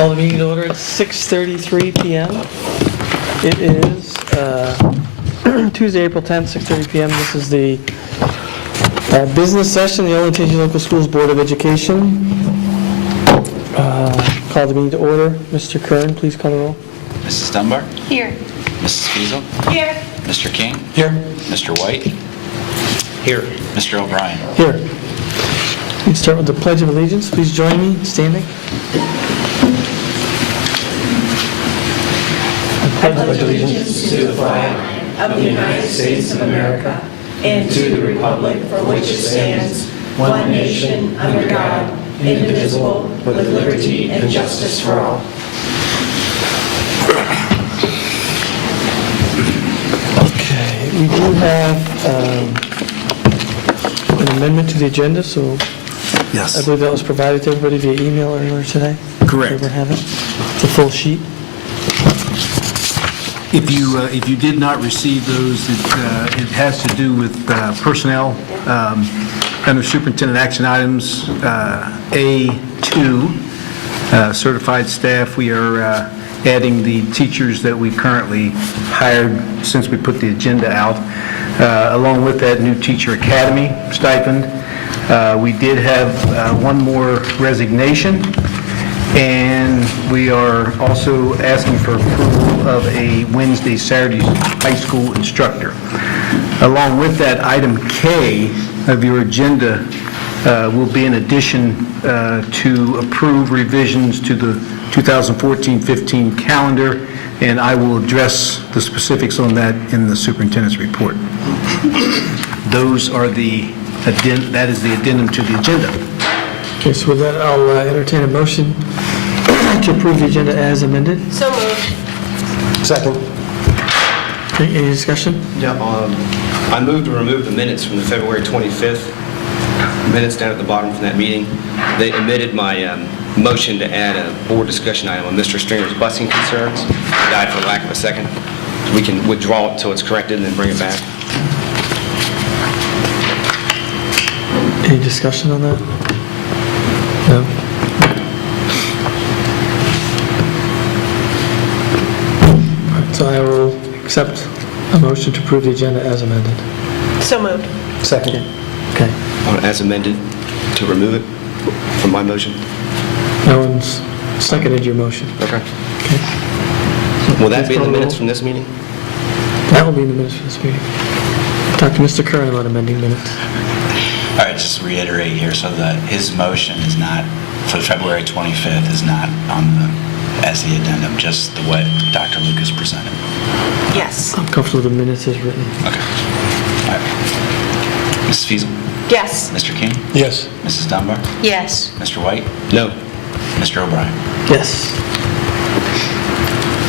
Call the meeting to order at 6:33 p.m. It is Tuesday, April 10th, 6:30 p.m. This is the business session, the Olentangy Local Schools Board of Education. Call the meeting to order. Mr. Kern, please call the roll. Mrs. Dunbar? Here. Mrs. Fiesel? Here. Mr. King? Here. Mr. White? Here. Mr. O'Brien? Here. We start with the Pledge of Allegiance. Please join me in standing. I pledge allegiance to the flag of the United States of America and to the republic for which it stands, one nation, under God, indivisible, with liberty and justice for all. Okay, we do have an amendment to the agenda, so I Yes. believe that was provided to everybody via email earlier today. Correct. Everyone have it? It's a full sheet. If you did not receive those, it has to do with personnel. Under superintendent action items, A2, certified staff, we are adding the teachers that we currently hired since we put the agenda out. Along with that, new teacher academy stipend. We did have one more resignation, and we are also asking for approval of a Wednesday, Saturday high school instructor. Along with that, item K of your agenda will be in addition to approve revisions to the 2014-15 calendar, and I will address the specifics on that in the superintendent's report. Those are that is the addendum to the agenda. Okay, so with that, I'll entertain a motion to approve the agenda as amended. So moved. Second. Okay, any discussion? Yeah, I move to remove the minutes from the February 25th minutes down at the bottom from that meeting. They omitted my motion to add a board discussion item on Mr. Stringer's busing concerns. Died for lack of a second. We can withdraw it until it's corrected and then bring it back. Any discussion on that? No? All right, so I will accept a motion to approve the agenda as amended. So moved. Second. Okay. As amended, to remove it from my motion. No one's seconded your motion. Okay. Okay. Will that be in Please call the the minutes roll. from this meeting? That will be in the minutes for this meeting. Talk to Mr. Curran about amending minutes. All right, just reiterate here so that his motion is not, for February 25th, is not as the addendum, just the what Dr. Lucas presented. Yes. I'm comfortable with the minutes as written. Okay. All right. Mrs. Fiesel? Yes. Mr. King? Yes. Mrs. Dunbar? Yes. Mr. White? No. Mr. O'Brien? Yes.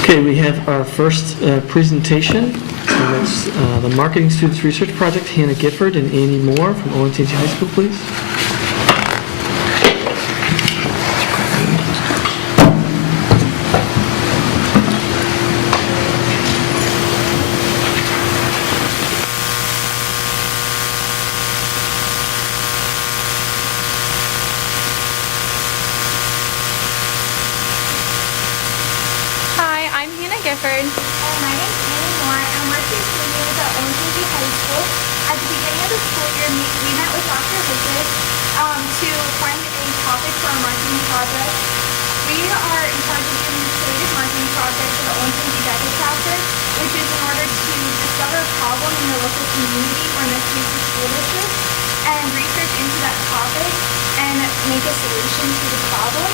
Okay, we have our first presentation, and it's the Marketing Students Research Project, Hannah Gifford and Amy Moore from Olentangy High School, please. Hi, I'm Hannah Gifford. And my name is Amy Moore. I'm working seniors at Olentangy High School. At the beginning of the school year, we met with Dr. Lucas to find a topic for our marketing project. We are in charge of doing the creative marketing project for the Olentangy Decade chapter, which is in order to discover a problem in the local community, or in this case, the school district, and research into that topic and make a solution to the problem.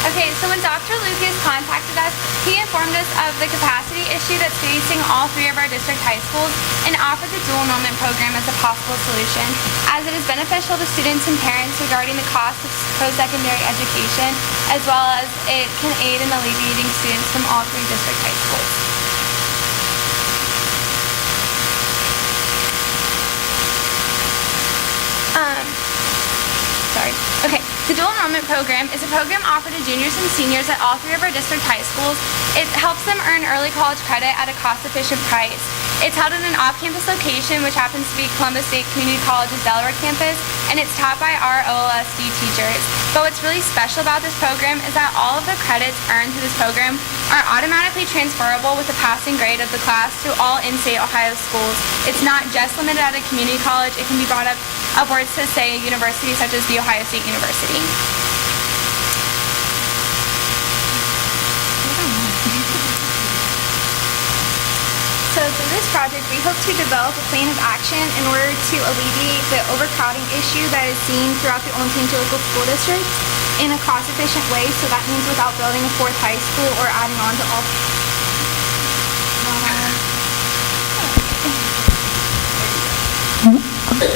Okay, so when Dr. Lucas contacted us, he informed us of the capacity issue that's facing all three of our district high schools and offered the dual enrollment program as a possible solution, as it is beneficial to students and parents regarding the cost of post-secondary education, as well as it can aid in alleviating students from all three district high schools. Sorry. Okay, the dual enrollment program is a program offered to juniors and seniors at all three of our district high schools. It helps them earn early college credit at a cost-efficient price. It's held in an off-campus location, which happens to be Columbus State Community College's Delaware campus, and it's taught by our OLSD teachers. But what's really special about this program is that all of the credits earned through this program are automatically transferable with the passing grade of the class to all in-state Ohio schools. It's not just limited at a community college. It can be brought up upwards to, say, a university such as The Ohio State University. So through this project, we hope to develop a plan of action in order to alleviate the overcrowding issue that is seen throughout the Olentangy local school district in a cost-efficient way. So that means without building a fourth high school or adding on to all.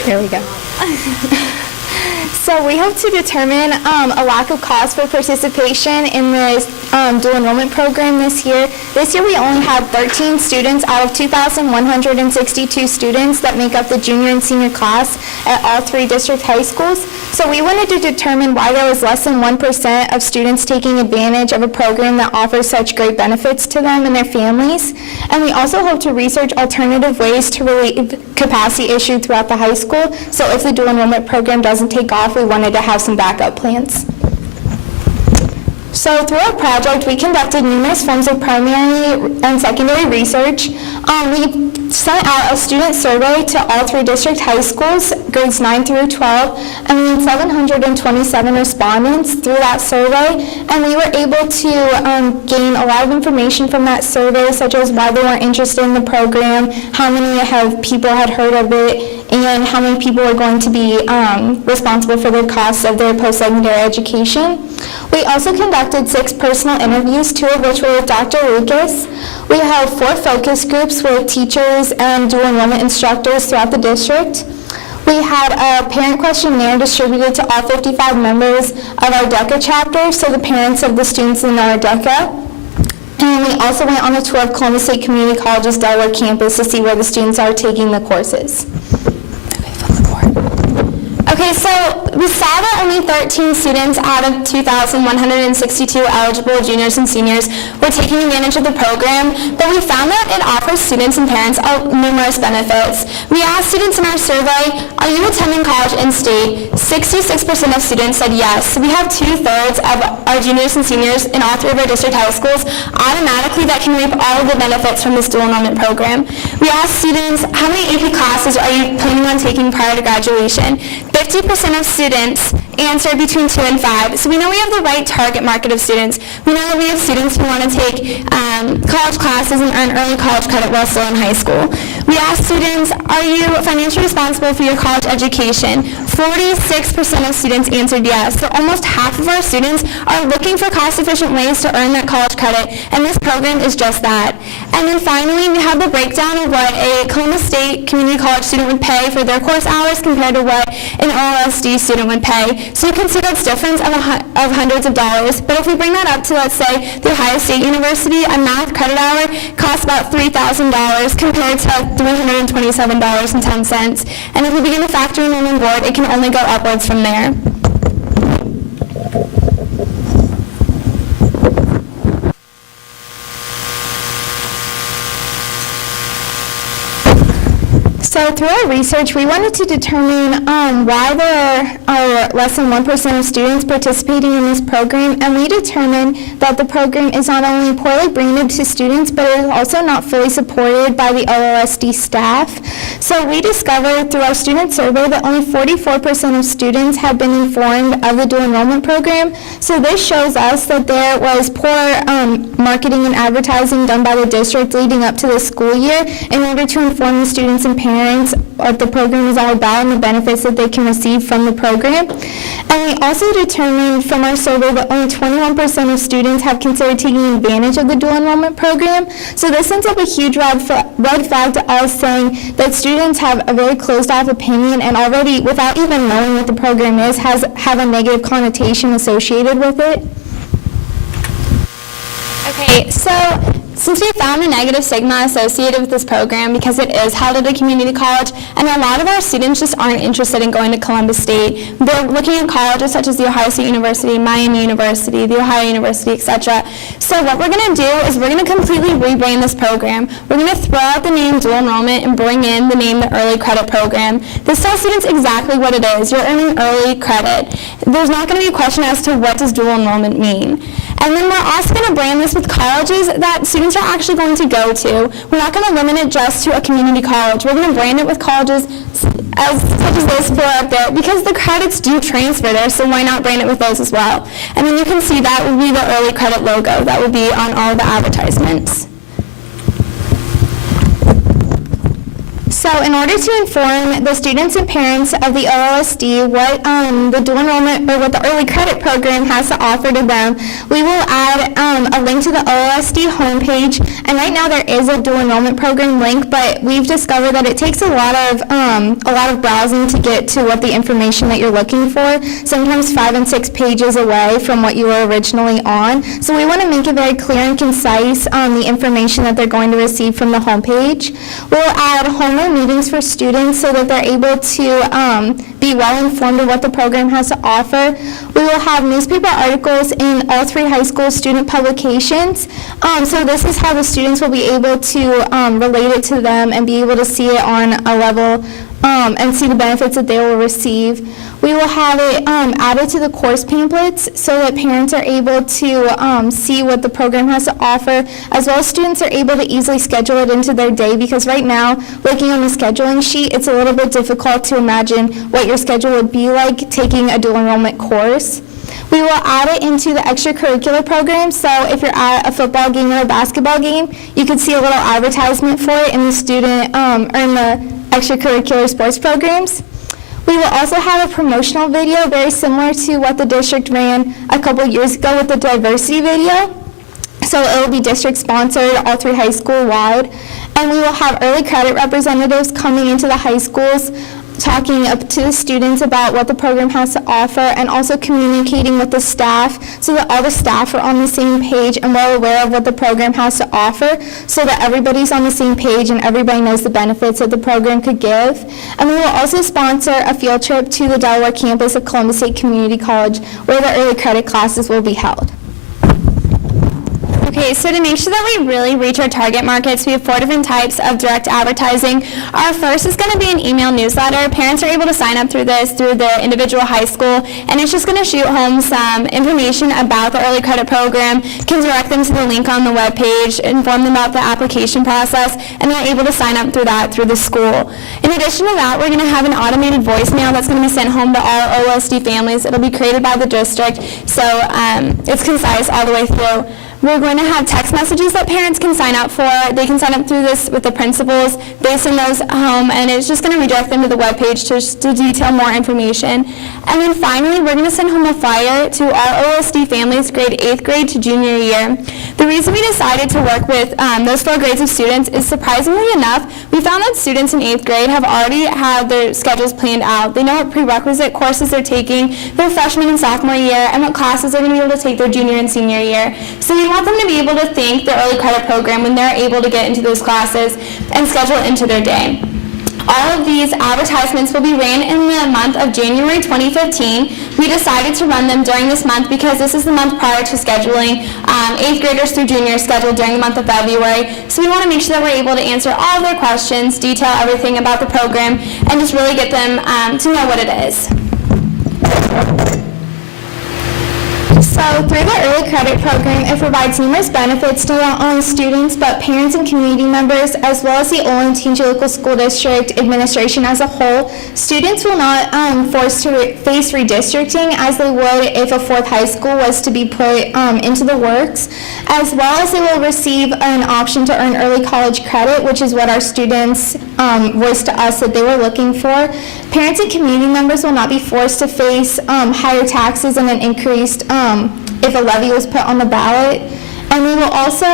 There we go. So we hope to determine a lack of cost for participation in this dual enrollment program this year. This year we only had 13 students out of 2,162 students that make up the junior and senior class at all three district high schools. So we wanted to determine why there was less than 1% of students taking advantage of a program that offers such great benefits to them and their families. And we also hope to research alternative ways to relieve capacity issue throughout the high school. So if the dual enrollment program doesn't take off, we wanted to have some backup plans. So through our project, we conducted numerous forms of primary and secondary research. We sent out a student survey to all three district high schools, grades 9 through 12, and we had 727 respondents through that survey, and we were able to gain a lot of information from that survey, such as why they weren't interested in the program, how many people had heard of it, and how many people are going to be responsible for the costs of their post-secondary education. We also conducted 6 personal interviews, 2 of which were with Dr. Lucas. We held 4 focus groups with teachers and dual enrollment instructors throughout the district. We had a parent questionnaire distributed to all 55 members of our DECA chapter, so the parents of the students in our DECA. And we also went on a tour of Columbus State Community College's Delaware campus to see where the students are taking the courses. Okay, so we saw that only 13 students out of 2,162 eligible juniors and seniors were taking advantage of the program, but we found that it offers students and parents numerous benefits. We asked students in our survey, are you attending college in-state? 66% of students said yes. So we have 2/3 of our juniors and seniors in all 3 of our district high schools automatically that can reap all of the benefits from this dual enrollment program. We asked students, how many AP classes are you planning on taking prior to graduation? 50% of students answered between 2 and 5. So we know we have the right target market of students. We know that we have students who want to take college classes and earn early college credit while still in high school. We asked students, are you financially responsible for your college education? 46% of students answered yes. So almost half of our students are looking for cost-efficient ways to earn that college credit, and this program is just that. And then finally, we have the breakdown of what a Columbus State Community College student would pay for their course hours compared to what an OLSD student would pay. So you can see that's difference of hundreds of dollars. But if we bring that up to, let's say, the Ohio State University, a math credit hour costs about $3,000 compared to $327.10. And if we begin to factor in room and board, it can only go upwards from there. So through our research, we wanted to determine why there are less than 1% of students participating in this program, and we determined that the program is not only poorly branded to students, but it is also not fully supported by the OLSD staff. So we discovered through our student survey that only 44% of students had been informed of the dual enrollment program. So this shows us that there was poor marketing and advertising done by the district leading up to the school year in order to inform the students and parents what the program is all about and the benefits that they can receive from the program. And we also determined from our survey that only 21% of students have considered taking advantage of the dual enrollment program. So this sends up a huge red flag to us, saying that students have a very closed-off opinion and already, without even knowing what the program is, have a negative connotation associated with it. Okay, so Since we found a negative stigma associated with this program because it is held at a community college, and a lot of our students just aren't interested in going to Columbus State. They're looking at colleges such as the Ohio State University, Miami University, the Ohio University, etc. So what we're going to do is we're going to completely rebrand this program. We're going to throw out the name dual enrollment and bring in the name the early credit program. This tells students exactly what it is. You're earning early credit. There's not going to be a question as to what does dual enrollment mean. And then we're also going to brand this with colleges that students are actually going to go to. We're not going to limit it just to a community college. We're going to brand it with colleges such as those four up there because the credits do transfer there, so why not brand it with those as well? And then you can see that will be the early credit logo. That will be on all the advertisements. So in order to inform the students and parents of the OLSD what the dual enrollment or what the early credit program has to offer to them, we will add a link to the OLSD homepage. And right now there is a dual enrollment program link, but we've discovered that it takes a lot of browsing to get to what the information that you're looking for. Sometimes 5 and 6 pages away from what you were originally on. So we want to make it very clear and concise on the information that they're going to receive from the homepage. We'll add homeroom meetings for students so that they're able to be well informed of what the program has to offer. We will have newspaper articles in all 3 high school student publications. So this is how the students will be able to relate it to them and be able to see it on a level and see the benefits that they will receive. We will have it added to the course pamphlets so that parents are able to see what the program has to offer, as well as students are able to easily schedule it into their day, because right now, looking on the scheduling sheet, it's a little bit difficult to imagine what your schedule would be like taking a dual enrollment course. We will add it into the extracurricular program, so if you're at a football game or a basketball game, you can see a little advertisement for it in the student or in the extracurricular sports programs. We will also have a promotional video very similar to what the district ran a couple years ago with the diversity video. So it will be district sponsored, all 3 high school wide. And we will have early credit representatives coming into the high schools talking up to the students about what the program has to offer, and also communicating with the staff so that all the staff are on the same page and well aware of what the program has to offer, so that everybody's on the same page and everybody knows the benefits that the program could give. And we will also sponsor a field trip to the Delaware campus of Columbus State Community College, where the early credit classes will be held. Okay, so to make sure that we really reach our target markets, we have 4 different types of direct advertising. Our first is going to be an email newsletter. Parents are able to sign up through this through their individual high school, and it's just going to shoot home some information about the early credit program, can direct them to the link on the web page, inform them about the application process, and they're able to sign up through that through the school. In addition to that, we're going to have an automated voicemail that's going to be sent home to all OLSD families. It'll be created by the district, so it's concise all the way through. We're going to have text messages that parents can sign up for. They can sign up through this with the principals. They send those home, and it's just going to redirect them to the webpage to detail more information. And then finally, we're going to send home a flyer to all OLSD families, grade 8th grade to junior year. The reason we decided to work with those 4 grades of students is, surprisingly enough, we found that students in 8th grade have already had their schedules planned out. They know what prerequisite courses they're taking their freshman and sophomore year, and what classes they're going to be able to take their junior and senior year. So we want them to be able to think the early credit program when they're able to get into those classes and schedule it into their day. All of these advertisements will be ran in the month of January 2015. We decided to run them during this month because this is the month prior to scheduling 8th graders through juniors scheduled during the month of February. So we want to make sure that we're able to answer all of their questions, detail everything about the program, and just really get them to know what it is. So through the early credit program, it provides numerous benefits to not only students, but parents and community members, as well as the Olentangy Local School District administration as a whole. Students will not forced to face redistricting as they would if a 4th high school was to be put into the works, as well as they will receive an option to earn early college credit, which is what our students voiced to us that they were looking for. Parents and community members will not be forced to face higher taxes and an increased if a levy was put on the ballot. And we will also,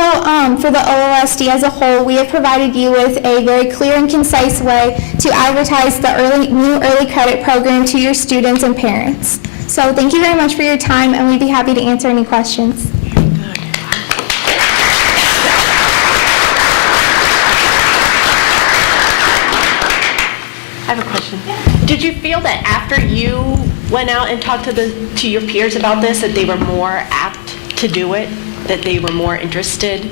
for the OLSD as a whole, we have provided you with a very clear and concise way to advertise the new early credit program to your students and parents. So thank you very much for your time, and we'd be happy to answer any questions. feel that after you went out and talked to your peers about this, that they were more apt to do it, that they were more interested?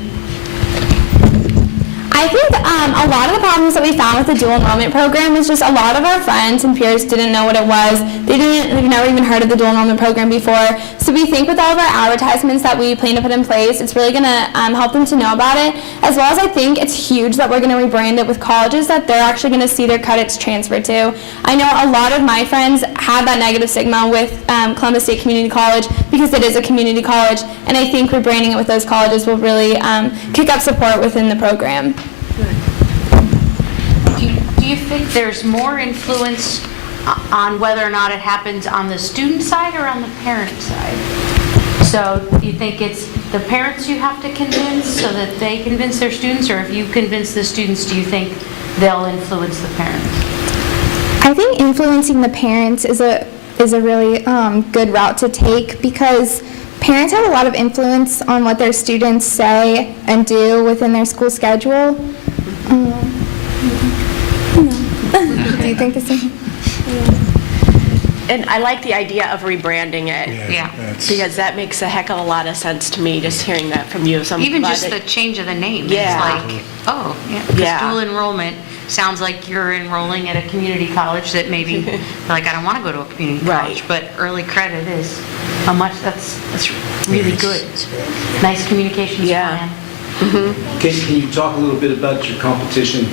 I think a lot of the problems that we found with the dual enrollment program is just a lot of our friends and peers didn't know what it was. They've never even heard of the dual enrollment program before. So we think with all of our advertisements that we plan to put in place, it's really going to help them to know about it. As well as I think it's huge that we're going to rebrand it with colleges that they're actually going to see their credits transferred to. I know a lot of my friends had that negative stigma with Columbus State Community College because it is a community college, and I think rebranding it with those colleges will really kick up support within the program. Do you think there's more influence on whether or not it happens on the student side or on the parent side? So do you think it's the parents you have to convince so that they convince their students, or if you convince the students, do you think they'll influence the parents? I think influencing the parents is a really good route to take because parents have a lot of influence on what their students say and do within their school schedule. Do you think the same? And I like the idea of rebranding it. Yeah. Because that makes a heck of a lot of sense to me, just hearing that from you. Even just the change of the name. Yeah. It's like, oh, yeah, because Yeah. dual enrollment sounds like you're enrolling at a community college that maybe, like, I don't want to go to a community college, but early credit is that's really good. Nice communications Yeah. plan. Can you talk a little bit about your competition,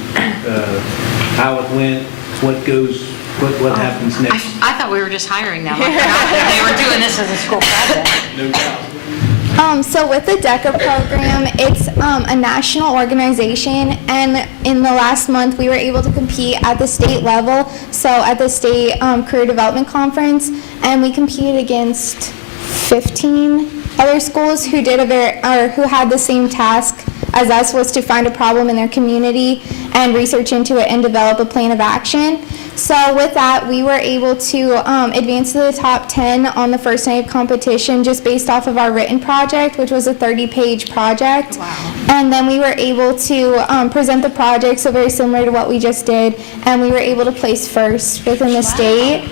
how it went, what happens next? I thought we were just hiring them. I forgot that they were doing this as a school project. No doubt. So with the DECA program, it's a national organization, and in the last month we were able to compete at the state level, so at the state career development conference, and we competed against 15 other schools who who had the same task as us, was to find a problem in their community and research into it and develop a plan of action. So with that, we were able to advance to the top 10 on the first night of competition just based off of our written project, which was a 30-page project. Wow. And then we were able to present the project, so very similar to what we just did, and we were able to place first within the state.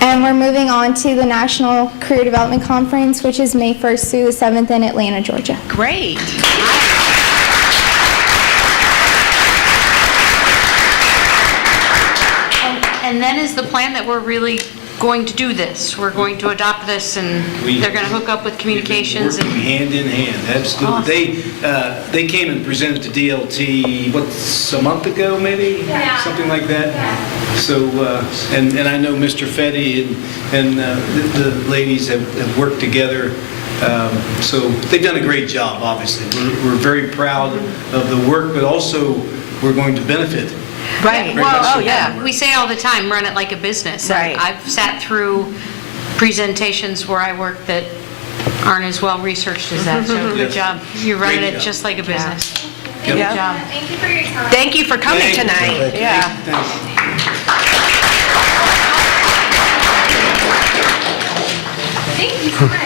And we're moving on to the National Career Development Conference, which is May 1st through the 7th in Atlanta, Georgia. Great. And then is the plan that we're really going to do this? We're going to adopt this, and they're going to hook up with communications? Working hand in hand, absolutely. They came and presented to DLT, a month ago, maybe? Something like that? So, and I know Mr. Fetty and the ladies have worked together. So they've done a great job, obviously. We're very proud of the work, but also we're going to benefit. Right. Well, Oh, yeah. we say all the time, run it like a business. And Right. I've sat through presentations where I work that aren't as well researched as that, so good Yes. job. You're running Great it job. just like a business. Yep. Good Yeah. job. Thank you for your time. Thank you for coming Thank you. tonight. Yeah. Thank you so much.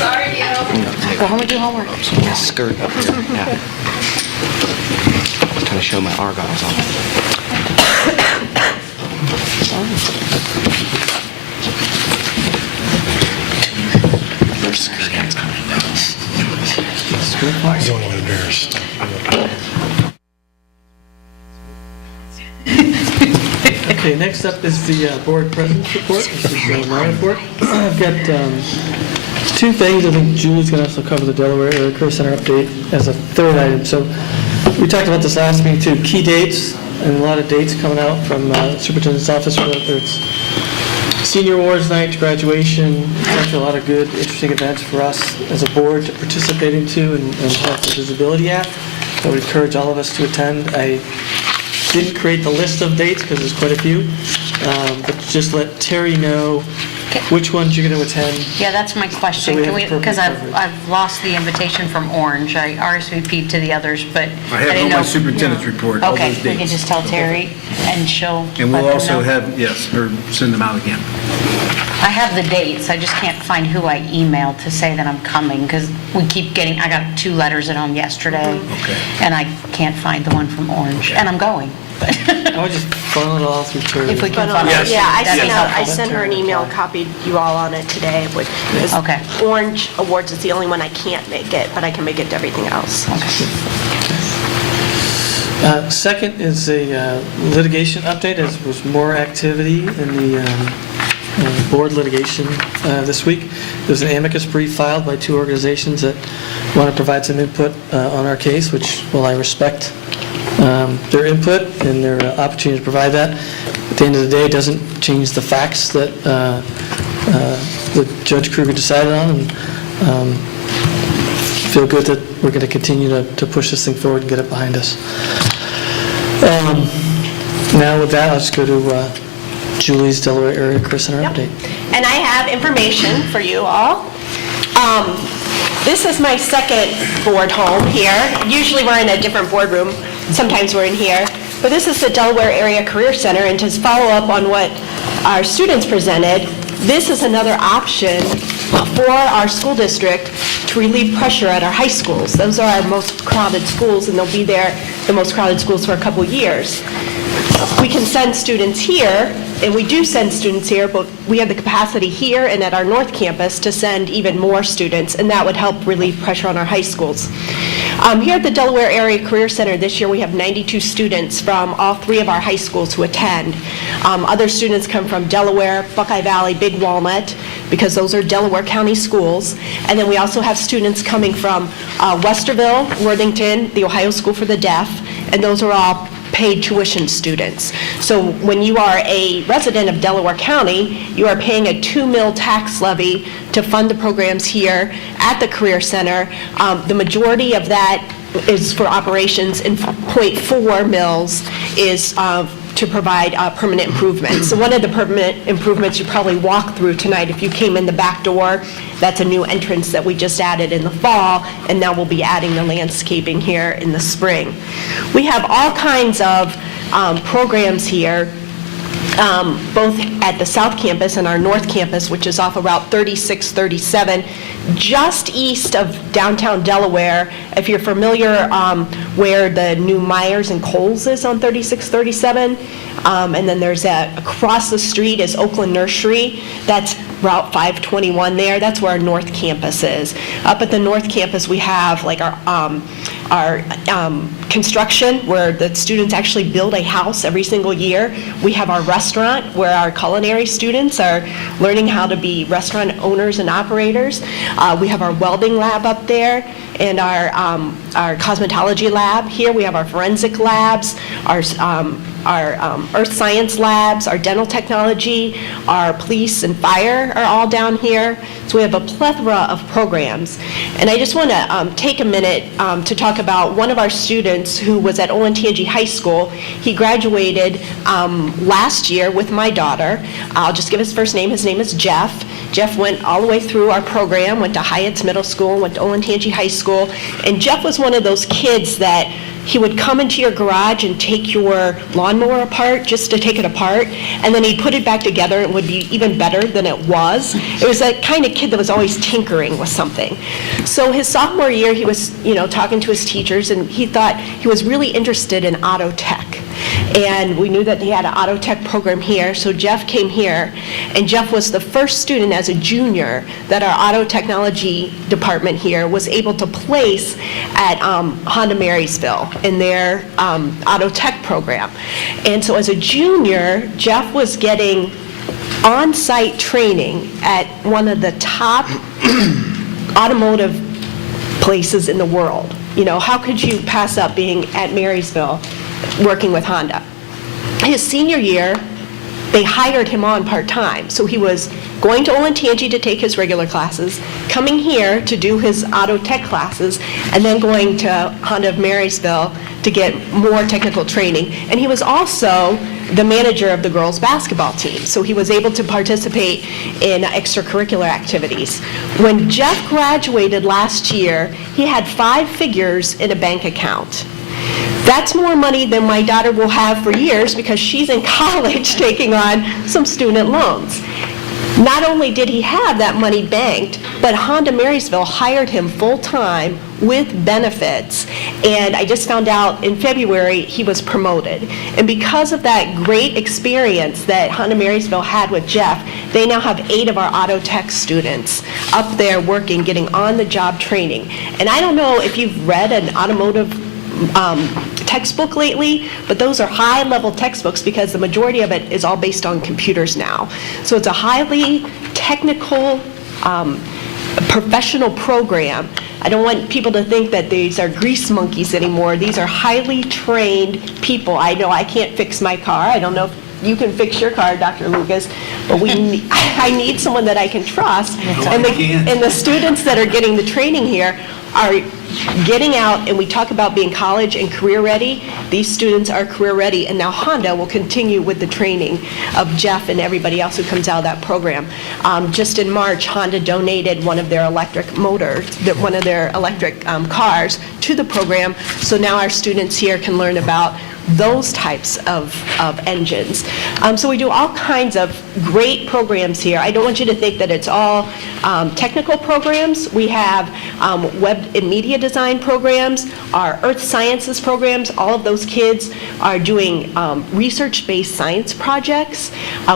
Sorry, you. Go home and do homework. Skirt up here, yeah. Trying to show my argos on. Your skirt is coming down. Don't want to embarrass. Okay, next up is the board president's report. This is my report. I've got two things. I think Julie's going to also cover the Delaware Area Career Center update as a third item. So we talked about this last meeting too, key dates, and a lot of dates coming out from the superintendent's office, whether it's senior awards night, graduation. It's actually a lot of good, interesting events for us as a board to participate into and have the visibility at. So I would encourage all of us to attend. I didn't create the list of dates because there's quite a few, but just let Terry know which ones you're going to attend. Yeah, that's my question. So we Can have we, appropriate because coverage. I've lost the invitation from Orange. I RSVP'd to the others, but I I have didn't on know. my superintendent's report, all Okay, those we can dates. just tell Terry and she'll And let we'll them also know. have, yes, her send them out again. I have the dates, I just can't find who I emailed to say that I'm coming, because we keep getting, I got 2 letters at home yesterday, Okay. and I can't find the one from Orange, Okay. and I'm going. I would just funnel it all through Terry. If we can But, follow. Yes. yeah, I That'd sent be out, I helpful. sent her an email, and copied you all on it today. Because Okay. Orange Awards is the only one I can't make it, but I can make it to everything else. Second is a litigation update, as was more activity in the board litigation this week. There's an amicus brief filed by two organizations that want to provide some input on our case, which, well, I respect their input and their opportunity to provide that. At the end of the day, it doesn't change the facts that Judge Kruger decided on, and feel good that we're going to continue to push this thing forward and get it behind us. Now with that, I'll just go to Julie's Delaware Area Career Center update. And I have information for you all. This is my second board home here. Usually we're in a different boardroom. Sometimes we're in here. But this is the Delaware Area Career Center, and to follow up on what our students presented, this is another option for our school district to relieve pressure at our high schools. Those are our most crowded schools, and they'll be the most crowded schools for a couple years. We can send students here, and we do send students here, but we have the capacity here and at our North Campus to send even more students, and that would help relieve pressure on our high schools. Here at the Delaware Area Career Center this year, we have 92 students from all three of our high schools who attend. Other students come from Delaware, Buckeye Valley, Big Walnut, because those are Delaware County schools. And then we also have students coming from Westerville, Worthington, the Ohio School for the Deaf, and those are all paid tuition students. So when you are a resident of Delaware County, you are paying a 2 mil tax levy to fund the programs here at the Career Center. The majority of that is for operations, and 0.4 mils is to provide permanent improvements. So one of the permanent improvements you probably walked through tonight, if you came in the back door, that's a new entrance that we just added in the fall, and now we'll be adding the landscaping here in the spring. We have all kinds of programs here, both at the South Campus and our North Campus, which is off of Route 3637, just east of downtown Delaware. If you're familiar where the new Myers and Kohl's is on 3637, and then there's across the street is Oakland Nursery. That's Route 521 there. That's where our North Campus is. Up at the North Campus, we have like our construction, where the students actually build a house every single year. We have our restaurant, where our culinary students are learning how to be restaurant owners and operators. We have our welding lab up there, and our cosmetology lab here. We have our forensic labs, our earth science labs, our dental technology, our police and fire are all down here. So we have a plethora of programs. And I just want to take a minute to talk about one of our students who was at Olentangy High School. He graduated last year with my daughter. I'll just give his first name. His name is Jeff. Jeff went all the way through our program, went to Hyatt's Middle School, went to Olentangy High School. And Jeff was one of those kids that he would come into your garage and take your lawnmower apart just to take it apart, and then he'd put it back together and it would be even better than it was. It was that kind of kid that was always tinkering with something. So his sophomore year, he was, talking to his teachers, and he thought he was really interested in auto tech. And we knew that he had an auto tech program here, so Jeff came here, and Jeff was the first student as a junior that our auto technology department here was able to place at Honda Marysville in their auto tech program. And so as a junior, Jeff was getting on-site training at one of the top automotive places in the world. How could you pass up being at Marysville working with Honda? His senior year, they hired him on part-time. So he was going to Olentangy to take his regular classes, coming here to do his auto tech classes, and then going to Honda of Marysville to get more technical training. And he was also the manager of the girls' basketball team, so he was able to participate in extracurricular activities. When Jeff graduated last year, he had 5 figures in a bank account. That's more money than my daughter will have for years because she's in college taking on some student loans. Not only did he have that money banked, but Honda Marysville hired him full-time with benefits. And I just found out in February he was promoted. And because of that great experience that Honda Marysville had with Jeff, they now have 8 of our auto tech students up there working, getting on-the-job training. And I don't know if you've read an automotive textbook lately, but those are high-level textbooks because the majority of it is all based on computers now. So it's a highly technical, professional program. I don't want people to think that these are grease monkeys anymore. These are highly trained people. I know I can't fix my car. I don't know if you can fix your car, Dr. Lucas, but I need someone that I can trust. And the students that are getting the training here are getting out, and we talk about being college and career ready. These students are career ready, and now Honda will continue with the training of Jeff and everybody else who comes out of that program. Just in March, Honda donated one of their electric motors, one of their electric cars to the program, so now our students here can learn about those types of engines. So we do all kinds of great programs here. I don't want you to think that it's all technical programs. We have web and media design programs, our earth sciences programs. All of those kids are doing research-based science projects.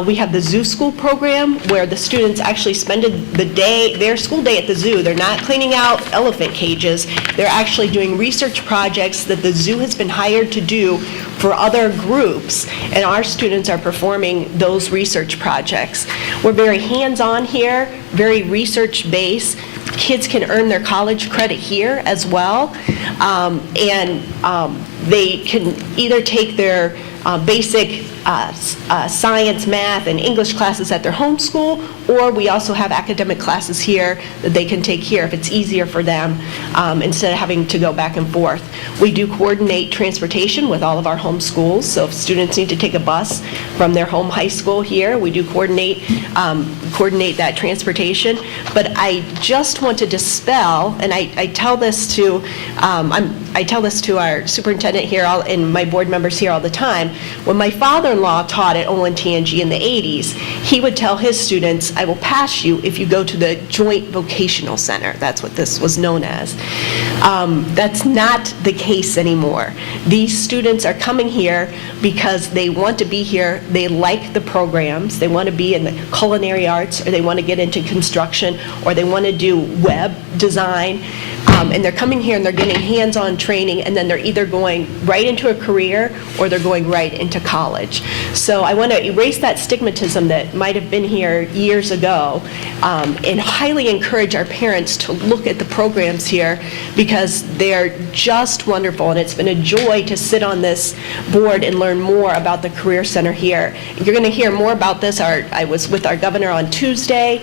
We have the zoo school program where the students actually spend their school day at the zoo. They're not cleaning out elephant cages. They're actually doing research projects that the zoo has been hired to do for other groups, and our students are performing those research projects. We're very hands-on here, very research-based. Kids can earn their college credit here as well, and they can either take their basic science, math, and English classes at their home school, or we also have academic classes here that they can take here if it's easier for them instead of having to go back and forth. We do coordinate transportation with all of our home schools, so if students need to take a bus from their home high school here, we do coordinate that transportation. But I just want to dispel, and I tell this to our superintendent here and my board members here all the time. When my father-in-law taught at Olentangy in the 80s, he would tell his students, I will pass you if you go to the Joint Vocational Center. That's what this was known as. That's not the case anymore. These students are coming here because they want to be here, they like the programs, they want to be in the culinary arts, or they want to get into construction, or they want to do web design. And they're coming here and they're getting hands-on training, and then they're either going right into a career or they're going right into college. So I want to erase that stigmatism that might have been here years ago, and highly encourage our parents to look at the programs here because they're just wonderful, and it's been a joy to sit on this board and learn more about the Career Center here. You're going to hear more about this. I was with our governor on Tuesday.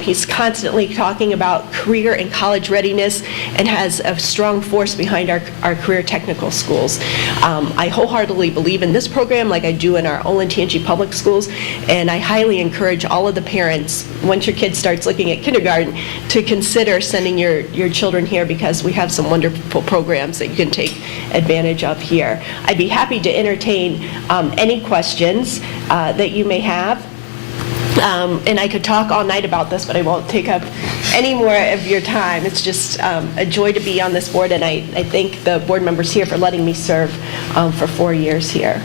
He's constantly talking about career and college readiness, and has a strong force behind our career technical schools. I wholeheartedly believe in this program like I do in our Olentangy public schools, and I highly encourage all of the parents, once your kid starts looking at kindergarten, to consider sending your children here because we have some wonderful programs that you can take advantage of here. I'd be happy to entertain any questions that you may have. And I could talk all night about this, but I won't take up any more of your time. It's just a joy to be on this board, and I thank the board members here for letting me serve for 4 years here.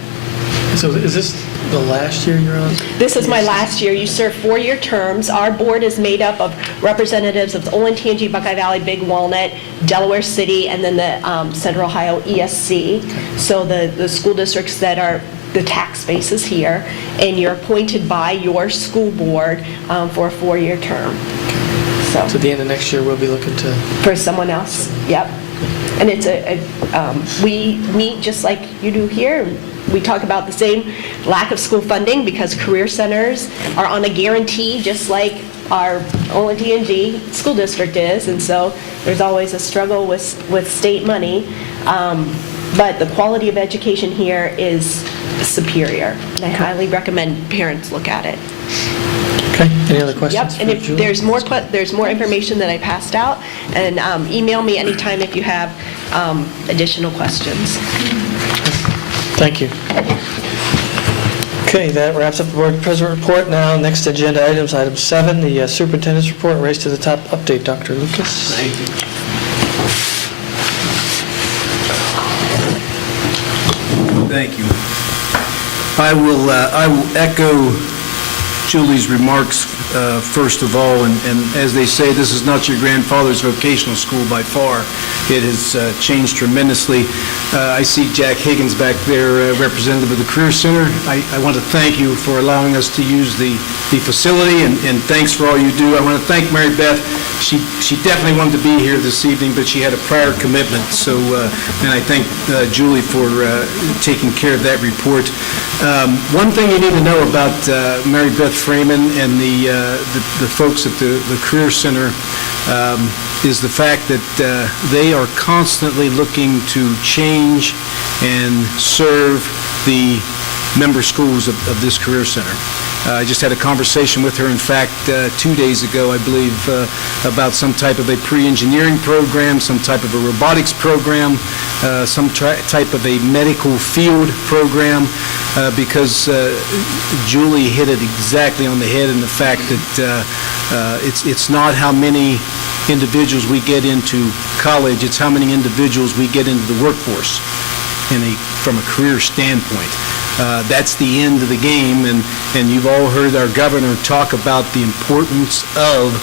So is this the last year you're on? This is my last year. You serve 4-year terms. Our board is made up of representatives of Olentangy, Buckeye Valley, Big Walnut, Delaware City, and then the Central Ohio ESC. So the school districts that are the tax bases here, and you're appointed by your school board for a 4-year term. So at the end of next year, we'll be looking to... For someone else, yep. And it's we meet just like you do here. We talk about the same lack of school funding because career centers are on a guarantee just like our Olentangy school district is, and so there's always a struggle with state money. But the quality of education here is superior, and I highly recommend parents look at it. Okay, any other questions? Yep, and if there's more information that I passed out, and email me anytime if you have additional questions. Thank you. Okay, that wraps up the board president report. Now, next agenda items, item 7, the superintendent's report, race to the top update. Dr. Lucas. Thank you. Thank you. I will echo Julie's remarks first of all, and as they say, this is not your grandfather's vocational school by far. It has changed tremendously. I see Jack Higgins back there, representative of the Career Center. I want to thank you for allowing us to use the facility, and thanks for all you do. I want to thank Mary Beth. She definitely wanted to be here this evening, but she had a prior commitment, so, and I thank Julie for taking care of that report. One thing you need to know about Mary Beth Freeman and the folks at the Career Center is the fact that they are constantly looking to change and serve the member schools of this Career Center. I just had a conversation with her, in fact, 2 days ago, I believe, about some type of a pre-engineering program, some type of a robotics program, some type of a medical field program, because Julie hit it exactly on the head in the fact that it's not how many individuals we get into college, it's how many individuals we get into the workforce from a career standpoint. That's the end of the game, and you've all heard our governor talk about the importance of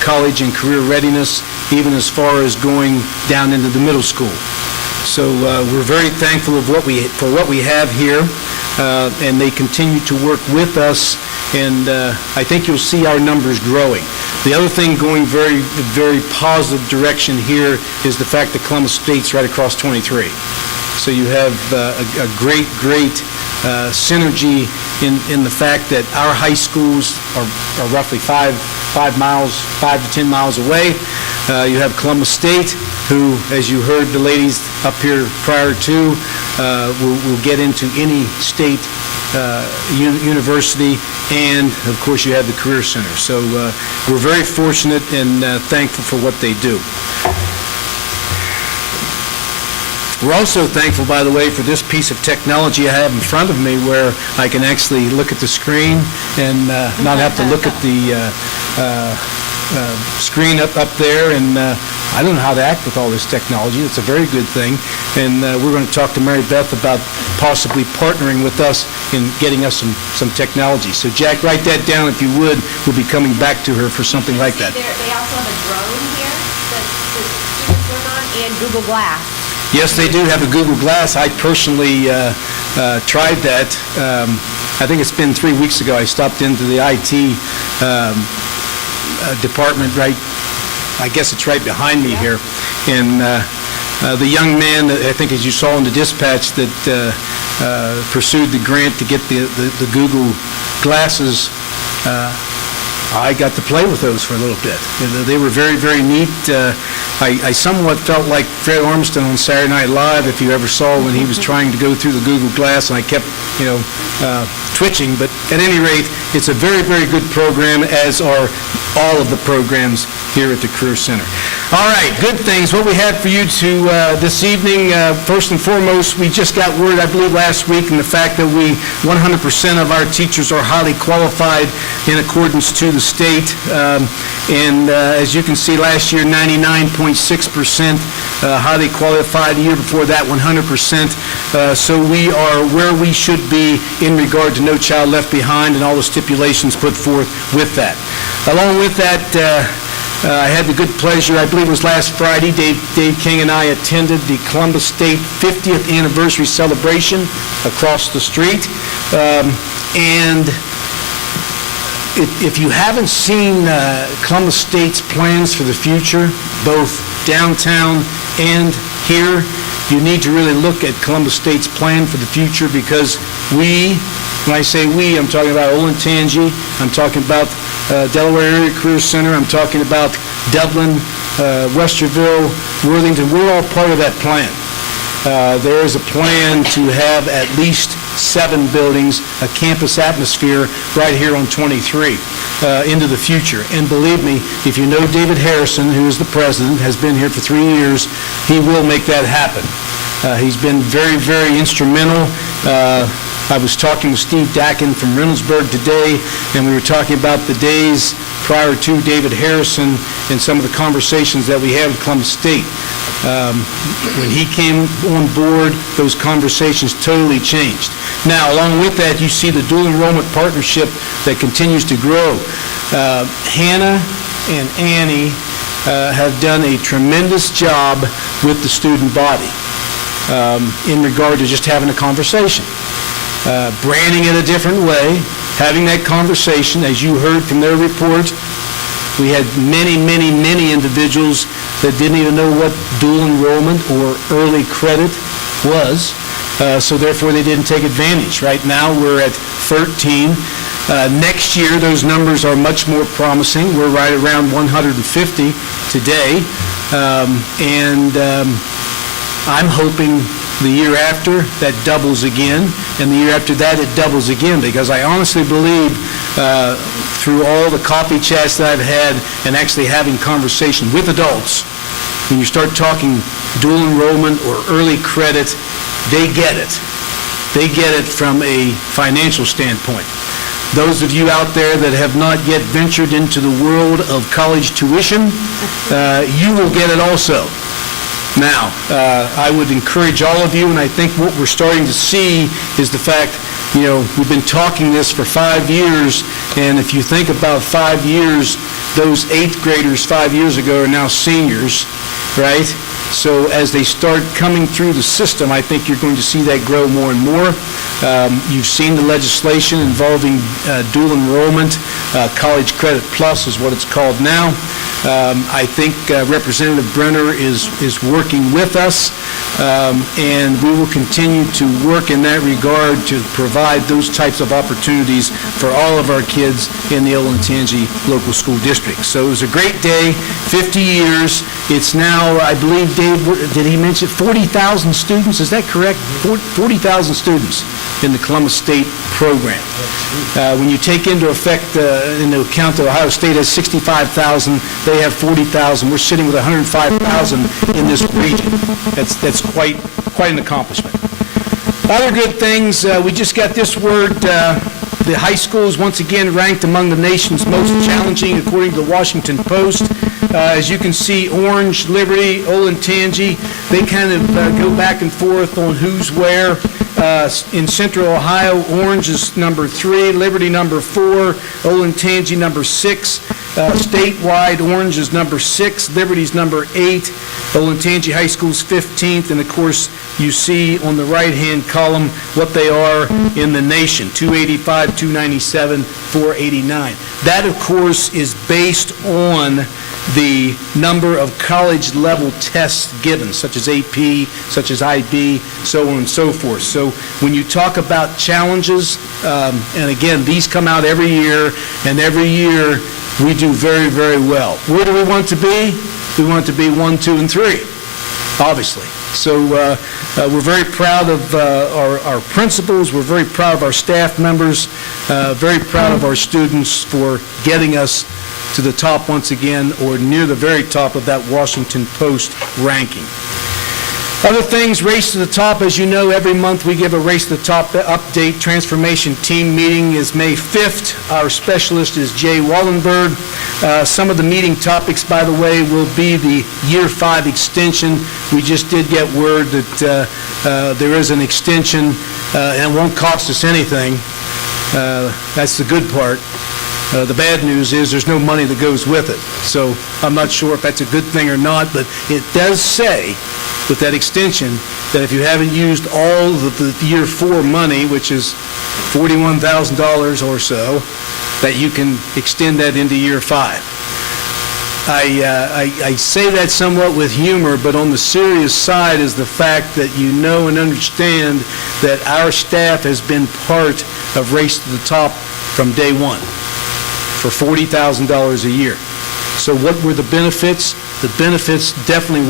college and career readiness, even as far as going down into the middle school. So we're very thankful for what we have here, and they continue to work with us, and I think you'll see our numbers growing. The other thing going very, very positive direction here is the fact that Columbus State's right across 23. So you have a great synergy in the fact that our high schools are roughly 5 to 10 miles away. You have Columbus State, who, as you heard the ladies up here prior to, will get into any state university, and of course you have the Career Center. So we're very fortunate and thankful for what they do. We're also thankful, by the way, for this piece of technology I have in front of me where I can actually look at the screen and not have to look at the screen up there, and I don't know how to act with all this technology. It's a very good thing, and we're going to talk to Mary Beth about possibly partnering with us in getting us some technology. So Jack, write that down if you would. We'll be coming back to her for something like that. They also have a drone here that students run on, and Google Glass. Yes, they do have a Google Glass. I personally tried that. I think it's been 3 weeks ago. I stopped into the IT department I guess it's right behind me here. And the young man, I think as you saw in the dispatch, that pursued the grant to get the Google glasses, I got to play with those for a little bit. They were very, very neat. I somewhat felt like Fred Armisen on Saturday Night Live, if you ever saw when he was trying to go through the Google Glass, and I kept, twitching. But at any rate, it's a very, very good program, as are all of the programs here at the Career Center. All right, good things. What we have for you this evening, first and foremost, we just got word, I believe, last week, in the fact that 100% of our teachers are highly qualified in accordance to the state. And as you can see, last year, 99.6% highly qualified. The year before that, 100%. So we are where we should be in regard to No Child Left Behind and all the stipulations put forth with that. Along with that, I had the good pleasure, I believe it was last Friday, Dave King and I attended the Columbus State 50th anniversary celebration across the street. And if you haven't seen Columbus State's plans for the future, both downtown and here, you need to really look at Columbus State's plan for the future, because when I say we, I'm talking about Olentangy, I'm talking about Delaware Area Career Center, I'm talking about Dublin, Westerville, Worthington. We're all part of that plan. There is a plan to have at least 7 buildings, a campus atmosphere right here on 23 into the future. And believe me, if you know David Harrison, who is the president, has been here for 3 years, he will make that happen. He's been very, very instrumental. I was talking with Steve Dakin from Reynoldsburg today, and we were talking about the days prior to David Harrison and some of the conversations that we had with Columbus State. When he came on board, those conversations totally changed. Now, along with that, you see the dual enrollment partnership that continues to grow. Hannah and Annie have done a tremendous job with the student body in regard to just having a conversation. Branding it a different way, having that conversation, as you heard from their report. We had many, many, many individuals that didn't even know what dual enrollment or early credit was, so therefore they didn't take advantage. Right now, we're at 13. Next year, those numbers are much more promising. We're right around 150 today, and I'm hoping the year after, that doubles again, and the year after that, it doubles again, because I honestly believe through all the coffee chats that I've had and actually having conversation with adults, when you start talking dual enrollment or early credit, they get it. They get it from a financial standpoint. Those of you out there that have not yet ventured into the world of college tuition, you will get it also. Now, I would encourage all of you, and I think what we're starting to see is the fact, we've been talking this for 5 years, and if you think about 5 years, those 8th graders 5 years ago are now seniors, right? So as they start coming through the system, I think you're going to see that grow more and more. You've seen the legislation involving dual enrollment. College Credit Plus is what it's called now. I think Representative Brenner is working with us, and we will continue to work in that regard to provide those types of opportunities for all of our kids in the Olentangy local school district. So it was a great day, 50 years. It's now, I believe, Dave, did he mention 40,000 students? Is that correct? 40,000 students in the Columbus State program. When you take into account that Ohio State has 65,000, they have 40,000. We're sitting with 105,000 in this region. That's quite an accomplishment. Other good things, we just got this word, the high schools once again ranked among the nation's most challenging according to the Washington Post. As you can see, Orange, Liberty, Olentangy, they kind of go back and forth on who's where. In Central Ohio, Orange is number 3, Liberty number 4, Olentangy number 6. Statewide, Orange is number 6, Liberty's number 8, Olentangy High School's 15th, and of course, you see on the right-hand column what they are in the nation, 285, 297, 489. That, of course, is based on the number of college-level tests given, such as AP, such as IB, so on and so forth. So when you talk about challenges, and again, these come out every year, and every year we do very, very well. Where do we want to be? We want to be 1, 2, and 3, obviously. So we're very proud of our principals. We're very proud of our staff members, very proud of our students for getting us to the top once again, or near the very top of that Washington Post ranking. Other things, Race to the Top. As you know, every month we give a Race to the Top update. Transformation team meeting is May 5th. Our specialist is Jay Wallenberg. Some of the meeting topics, by the way, will be the Year 5 extension. We just did get word that there is an extension, and it won't cost us anything. That's the good part. The bad news is there's no money that goes with it. So I'm not sure if that's a good thing or not, but it does say with that extension that if you haven't used all of the Year 4 money, which is $41,000 or so, that you can extend that into Year 5. I say that somewhat with humor, but on the serious side is the fact that you know and understand that our staff has been part of Race to the Top from day one for $40,000 a year. So what were the benefits? The benefits definitely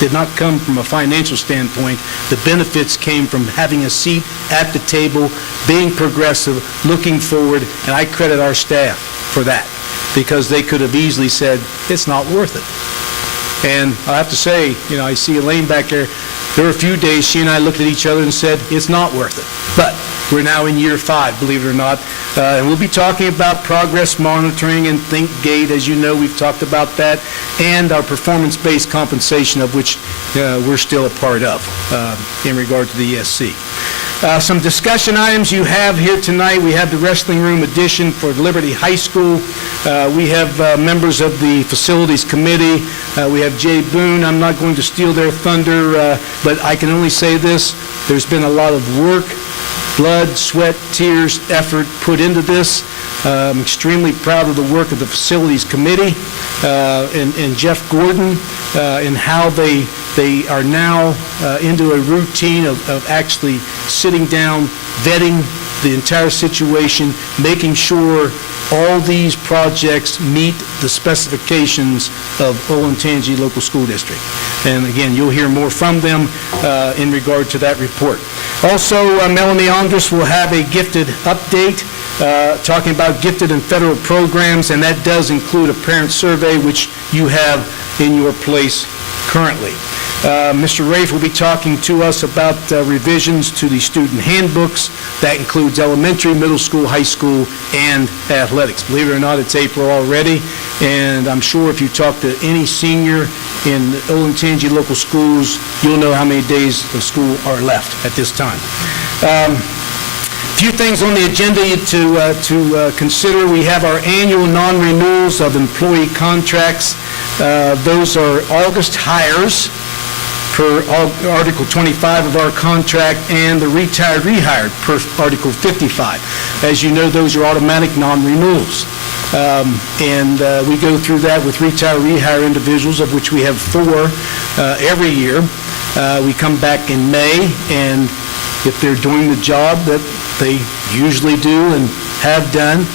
did not come from a financial standpoint. The benefits came from having a seat at the table, being progressive, looking forward, and I credit our staff for that, because they could have easily said, it's not worth it. And I have to say, I see Elaine back there. There were a few days she and I looked at each other and said, it's not worth it. But We're now in year 5, believe it or not. And we'll be talking about progress monitoring and ThinkGate. As you know, we've talked about that, and our performance-based compensation, of which we're still a part of in regard to the ESC. Some discussion items you have here tonight. We have the wrestling room addition for Liberty High School. We have members of the Facilities Committee. We have Jay Boone. I'm not going to steal their thunder, but I can only say this. There's been a lot of work, blood, sweat, tears, effort put into this. I'm extremely proud of the work of the Facilities Committee and Jeff Gordon and how they are now into a routine of actually sitting down, vetting the entire situation, making sure all these projects meet the specifications of Olentangy Local School District. And again, you'll hear more from them in regard to that report. Also, Melanie Andrus will have a gifted update talking about gifted and federal programs, and that does include a parent survey, which you have in your place currently. Mr. Rafe will be talking to us about revisions to the student handbooks. That includes elementary, middle school, high school, and athletics. Believe it or not, it's April already, and I'm sure if you talk to any senior in Olentangy local schools, you'll know how many days of school are left at this time. A few things on the agenda to consider. We have our annual non-renewals of employee contracts. Those are August hires per Article 25 of our contract, and the retired rehired per Article 55. As you know, those are automatic non-renewals. And we go through that with retired rehire individuals, of which we have 4 every year. We come back in May, and if they're doing the job that they usually do and have done,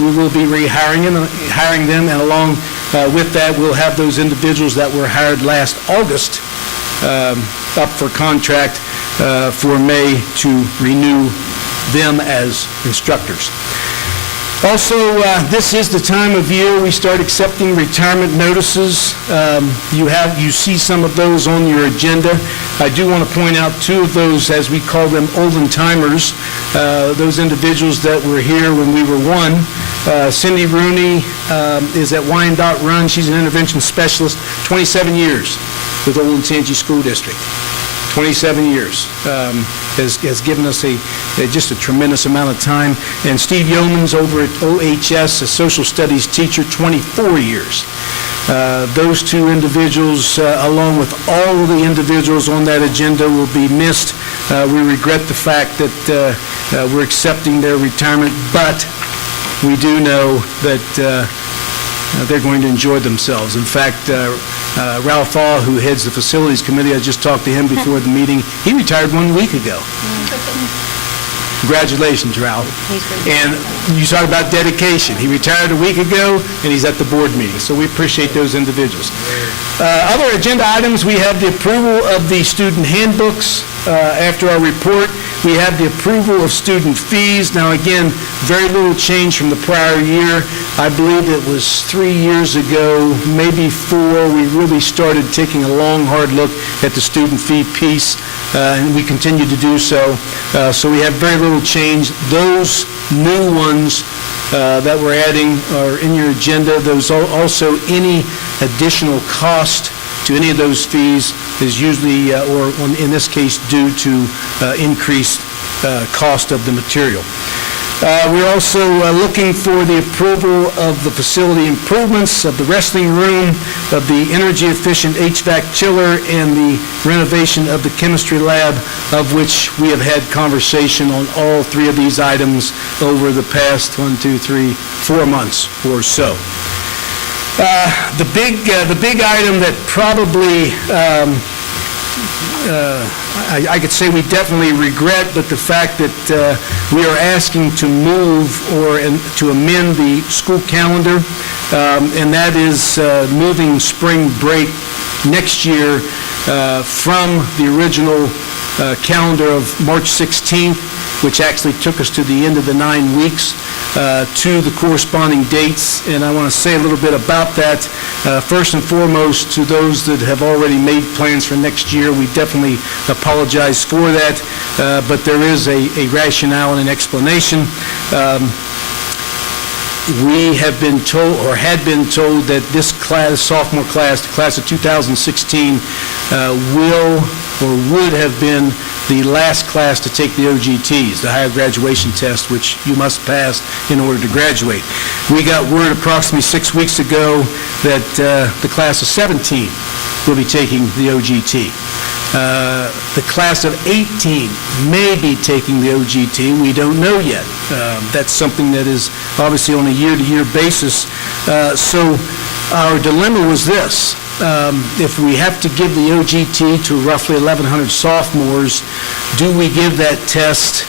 we will be rehiring them, and along with that, we'll have those individuals that were hired last August up for contract for May to renew them as instructors. Also, this is the time of year we start accepting retirement notices. You see some of those on your agenda. I do want to point out 2 of those, as we call them, Olentimers, those individuals that were here when we were 1. Cindy Rooney is at Wyandotte Run. She's an intervention specialist, 27 years with Olentangy School District. 27 years has given us just a tremendous amount of time. And Steve Yeomans over at OHS, a social studies teacher, 24 years. Those 2 individuals, along with all of the individuals on that agenda, will be missed. We regret the fact that we're accepting their retirement, but we do know that they're going to enjoy themselves. In fact, Ralph Awe, who heads the Facilities Committee, I just talked to him before the meeting. He retired 1 week ago. Congratulations, Ralph. And you talk about dedication. He retired a week ago, and he's at the board meeting. So we appreciate those individuals. Other agenda items, we have the approval of the student handbooks. After our report, we have the approval of student fees. Now, again, very little change from the prior year. I believe it was 3 years ago, maybe 4, we really started taking a long, hard look at the student fee piece, and we continue to do so. So we have very little change. Those new ones that we're adding are in your agenda. Those also, any additional cost to any of those fees is usually, or in this case, due to increased cost of the material. We're also looking for the approval of the facility improvements of the wrestling room, of the energy-efficient HVAC chiller, and the renovation of the chemistry lab, of which we have had conversation on all 3 of these items over the past 4 months or so. The big item that probably I could say we definitely regret, but the fact that we are asking to move or to amend the school calendar, and that is moving spring break next year from the original calendar of March 16th, which actually took us to the end of the 9 weeks, to the corresponding dates, and I want to say a little bit about that. First and foremost, to those that have already made plans for next year, we definitely apologize for that, but there is a rationale and an explanation. We have been told, or had been told, that this class, sophomore class, the class of 2016, will or would have been the last class to take the OGTs, the higher graduation test, which you must pass in order to graduate. We got word approximately 6 weeks ago that the class of 17 will be taking the OGT. The class of 18 may be taking the OGT. We don't know yet. That's something that is obviously on a year-to-year basis. So our dilemma was this. If we have to give the OGT to roughly 1,100 sophomores, do we give that test?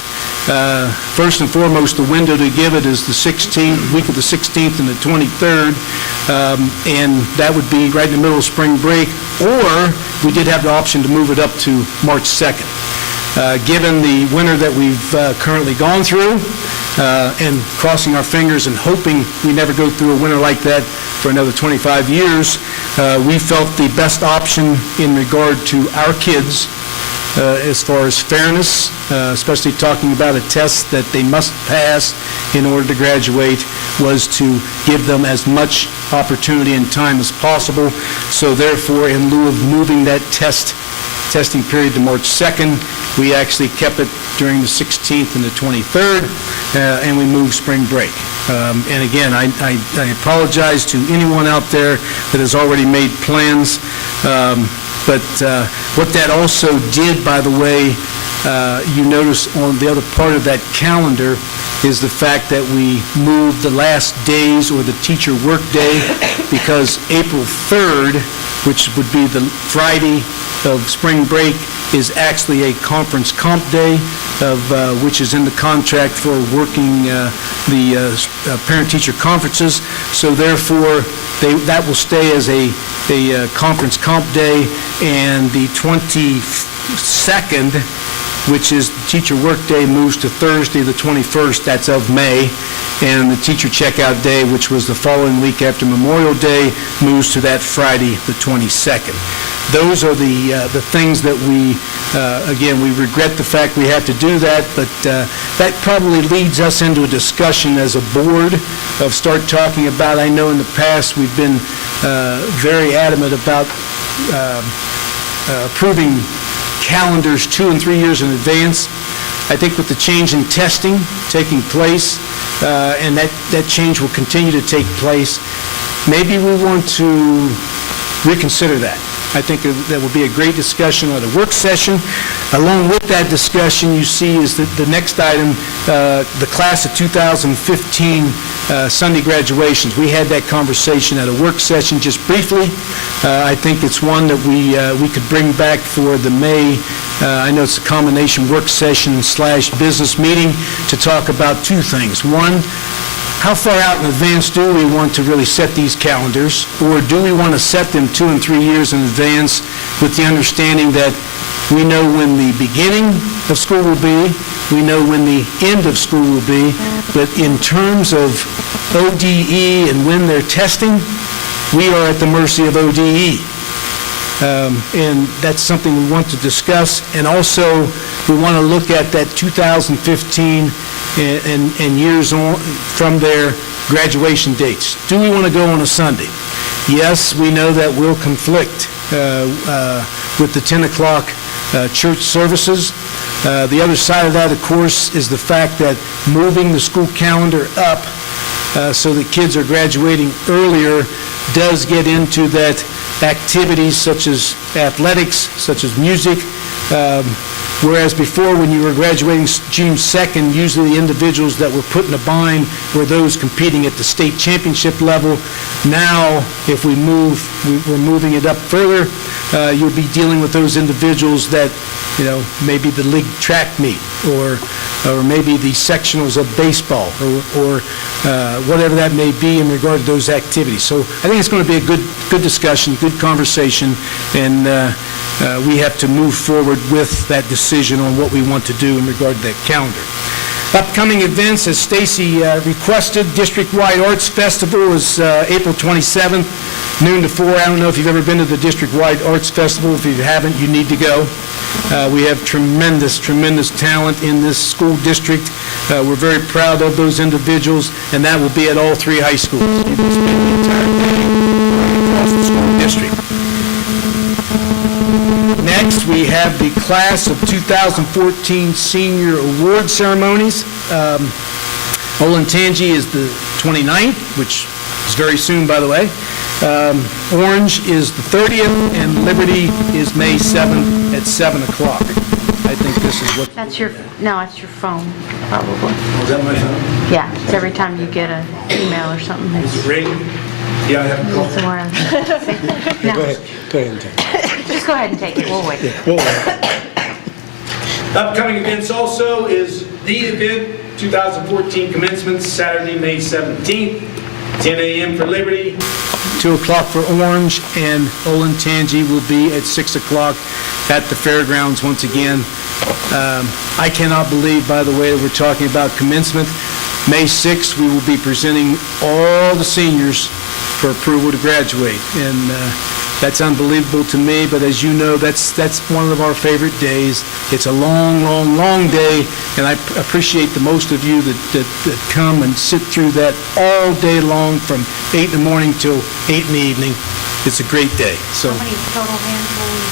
First and foremost, the window to give it is the 16th, week of the 16th and the 23rd, and that would be right in the middle of spring break, or we did have the option to move it up to March 2nd. Given the winter that we've currently gone through, and crossing our fingers and hoping we never go through a winter like that for another 25 years, we felt the best option in regard to our kids, as far as fairness, especially talking about a test that they must pass in order to graduate, was to give them as much opportunity and time as possible. So therefore, in lieu of moving that testing period to March 2nd, we actually kept it during the 16th and the 23rd, and we moved spring break. And again, I apologize to anyone out there that has already made plans. But what that also did, by the way, you notice on the other part of that calendar is the fact that we moved the last days or the teacher work day, because April 3rd, which would be the Friday of spring break, is actually a conference comp day, of which is in the contract for working the parent-teacher conferences. So therefore, that will stay as a conference comp day, and the 22nd, which is the teacher work day, moves to Thursday the 21st, that's of May, and the teacher checkout day, which was the following week after Memorial Day, moves to that Friday the 22nd. Those are the things that we, again, we regret the fact we have to do that, but that probably leads us into a discussion as a board of start talking about, I know in the past we've been very adamant about approving calendars 2 and 3 years in advance. I think with the change in testing taking place, and that change will continue to take place, maybe we want to reconsider that. I think that will be a great discussion at a work session. Along with that discussion, you see is the next item, the class of 2015 Sunday graduations. We had that conversation at a work session just briefly. I think it's one that we could bring back for the May, I know it's a combination work session / business meeting, to talk about two things. One, how far out in advance do we want to really set these calendars, or do we want to set them 2 and 3 years in advance with the understanding that we know when the beginning of school will be, we know when the end of school will be, but in terms of ODE and when they're testing, we are at the mercy of ODE. And that's something we want to discuss. And also, we want to look at that 2015 and years on from their graduation dates. Do we want to go on a Sunday? Yes, we know that will conflict with the 10 o'clock church services. The other side of that, of course, is the fact that moving the school calendar up so that kids are graduating earlier does get into that activities such as athletics, such as music, whereas before when you were graduating June 2nd, usually the individuals that were put in a bind were those competing at the state championship level. Now, if we're moving it up further, you'll be dealing with those individuals that, maybe the league track meet, or maybe the sectionals of baseball, or whatever that may be in regard to those activities. So I think it's going to be a good discussion, good conversation, and we have to move forward with that decision on what we want to do in regard to that calendar. Upcoming events, as Stacy requested, District-wide Arts Festival is April 27th, noon to 4. I don't know if you've ever been to the District-wide Arts Festival. If you haven't, you need to go. We have tremendous talent in this school district. We're very proud of those individuals, and that will be at all 3 high schools. You will spend the entire day across the school district. Next, we have the Class of 2014 Senior Award Ceremonies. Olentangy is the 29th, which is very soon, by the way. Orange is the 30th, and Liberty is May 7th at 7 o'clock. I think this is what... That's your, no, it's your phone, probably. Was that my phone? Yeah, it's every time you get an email or something. Is it ringing? Yeah, I have a call. Somewhere on- Go No, ahead and take it. just go ahead and take it, we'll wait. Upcoming events also is the event, 2014 commencements, Saturday, May 17th, 10 a.m. for Liberty, 2 o'clock for Orange, and Olentangy will be at 6 o'clock at the fairgrounds once again. I cannot believe, by the way, that we're talking about commencement. May 6th, we will be presenting all the seniors for approval to graduate, and that's unbelievable to me, but as you know, that's one of our favorite days. It's a long day, and I appreciate the most of you that come and sit through that all day long from 8 in the morning till 8 in the evening. It's a great day. So How many total hands will we be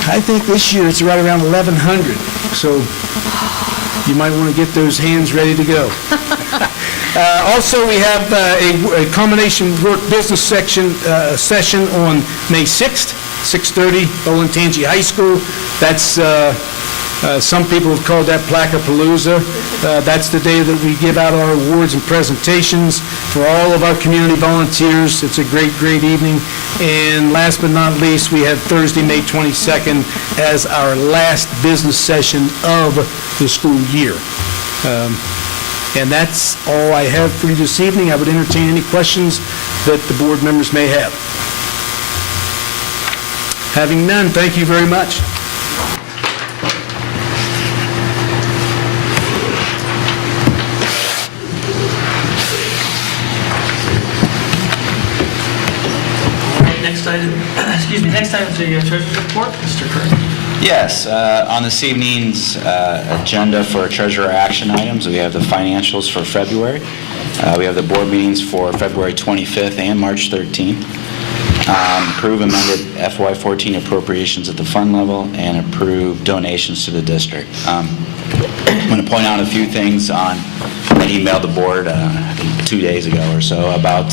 taking? I think this year it's right around 1,100, so you might want to get those hands ready to go. Also, we have a combination work business session on May 6th, 6:30, Olentangy High School. That's, some people have called that Placa-Palooza. That's the day that we give out our awards and presentations for all of our community volunteers. It's a great evening. And last but not least, we have Thursday, May 22nd as our last business session of the school year. And that's all I have for you this evening. I would entertain any questions that the board members may have. Having none, thank you very much. Next item is the treasurer's report. Mr. Curran. Yes, on this evening's agenda for treasurer action items, we have the financials for February. We have the board meetings for February 25th and March 13th. Approve amended FY14 appropriations at the fund level and approve donations to the district. I'm going to point out a few things on, I emailed the board 2 days ago or so about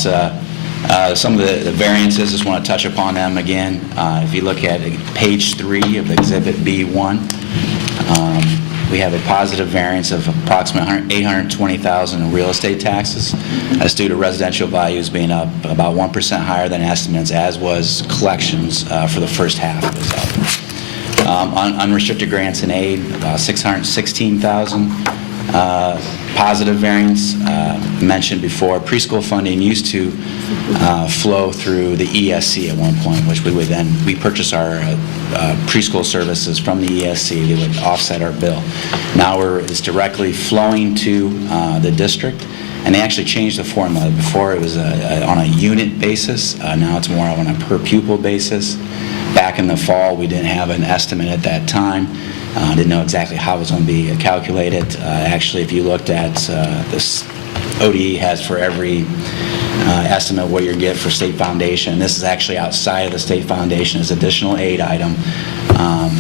some of the variances. Just want to touch upon them again. If you look at page 3 of Exhibit B1, we have a positive variance of approximately $820,000 in real estate taxes. That's due to residential values being up about 1% higher than estimates, as was collections for the first half of this. On unrestricted grants and aid, about $616,000. Positive variance, mentioned before, preschool funding used to flow through the ESC at one point, which we purchase our preschool services from the ESC. They would offset our bill. Now it's directly flowing to the district, and they actually changed the formula. Before it was on a unit basis. Now it's more on a per pupil basis. Back in the fall, we didn't have an estimate at that time. Didn't know exactly how it was going to be calculated. Actually, if you looked at this, ODE has for every estimate what you get for state foundation. This is actually outside of the state foundation as additional aid item.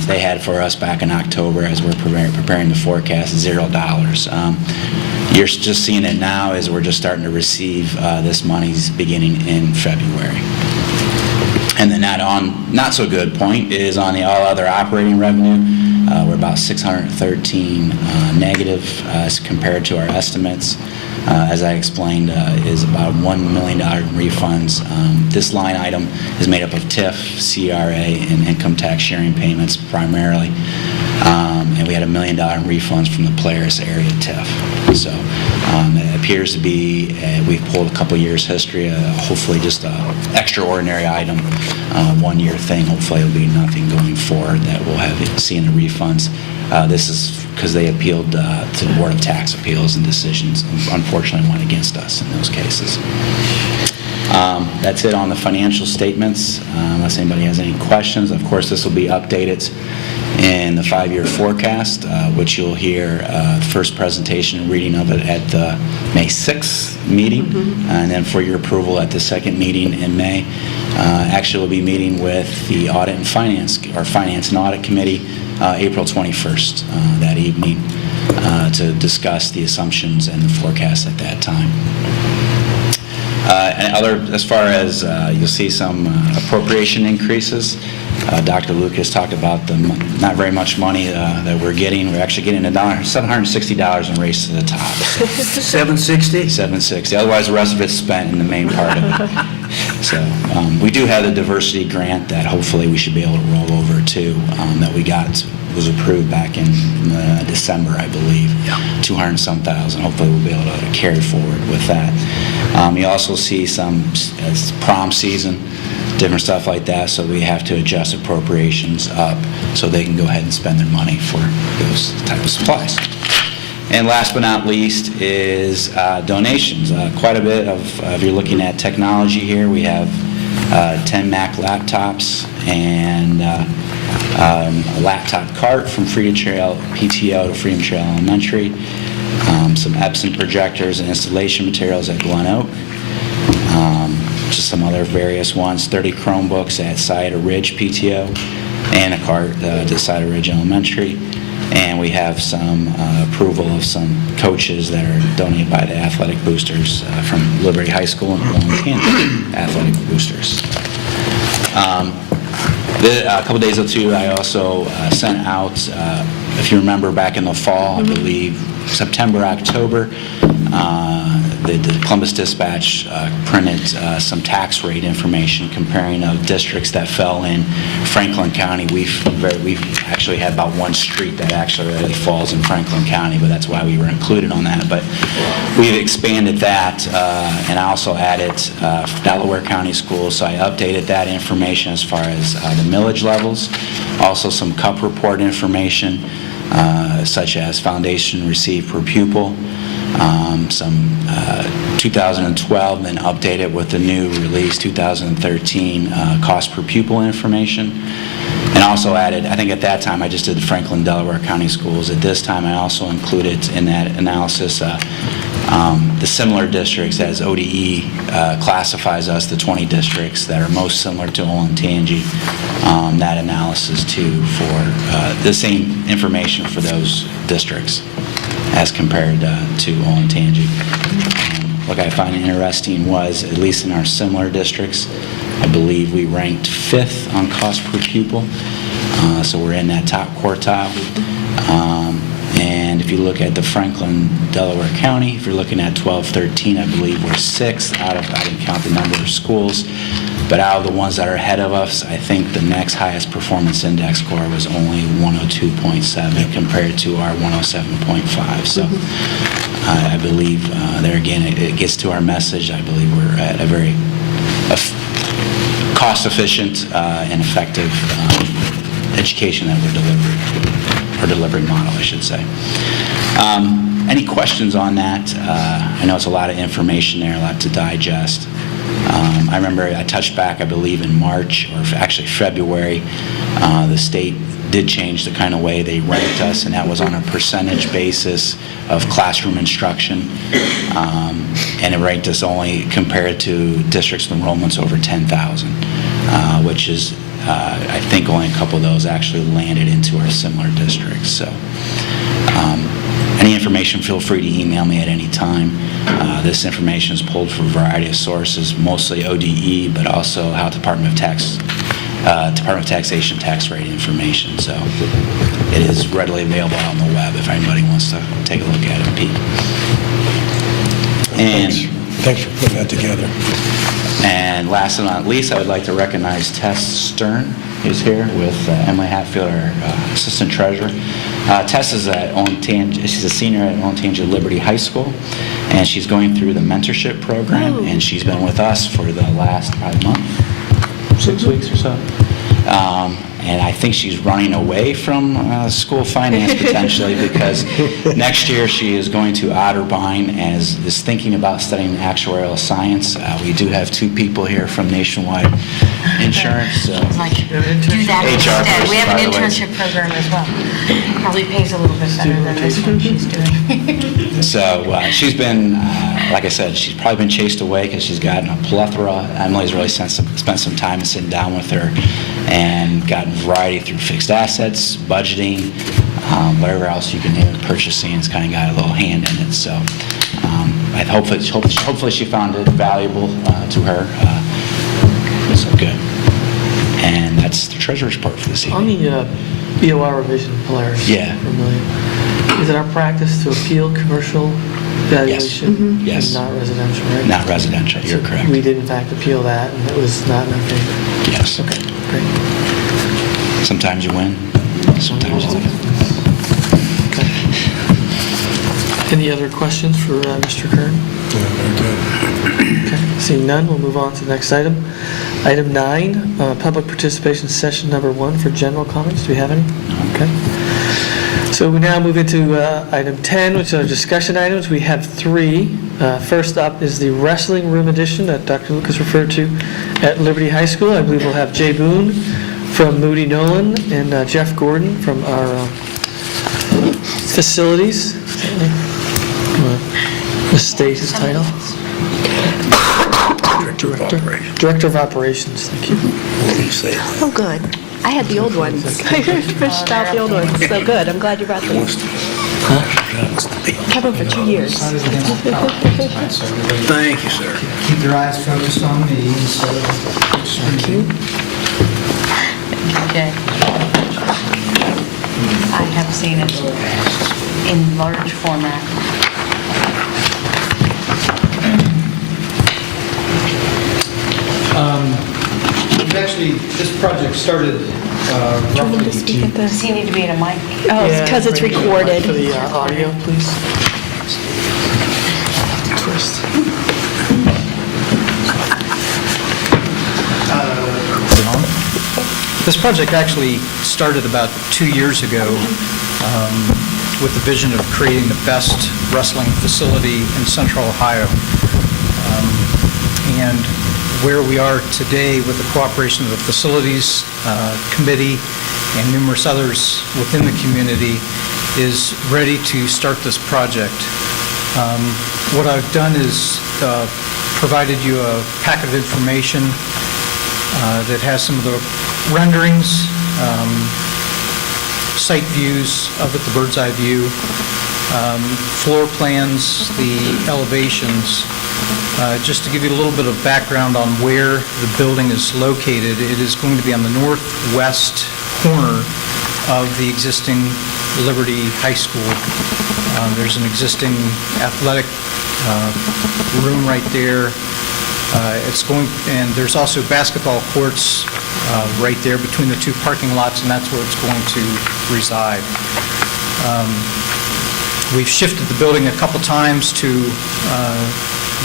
They had for us back in October as we're preparing the forecast, $0. You're just seeing it now as we're just starting to receive this money's beginning in February. And then not so good point is on the all other operating revenue. We're about 613 negative as compared to our estimates. As I explained, is about $1 million in refunds. This line item is made up of TIF, CRA, and income tax sharing payments primarily. and we had $1 million in refunds from the Polaris area TIF. So it appears to be, we've pulled a couple years' history, hopefully just an extraordinary item, one-year thing. Hopefully it'll be nothing going forward that we'll have seen the refunds. This is because they appealed to the Board of Tax Appeals, and decisions unfortunately went against us in those cases. That's it on the financial statements, unless anybody has any questions. Of course, this will be updated in the 5-year forecast, which you'll hear the first presentation and reading of it at the May 6th meeting, and then for your approval at the second meeting in May. Actually, we'll be meeting with the Audit and Finance, or Finance and Audit Committee, April 21st that evening to discuss the assumptions and the forecast at that time. And as far as you'll see some appropriation increases. Dr. Lucas talked about the not very much money that we're getting. We're actually getting $760 in Race to the Top. 760? $760. Otherwise, the rest of it's spent in the main part of it. So we do have the diversity grant that hopefully we should be able to roll over to, that we got, was approved back in December, I believe. Yeah. 200 and some thousand. Hopefully we'll be able to carry forward with that. You also see some as prom season, different stuff like that, so we have to adjust appropriations up so they can go ahead and spend their money for those type of supplies. And last but not least is donations. Quite a bit of, if you're looking at technology here, we have 10 Mac laptops and a laptop cart from Freedom Trail PTO to Freedom Trail Elementary, some Epson projectors and installation materials at Glen Oak, just some other various ones, 30 Chromebooks at Cider Ridge PTO, and a cart to Cider Ridge Elementary. And we have some approval of some coaches that are donated by the athletic boosters from Liberty High School and Olentangy athletic boosters. A couple days ago, too, I also sent out, if you remember back in the fall, I believe September, October, the Columbus Dispatch printed some tax rate information comparing of districts that fell in Franklin County. We've actually had about one street that actually really falls in Franklin County, but that's why we were included on that. But we've expanded that, and I also added Delaware County schools, so I updated that information as far as the millage levels, also some CUP report information, such as foundation received per pupil, some 2012, then updated with the new release 2013 cost per pupil information. And also added, I think at that time I just did the Franklin, Delaware County schools. At this time I also included in that analysis the similar districts, as ODE classifies us, the 20 districts that are most similar to Olentangy, that analysis too for the same information for those districts as compared to Olentangy. What I find interesting was, at least in our similar districts, I believe we ranked 5th on cost per pupil, so we're in that top quartile. And if you look at the Franklin, Delaware County, if you're looking at 12-13, I believe we're 6th out of, I didn't count the number of schools, but out of the ones that are ahead of us, I think the next highest performance index score was only 102.7 compared to our 107.5. So I believe there again, it gets to our message. I believe we're at a very cost-efficient and effective education that we're delivering, or delivery model, I should say. Any questions on that? I know it's a lot of information there, a lot to digest. I remember I touched back, I believe, in March, or actually February. The state did change the kind of way they ranked us, and that was on a percentage basis of classroom instruction. And it ranked us only compared to districts with enrollments over 10,000, which is, I think only a couple of those actually landed into our similar districts. So any information, feel free to email me at any time. This information is pulled from a variety of sources, mostly ODE, but also how Department of Taxation tax rate information. So it is readily available on the web if anybody wants to take a look at it, Pete. And Thanks for putting that together. And last but not least, I would like to recognize Tess Stern, who's here with Emily Hatfield, our assistant treasurer. Tess is at Olentangy, she's a senior at Olentangy Liberty High School, and she's going through the mentorship program, and she's been with us for the last probably month, 6 weeks or so. And I think she's running away from school finance potentially because next year she is going to Otterbein and is thinking about studying actuarial science. We do have 2 people here from Nationwide Insurance. So. Like, do that HR instead. We have an person, by the way. internship program as well. Probably pays a little bit better than this one she's doing. So she's been, like I said, she's probably been chased away because she's gotten a plethora. Emily's really spent some time sitting down with her and gotten variety through fixed assets, budgeting, whatever else you can do, purchasing. It's kind of got a little hand in it. So hopefully she found it valuable to her. So good. And that's the treasurer's report for this On evening. the BOR revision, Polaris. Yeah. Per million. Is it our practice to appeal commercial valuation? Yes. And not residential, right? Not residential, you're So correct. We did in fact appeal that, and it was not in our favor. Yes. Okay, great. Sometimes you win, sometimes you lose. Okay. Any other questions for Mr. Kern? Okay, seeing none, we'll move on to the next item. Item 9, public participation session number 1 for general comments. Do we have any? Okay. So we now move into item 10, which are discussion items. We have 3. First up is the wrestling room edition that Dr. Lucas referred to at Liberty High School. I believe we'll have Jay Boone from Moody Nolan and Jeff Gordon from our facilities. Misstate his title. Director of Operations, thank you. Oh, good. I had the old ones. I fished out the old ones. So good. I'm glad you brought them. Have them for 2 years. Thank you, sir. Keep your eyes focused on me instead of screen. Okay. I have seen it in large format. We've actually, this project started roughly Does he need to be in a mic? Oh, it's because it's bring the mic recorded. For the audio, please. Twist. This project actually started about 2 years ago with the vision of creating the best wrestling facility in Central Ohio. And where we are today with the cooperation of the Facilities Committee and numerous others within the community is ready to start this project. What I've done is provided you a packet of information that has some of the renderings, site views of it, the bird's eye view, floor plans, the elevations. Just to give you a little bit of background on where the building is located, it is going to be on the northwest corner of the existing Liberty High School. There's an existing athletic room right there. And there's also basketball courts right there between the 2 parking lots, and that's where it's going to reside. We've shifted the building a couple times to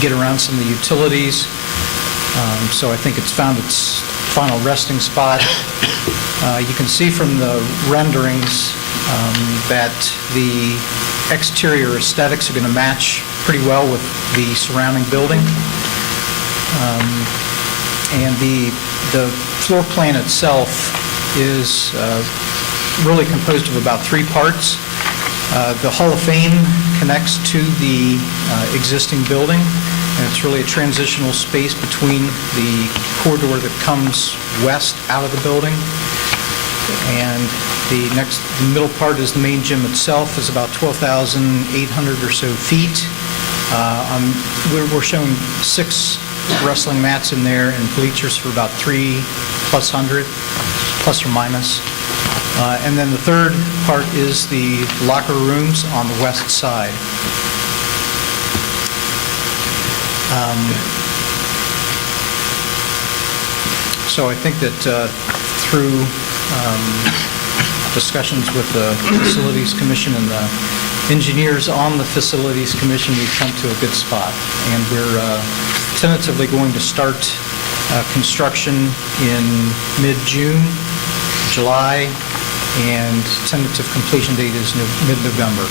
get around some of the utilities, so I think it's found its final resting spot. You can see from the renderings that the exterior aesthetics are going to match pretty well with the surrounding building. And the floor plan itself is really composed of about 3 parts. The Hall of Fame connects to the existing building, and it's really a transitional space between the corridor that comes west out of the building. And the middle part is the main gym itself, is about 12,800 or so feet. We're showing 6 wrestling mats in there and bleachers for about 300+, plus or minus. And then the third part is the locker rooms on the west side. So I think that through discussions with the Facilities Commission and the engineers on the Facilities Commission, we've come to a good spot. And we're tentatively going to start construction in mid-June, July, and tentative completion date is mid-November.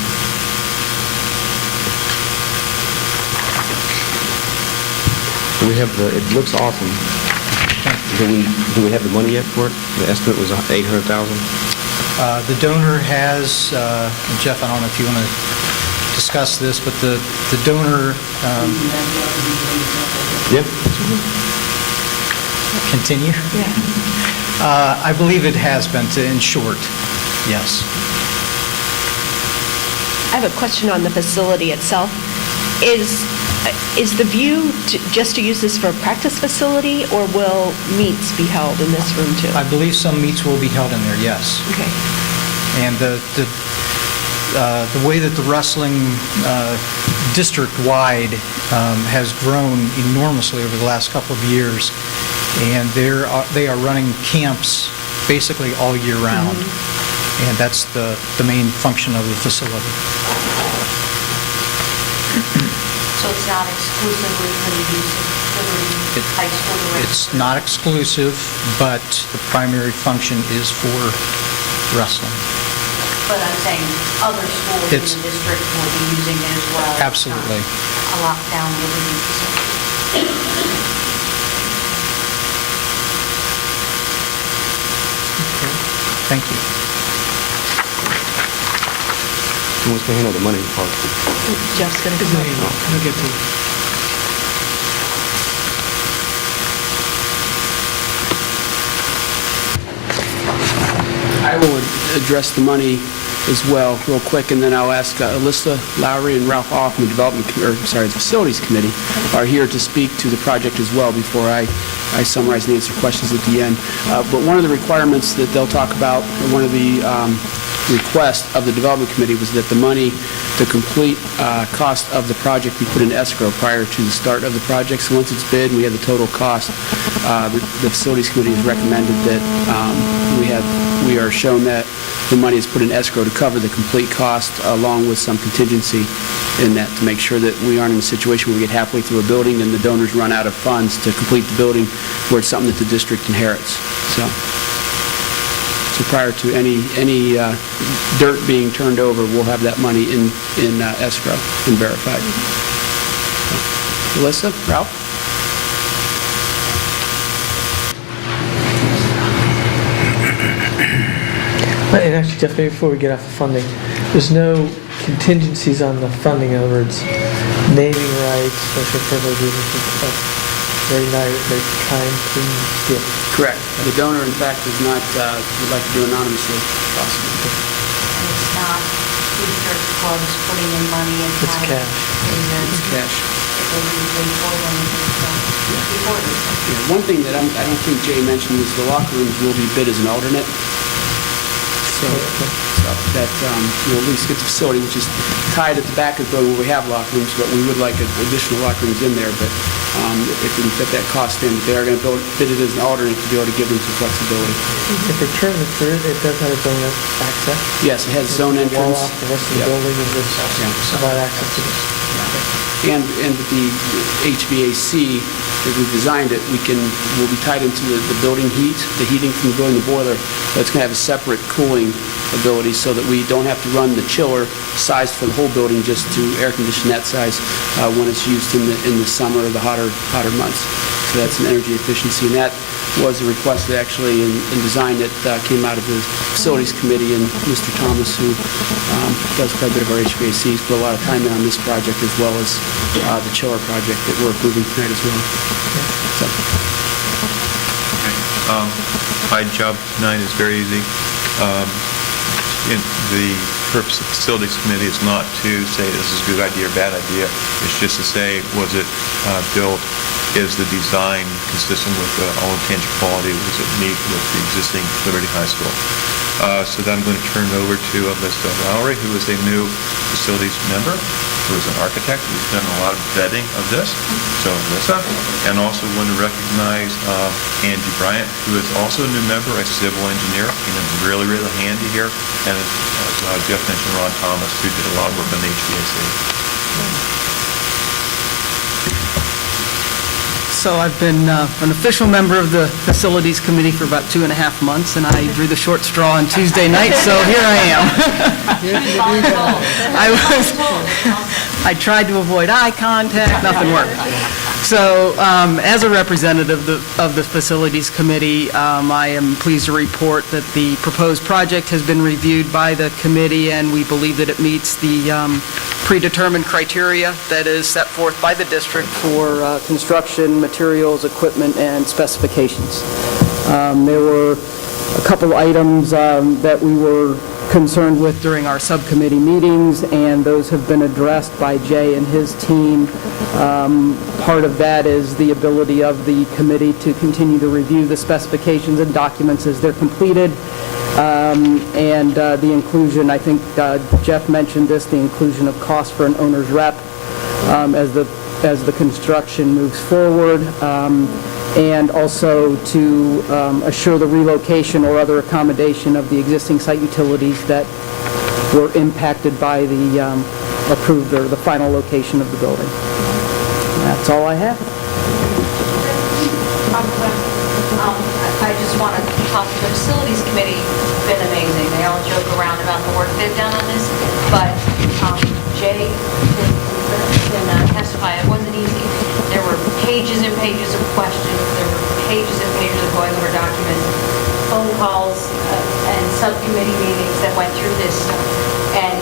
We have it looks awesome. Do we have the money yet for it? The estimate was $800,000. The donor has, and Jeff, I don't know if you want to discuss this, but the donor, Yeah. continue? I believe it has been, in short, yes. I have a question on the facility itself. Is the view just to use this for a practice facility, or will meets be held in this room too? I believe some meets will be held in there, yes. Okay. And the way that the wrestling district-wide has grown enormously over the last couple of years, and they are running camps basically all year round, and that's the main function of the facility. So it's not exclusively for the use of Liberty High School directly? It's not exclusive, but the primary function is for wrestling. But I'm saying other schools in the district will be using it as well? Absolutely. It's not a lockdown Liberty facility? Thank you. Who wants to handle the money part? Jeff's going to come up. I'll get to it. I will address the money as well, real quick, and then I'll ask Alyssa Lowry and Ralph Hoffman, the Facilities Committee, are here to speak to the project as well before I summarize and answer questions at the end. But one of the requirements that they'll talk about, or one of the requests of the Development Committee, was that the money, the complete cost of the project be put in escrow prior to the start of the project. So once it's bid and we have the total cost, the Facilities Committee has recommended that we are shown that the money is put in escrow to cover the complete cost, along with some contingency in that, to make sure that we aren't in a situation where we get halfway through a building and the donors run out of funds to complete the building, where it's something that the district inherits. So prior to any dirt being turned over, we'll have that money in escrow and verified. Alyssa, Ralph? And actually, Jeff, maybe before we get off the funding, there's no contingencies on the funding. In other words, naming rights, special privileges, very nice, very kind, clean gift. Correct. The donor, in fact, would like to do anonymously, if possible. And it's not T-shirt clubs putting in money and It's trying cash. It's cash. Before this. Yeah, one thing that I don't think Jay mentioned is the locker rooms will be bid as an alternate. So that we'll at least get the facility, which is tied at the back of the building where we have locker rooms, but we would like additional locker rooms in there. But if we can fit that cost in, they are going to bid it as an alternate to be able to give them some flexibility. If it turns the third, it does have its own access. Yes, it has zone Wall entrance. off the rest of the building and just provide access to this. And with the HVAC, as we've designed it, we'll be tied into the building heat, the heating from the building, the boiler, but it's going to have a separate cooling ability so that we don't have to run the chiller sized for the whole building just to air condition that size when it's used in the summer or the hotter months. So that's an energy efficiency, and that was a request that actually in design that came out of the Facilities Committee, and Mr. Thomas, who does quite a bit of our HVACs, put a lot of time in on this project as well as the chiller project that we're approving tonight as well. So. My job tonight is very easy. The purpose of the Facilities Committee is not to say this is a good idea or bad idea. It's just to say, was it built? Is the design consistent with all intangible quality? Was it meet with the existing Liberty High School? So then I'm going to turn it over to Alyssa Lowry, who is a new facilities member. who is an architect, who's done a lot of vetting of this, so Alyssa, and also want to recognize Angie Bryant, who is also a new member, a civil engineer, really, really handy here, and as Jeff mentioned, Ron Thomas, who did a lot of work on the HVAC. So I've been an official member of the Facilities Committee for about 2.5 months, and I drew the short straw on Tuesday night, so here I am. I tried to avoid eye contact, nothing worked. So as a representative of the Facilities Committee, I am pleased to report that the proposed project has been reviewed by the committee, and we believe that it meets the predetermined criteria that is set forth by the district for construction, materials, equipment, and specifications. There were a couple items that we were concerned with during our subcommittee meetings, and those have been addressed by Jay and his team. Part of that is the ability of the committee to continue to review the specifications and documents as they're completed. And the inclusion, I think Jeff mentioned this, the inclusion of cost for an owner's rep as the construction moves forward, and also to assure the relocation or other accommodation of the existing site utilities that were impacted by the approved or the final location of the building. That's all I have. I just want to talk to the Facilities Committee. It's been amazing. They all joke around about the work they've done on this, but Jay can testify. It wasn't easy. There were pages and pages of questions. There were pages and pages of going over documents, phone calls, and subcommittee meetings that went through this stuff. And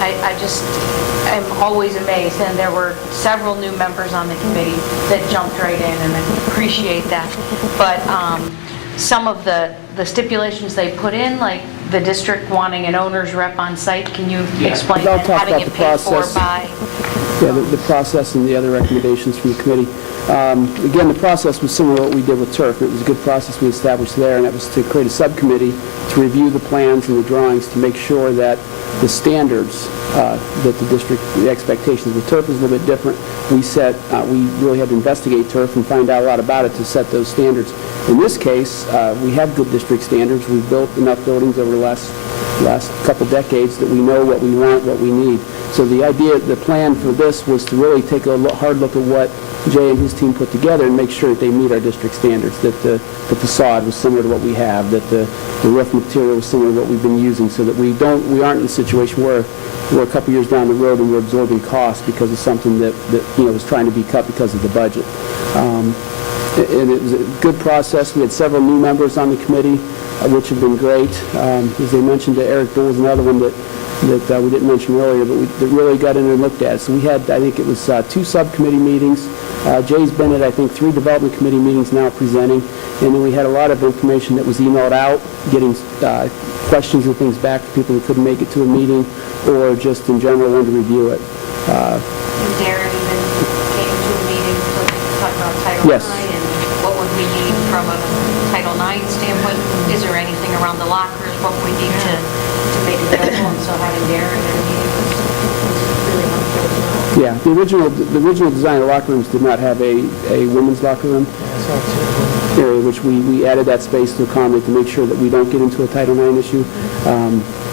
I just am always amazed. And there were several new members on the committee that jumped right in, and I appreciate that. But some of the stipulations they put in, like the district wanting an owner's rep on site, can you explain I'll that? talk Having about it the paid for process. by... Yeah, the process and the other recommendations from the committee. Again, the process was similar to what we did with turf. It was a good process we established there, and that was to create a subcommittee to review the plans and the drawings to make sure that the standards that the district, the expectations with turf is a little bit different. We really had to investigate turf and find out a lot about it to set those standards. In this case, we have good district standards. We've built enough buildings over the last couple decades that we know what we want, what we need. So the plan for this was to really take a hard look at what Jay and his team put together and make sure that they meet our district standards, that the facade was similar to what we have, that the roof material was similar to what we've been using, so that we aren't in a situation where we're a couple years down the road and we're absorbing costs because of something that was trying to be cut because of the budget. And it was a good process. We had several new members on the committee, which have been great. As they mentioned, Eric Bull was another one that we didn't mention earlier, but we really got in and looked at. So we had, I think it was 2 subcommittee meetings. Jay's been at, I think, 3 development committee meetings now presenting. And then we had a lot of information that was emailed out, getting questions and things back to people who couldn't make it to a meeting or just in general wanted to review it. And Darren even came to a meeting to talk about Title Yes. IX and what would we need from a Title IX standpoint. Is there anything around the lockers, what we need to make available? And so having Darren in a meeting was really helpful as well. Yeah, the original design of locker rooms did not have a women's locker room area, which we added that space to accommodate to make sure that we don't get into a Title IX issue.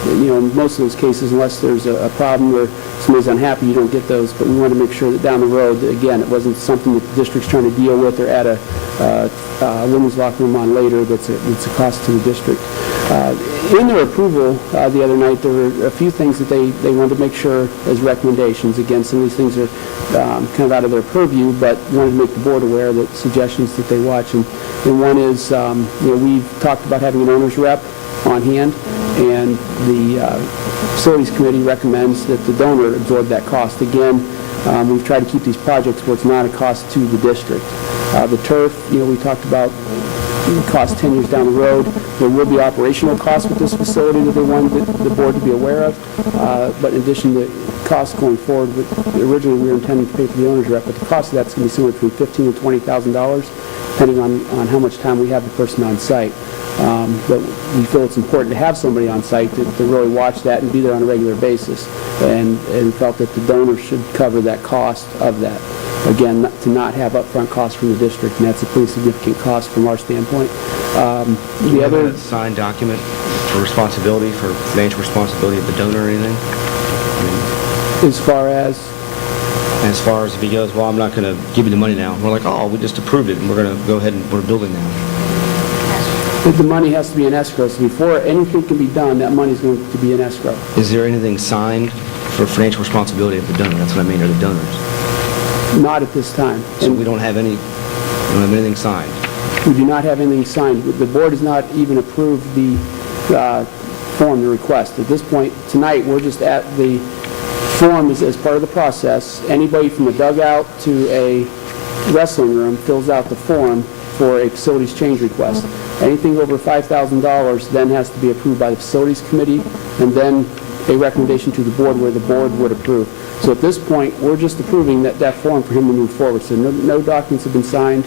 In most of those cases, unless there's a problem where somebody's unhappy, you don't get those. But we want to make sure that down the road, that, again, it wasn't something that the district's trying to deal with or add a women's locker room on later that's a cost to the district. In their approval the other night, there were a few things that they wanted to make sure as recommendations. Again, some of these things are kind of out of their purview, but wanted to make the board aware that suggestions that they watch. And one is, we've talked about having an owner's rep on hand, and the Facilities Committee recommends that the donor absorb that cost. Again, we've tried to keep these projects where it's not a cost to the district. The turf, we talked about cost 10 years down the road. There will be operational costs with this facility that they wanted the board to be aware of, but in addition to costs going forward, originally we were intending to pay for the owner's rep, but the cost of that's going to be somewhere between $15,000 and $20,000, depending on how much time we have the person on site. But we feel it's important to have somebody on site to really watch that and be there on a regular basis, and felt that the donor should cover that cost of that. Again, to not have upfront costs from the district, and that's a pretty significant cost from our standpoint. Do you have a signed document for responsibility, for financial responsibility of the donor or anything? As far as if he goes, well, I'm not going to give you the money now. We're like, oh, we just approved it, and we're going to go ahead and we're building now. the money has to be in escrow, so before anything can be done, that money's going to be in escrow. Is there anything signed for financial responsibility of the donor? That's what I mean, or the donors? Not at this time. So we don't have anything signed? We do not have anything signed. The board has not even approved the form, the request. At this point, tonight, we're just at the form as part of the process. Anybody from a dugout to a wrestling room fills out the form for a facilities change request. Anything over $5,000 then has to be approved by the facilities committee, and then a recommendation to the board where the board would approve. So at this point, we're just approving that form for him to move forward. So no documents have been signed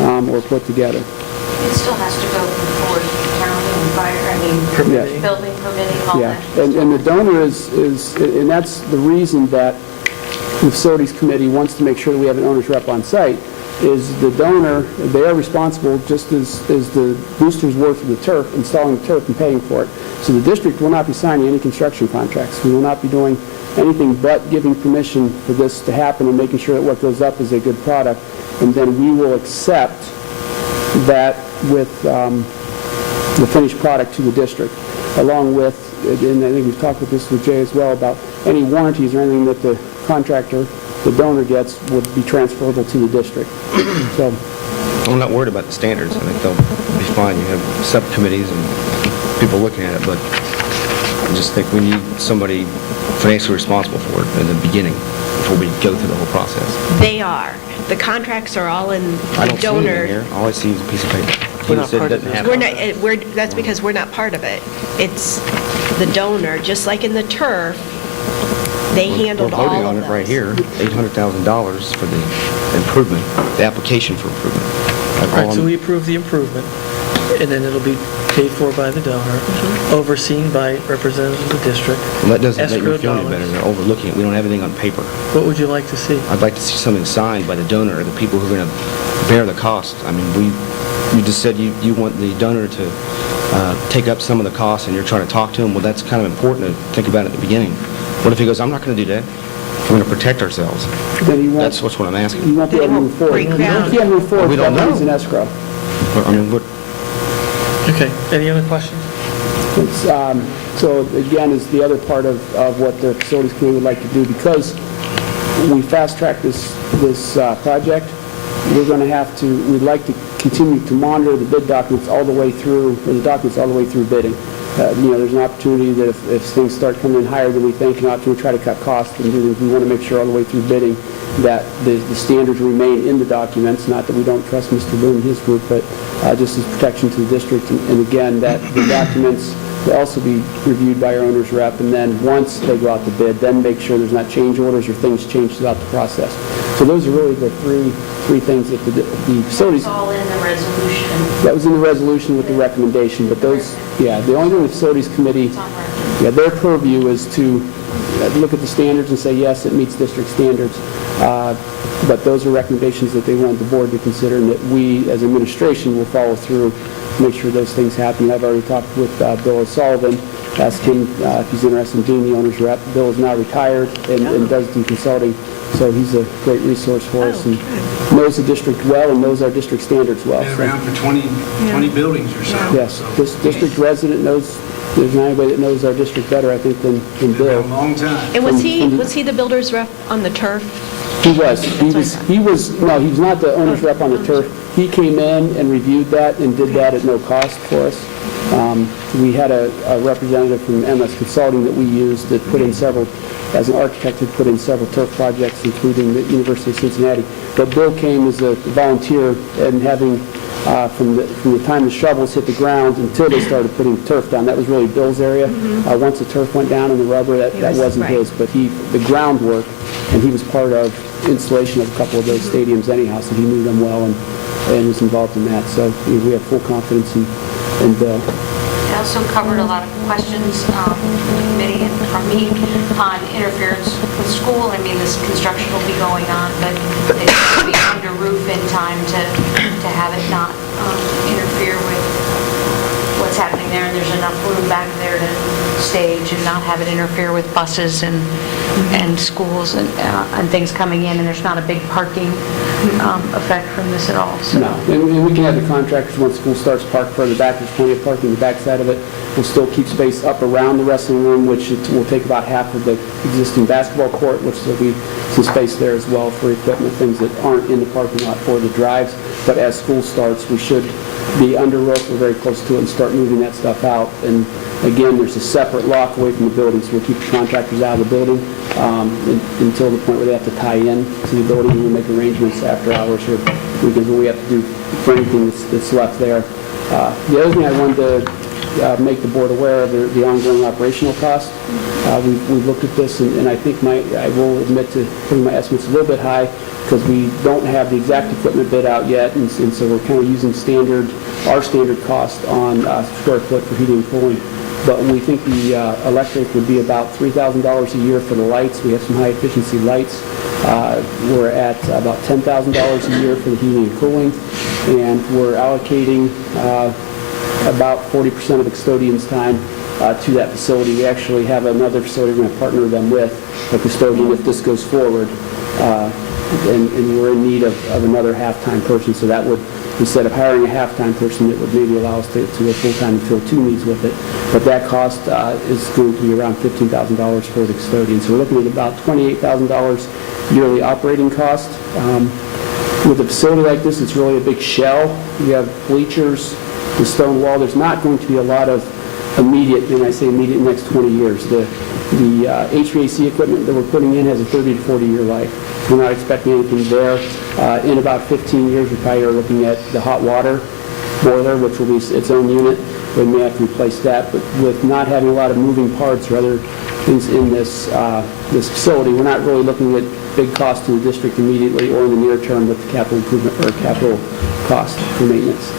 or put together. It still has to go before county and fire, Permitting. building permitting, all Yeah, that. and the donor is, and that's the reason that the facilities committee wants to make sure that we have an owner's rep on site, is the donor, they are responsible just as the boosters were for the turf, installing the turf and paying for it. So the district will not be signing any construction contracts. We will not be doing anything but giving permission for this to happen and making sure that what goes up is a good product. And then we will accept that with the finished product to the district, along with, and I think we've talked about this with Jay as well, about any warranties or anything that the contractor, the donor gets, would be transferable to the district. So I'm not worried about the standards. I think they'll be fine. You have subcommittees and people looking at it, but I just think we need somebody financially responsible for it in the beginning before we go through the whole process. They are. The contracts are all in I the don't see anything donor. here. All I see is a piece of paper. We're He not said part it of doesn't this. have We're it. not, that's because we're not part of it. It's the donor, just like in the turf, they handled all of We're voting on it those. right here, $800,000 for the improvement, the application for improvement. That's All all right, so I'm- we approve the improvement, and then it'll be paid for by the donor, overseen by representatives of the district. Well, that doesn't make me Escrow feel any dollars. better. They're overlooking it. We don't have anything on paper. What would you like to see? I'd like to see something signed by the donor or the people who are going to bear the cost. I mean, you just said you want the donor to take up some of the costs, and you're trying to talk to him. Well, that's kind of important to think about at the beginning. What if he goes, I'm not going to do that. We're going to protect ourselves. then you That's won't, what I'm asking. you won't be able to move forward. break You ground. can't move forward We if don't that money's know. in escrow. I mean, what? Okay, any other questions? It's, so again, is the other part of what the facilities committee would like to do, because we fast-track this project, we're going to have to, we'd like to continue to monitor the bid documents all the way through, or the documents all the way through bidding. There's an opportunity that if things start coming in higher than we think, an opportunity to try to cut costs and do things, we want to make sure all the way through bidding that the standards remain in the documents, not that we don't trust Mr. Boone and his group, but just as protection to the district. And again, that the documents will also be reviewed by our owner's rep, and then once they go out to bid, then make sure there's not change orders or things change throughout the process. So those are really the three things that the facilities... It's all in the resolution. That was in the resolution with the recommendation, but those, yeah, the only thing the facilities committee, It's on record. yeah, their purview is to look at the standards and say, yes, it meets district standards. But those are recommendations that they want the board to consider, and that we, as administration, will follow through to make sure those things happen. I've already talked with Bill O'Sullivan, asked him if he's interested in being the owner's rep. Bill is now retired and does do consulting, so he's a great resource for us and knows the district well and knows our district standards well. Been So, around for 20 buildings or so. yes, this district resident knows, there's not anybody that knows our district better, I think, than Been Bill. around a long time. And was From- he the builder's rep on the turf? He was not the owner's rep on the turf. He came in and reviewed that and did that at no cost for us. We had a representative from MS Consulting that we used that put in several, as an architect, had put in several turf projects, including the University of Cincinnati. But Bill came as a volunteer, and having from the time the shovels hit the ground until they started putting turf down. That was really Bill's area. Once the turf went down and the rubber, that wasn't his, but the groundwork, and he was part of installation of a couple of those stadiums anyhow, so he knew them well and was involved in that. So we have full confidence in Bill. It also covered a lot of questions from the committee and from me on interference with school. I mean, this construction will be going on, but it should be under roof in time to have it not interfere with what's happening there. And there's enough room back there to stage and not have it interfere with buses and schools and things coming in. And there's not a big parking effect from this at all. So. No, and we can have the contractors, once school starts, park further back. There's plenty of parking on the backside of it. We'll still keep space up around the wrestling room, which will take about half of the existing basketball court, which there'll be some space there as well for equipment, things that aren't in the parking lot for the drives. But as school starts, we should be under roof, we're very close to it, and start moving that stuff out. And again, there's a separate lock away from the building, so we'll keep the contractors out of the building until the point where they have to tie in to the building, and we'll make arrangements after hours or weekends what we have to do for anything that's left there. The other thing I wanted to make the board aware of the ongoing operational cost. We've looked at this, and I think I will admit to putting my estimates a little bit high because we don't have the exact equipment bid out yet, and so we're kind of using our standard cost on square foot for heating and cooling. But we think the electric would be about $3,000 a year for the lights. We have some high-efficiency lights. We're at about $10,000 a year for the heating and cooling, and we're allocating about 40% of the custodian's time to that facility. We actually have another facility we're going to partner them with, a custodian, if this goes forward, and we're in need of another half-time person. So that would, instead of hiring a half-time person, it would maybe allow us to go full-time and fill two needs with it. But that cost is going to be around $15,000 for the custodian. So we're looking at about $28,000 yearly operating cost. With a facility like this, it's really a big shell. You have bleachers, the stone wall. There's not going to be a lot of immediate, and I say immediate, next 20 years. The HVAC equipment that we're putting in has a 30 to 40-year life. We're not expecting anything there. In about 15 years, we probably are looking at the hot water boiler, which will be its own unit. We may have to replace that, but with not having a lot of moving parts or other things in this facility, we're not really looking at big costs to the district immediately or in the near term with the capital improvement or capital cost for maintenance.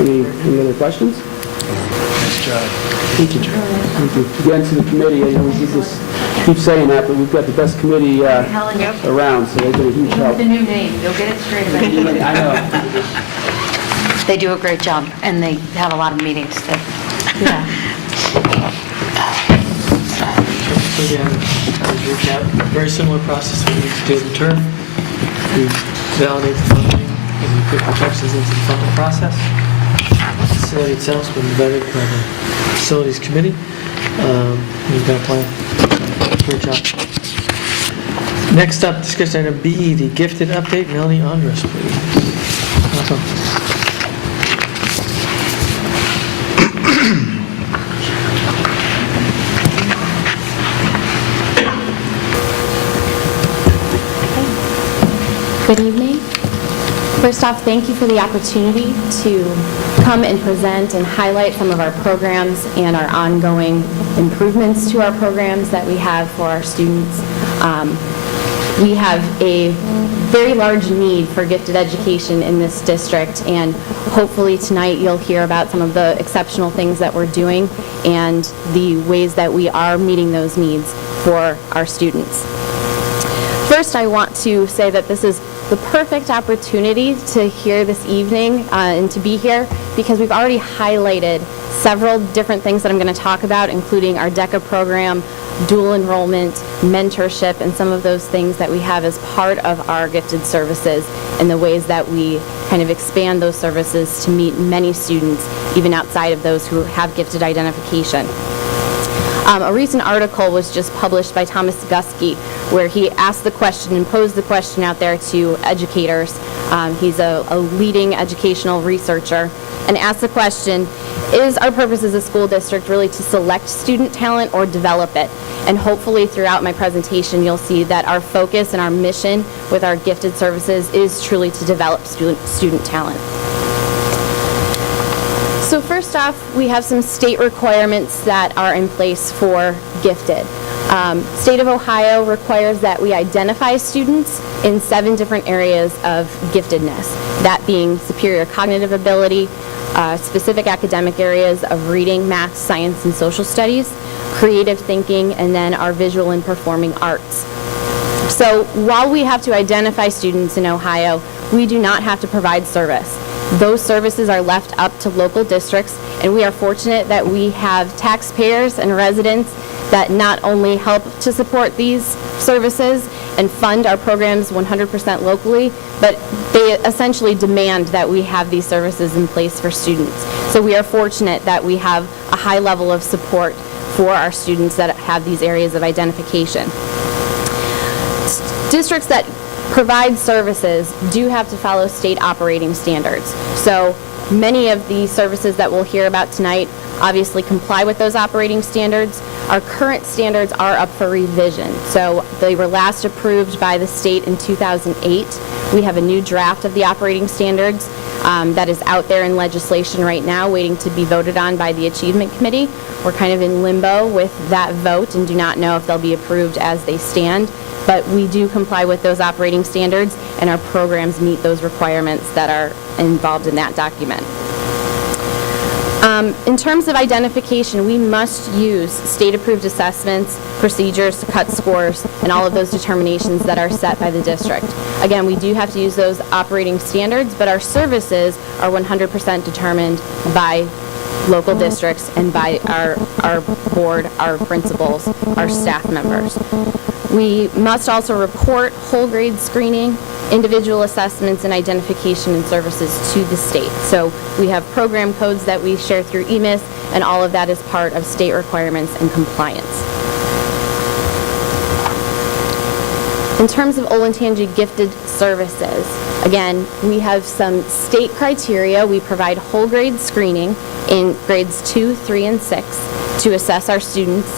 Any other questions? Nice job. Thank you. Thank you. Again, to the committee, I know we just keep saying that, but we've got the best committee around, so they've been a huge help. The new name, you'll get it straight eventually. I know. They do a great job, and they have a lot of meetings. So again, as a recap, very similar process that we used to do in the turf. We validate the funding and we put projections into the funding process. The facility itself has been vetted by the facilities committee. We've got a plan. Great job. Next up, discussion item B, the gifted update. Melanie Andres, please. Welcome. Good evening. First off, thank you for the opportunity to come and present and highlight some of our programs and our ongoing improvements to our programs that we have for our students. We have a very large need for gifted education in this district, and hopefully tonight you'll hear about some of the exceptional things that we're doing and the ways that we are meeting those needs for our students. First, I want to say that this is the perfect opportunity to hear this evening and to be here because we've already highlighted several different things that I'm going to talk about, including our DECA program, dual enrollment, mentorship, and some of those things that we have as part of our gifted services and the ways that we kind of expand those services to meet many students, even outside of those who have gifted identification. A recent article was just published by Thomas Gusky where he asked the question and posed the question out there to educators. He's a leading educational researcher, and ask the question, is our purpose as a school district really to select student talent or develop it? And hopefully throughout my presentation, you'll see that our focus and our mission with our gifted services is truly to develop student talent. So first off, we have some state requirements that are in place for gifted. State of Ohio requires that we identify students in 7 different areas of giftedness, that being superior cognitive ability, specific academic areas of reading, math, science, and social studies, creative thinking, and then our visual and performing arts. So while we have to identify students in Ohio, we do not have to provide service. Those services are left up to local districts, and we are fortunate that we have taxpayers and residents that not only help to support these services and fund our programs 100% locally, but they essentially demand that we have these services in place for students. So we are fortunate that we have a high level of support for our students that have these areas of identification. Districts that provide services do have to follow state operating standards. So many of the services that we'll hear about tonight obviously comply with those operating standards. Our current standards are up for revision. So they were last approved by the state in 2008. We have a new draft of the operating standards that is out there in legislation right now waiting to be voted on by the Achievement Committee. We're kind of in limbo with that vote and do not know if they'll be approved as they stand. But we do comply with those operating standards, and our programs meet those requirements that are involved in that document. In terms of identification, we must use state-approved assessments, procedures to cut scores, and all of those determinations that are set by the district. Again, we do have to use those operating standards, but our services are 100% determined by local districts and by our board, our principals, our staff members. We must also report whole grade screening, individual assessments, and identification and services to the state. So we have program codes that we share through EMIS, and all of that is part of state requirements and compliance. In terms of Olentangy gifted services, again, we have some state criteria. We provide whole grade screening in grades 2, 3, and 6 to assess our students.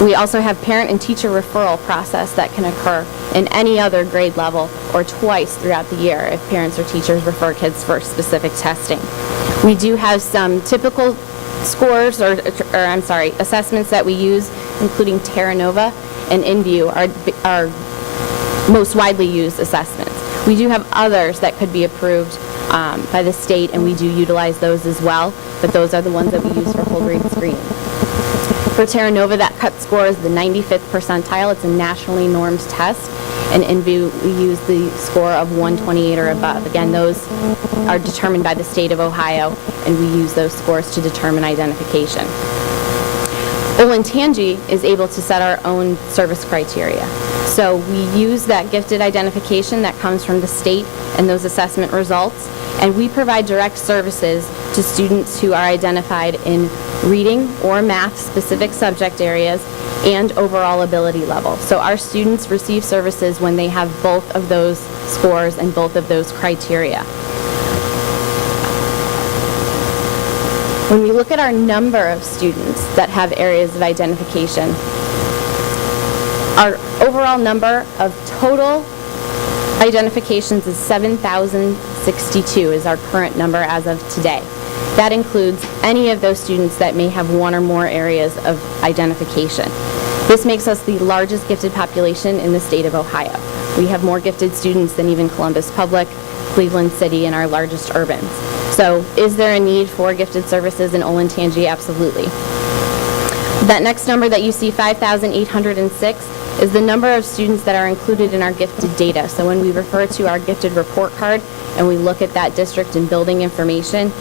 We also have parent and teacher referral process that can occur in any other grade level or twice throughout the year if parents or teachers refer kids for specific testing. We do have some typical scores assessments that we use, including Terra Nova and InView are most widely used assessments. We do have others that could be approved by the state, and we do utilize those as well, but those are the ones that we use for whole grade screening. For Terra Nova, that cut score is the 95th percentile. It's a nationally normed test. And InView, we use the score of 128 or above. Again, those are determined by the state of Ohio, and we use those scores to determine identification. Olentangy is able to set our own service criteria. So we use that gifted identification that comes from the state and those assessment results, and we provide direct services to students who are identified in reading or math specific subject areas and overall ability level. So our students receive services when they have both of those scores and both of those criteria. When we look at our number of students that have areas of identification, our overall number of total identifications is 7,062 is our current number as of today. That includes any of those students that may have one or more areas of identification. This makes us the largest gifted population in the state of Ohio. We have more gifted students than even Columbus Public, Cleveland City, and our largest urbans. So is there a need for gifted services in Olentangy? Absolutely. That next number that you see, 5,806, is the number of students that are included in our gifted data. So when we refer to our gifted report card and we look at that district and building information,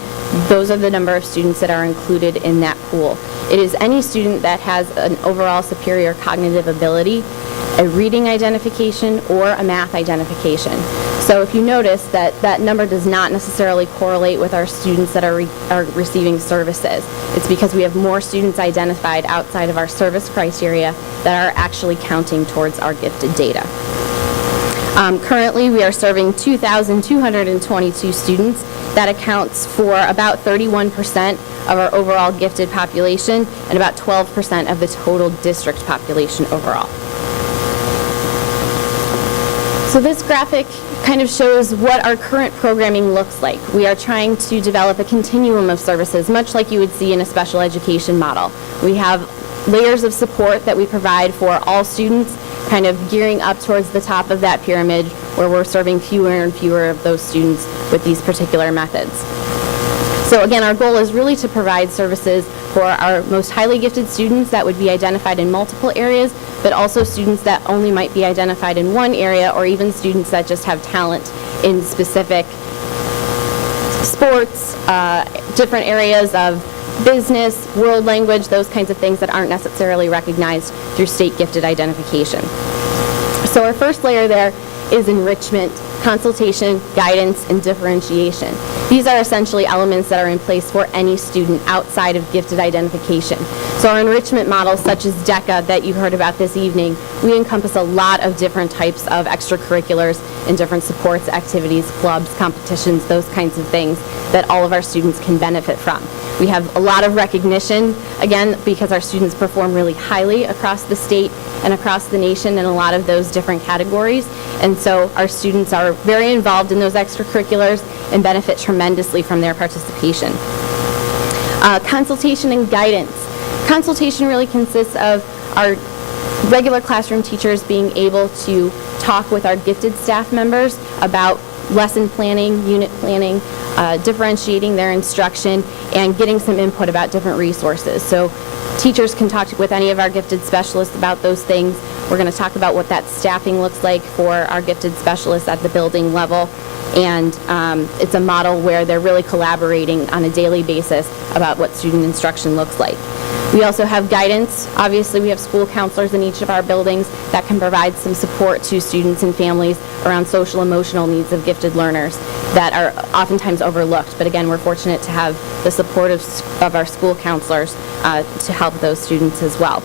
those are the number of students that are included in that pool. It is any student that has an overall superior cognitive ability, a reading identification, or a math identification. So if you notice that number does not necessarily correlate with our students that are receiving services. It's because we have more students identified outside of our service criteria that are actually counting towards our gifted data. Currently, we are serving 2,222 students. That accounts for about 31% of our overall gifted population and about 12% of the total district population overall. So this graphic kind of shows what our current programming looks like. We are trying to develop a continuum of services, much like you would see in a special education model. We have layers of support that we provide for all students, kind of gearing up towards the top of that pyramid where we're serving fewer and fewer of those students with these particular methods. So again, our goal is really to provide services for our most highly gifted students that would be identified in multiple areas, but also students that only might be identified in one area, or even students that just have talent in specific sports, different areas of business, world language, those kinds of things that aren't necessarily recognized through state gifted identification. So our first layer there is enrichment, consultation, guidance, and differentiation. These are essentially elements that are in place for any student outside of gifted identification. So our enrichment models, such as DECA that you heard about this evening, we encompass a lot of different types of extracurriculars and different supports, activities, clubs, competitions, those kinds of things that all of our students can benefit from. We have a lot of recognition, again, because our students perform really highly across the state and across the nation in a lot of those different categories. And so our students are very involved in those extracurriculars and benefit tremendously from their participation. Consultation and guidance. Consultation really consists of our regular classroom teachers being able to talk with our gifted staff members about lesson planning, unit planning, differentiating their instruction, and getting some input about different resources. So teachers can talk with any of our gifted specialists about those things. We're going to talk about what that staffing looks like for our gifted specialists at the building level. And it's a model where they're really collaborating on a daily basis about what student instruction looks like. We also have guidance. Obviously, we have school counselors in each of our buildings that can provide some support to students and families around social emotional needs of gifted learners that are oftentimes overlooked. But again, we're fortunate to have the support of our school counselors to help those students as well.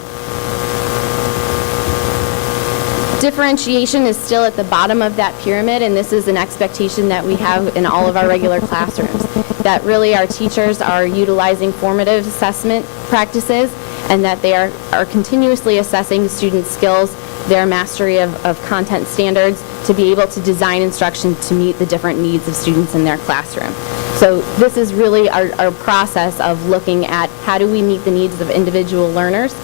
Differentiation is still at the bottom of that pyramid, and this is an expectation that we have in all of our regular classrooms, that really our teachers are utilizing formative assessment practices and that they are continuously assessing student skills, their mastery of content standards, to be able to design instruction to meet the different needs of students in their classroom. So this is really our process of looking at how do we meet the needs of individual learners,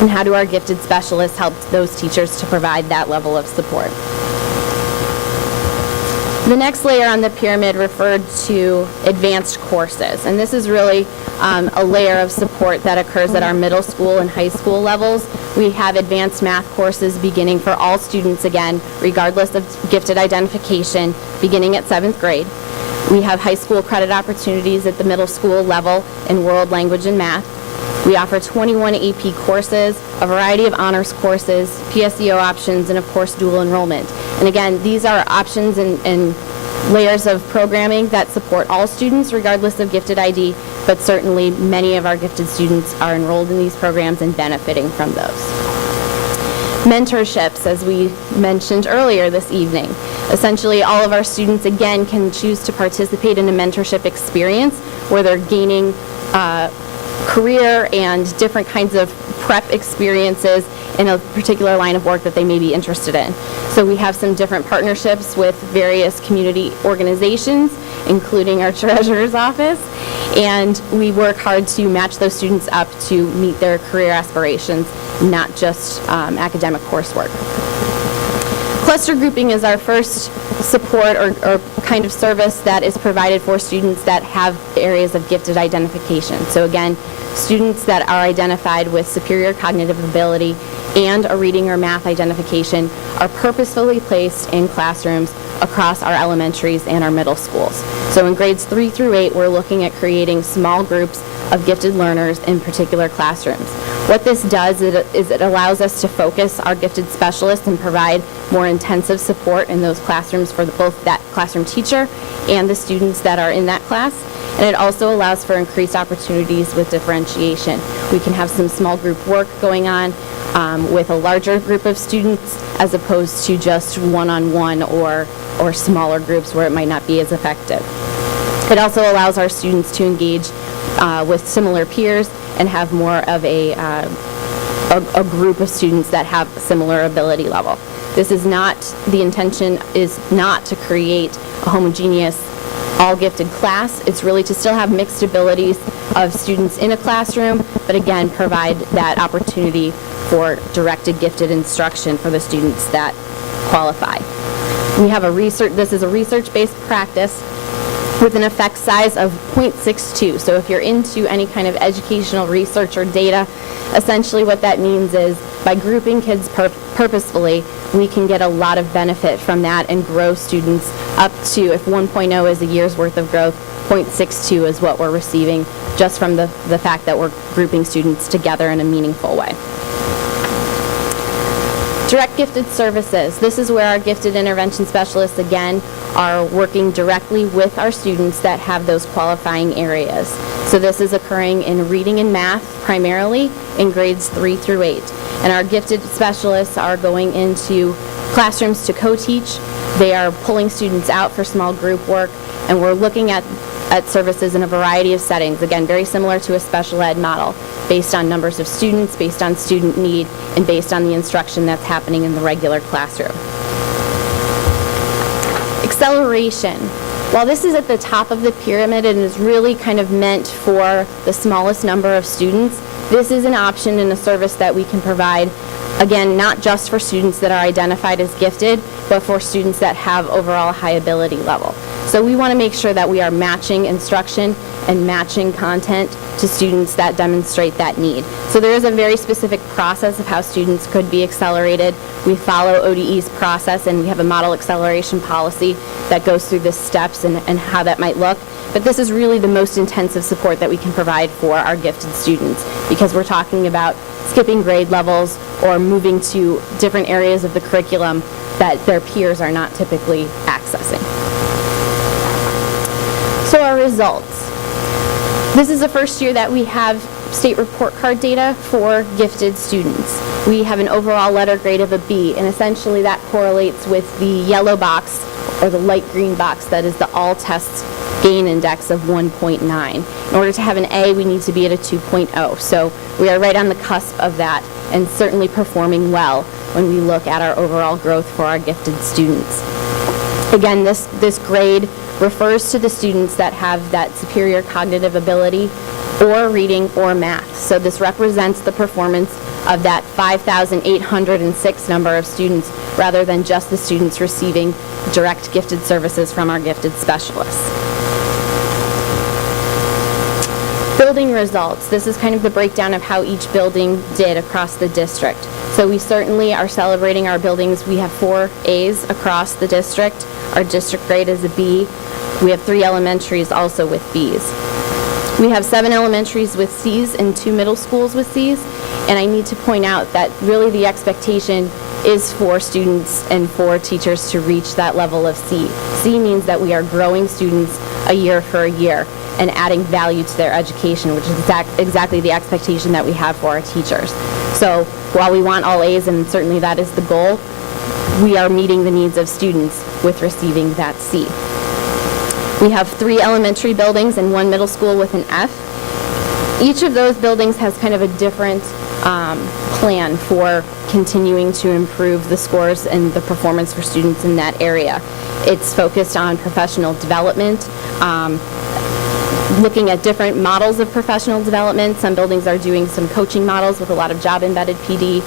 and how do our gifted specialists help those teachers to provide that level of support. The next layer on the pyramid referred to advanced courses, and this is really a layer of support that occurs at our middle school and high school levels. We have advanced math courses beginning for all students, again, regardless of gifted identification, beginning at 7th grade. We have high school credit opportunities at the middle school level in world language and math. We offer 21 AP courses, a variety of honors courses, PSEO options, and of course dual enrollment. And again, these are options and layers of programming that support all students regardless of gifted ID, but certainly many of our gifted students are enrolled in these programs and benefiting from those. Mentorships, as we mentioned earlier this evening. Essentially, all of our students, again, can choose to participate in a mentorship experience where they're gaining career and different kinds of prep experiences in a particular line of work that they may be interested in. So we have some different partnerships with various community organizations, including our treasurer's office, and we work hard to match those students up to meet their career aspirations, not just academic coursework. Cluster grouping is our first support or kind of service that is provided for students that have areas of gifted identification. So again, students that are identified with superior cognitive ability and a reading or math identification are purposefully placed in classrooms across our elementaries and our middle schools. So in grades 3 through 8, we're looking at creating small groups of gifted learners in particular classrooms. What this does is it allows us to focus our gifted specialists and provide more intensive support in those classrooms for both that classroom teacher and the students that are in that class. And it also allows for increased opportunities with differentiation. We can have some small group work going on with a larger group of students as opposed to just one-on-one or smaller groups where it might not be as effective. It also allows our students to engage with similar peers and have more of a group of students that have similar ability level. This is not, the intention is not to create a homogeneous, all-gifted class. It's really to still have mixed abilities of students in a classroom, but again, provide that opportunity for directed gifted instruction for the students that qualify. We have this is a research-based practice with an effect size of 0.62. So if you're into any kind of educational research or data, essentially what that means is by grouping kids purposefully, we can get a lot of benefit from that and grow students up to, if 1.0 is a year's worth of growth, 0.62 is what we're receiving just from the fact that we're grouping students together in a meaningful way. Direct gifted services. This is where our gifted intervention specialists, again, are working directly with our students that have those qualifying areas. So this is occurring in reading and math, primarily in grades 3 through 8. And our gifted specialists are going into classrooms to co-teach. They are pulling students out for small group work, and we're looking at services in a variety of settings, again, very similar to a special ed model, based on numbers of students, based on student need, and based on the instruction that's happening in the regular classroom. Acceleration. While this is at the top of the pyramid and is really kind of meant for the smallest number of students, this is an option and a service that we can provide, again, not just for students that are identified as gifted, but for students that have overall high ability level. So we want to make sure that we are matching instruction and matching content to students that demonstrate that need. So there is a very specific process of how students could be accelerated. We follow ODE's process, and we have a model acceleration policy that goes through the steps and how that might look. But this is really the most intensive support that we can provide for our gifted students, because we're talking about skipping grade levels or moving to different areas of the curriculum that their peers are not typically accessing. So our results. This is the first year that we have state report card data for gifted students. We have an overall letter grade of a B, and essentially that correlates with the yellow box or the light green box that is the all tests gain index of 1.9. In order to have an A, we need to be at a 2.0. So we are right on the cusp of that and certainly performing well when we look at our overall growth for our gifted students. Again, this grade refers to the students that have that superior cognitive ability or reading or math. So this represents the performance of that 5,806 number of students rather than just the students receiving direct gifted services from our gifted specialists. Building results. This is kind of the breakdown of how each building did across the district. So we certainly are celebrating our buildings. We have 4 A's across the district. Our district grade is a B. We have 3 elementaries also with B's. We have 7 elementaries with C's and 2 middle schools with C's. And I need to point out that really the expectation is for students and for teachers to reach that level of C. C means that we are growing students a year for a year and adding value to their education, which is exactly the expectation that we have for our teachers. So while we want all A's, and certainly that is the goal, we are meeting the needs of students with receiving that C. We have 3 elementary buildings and 1 middle school with an F. Each of those buildings has kind of a different plan for continuing to improve the scores and the performance for students in that area. It's focused on professional development, looking at different models of professional development. Some buildings are doing some coaching models with a lot of job-embedded PD.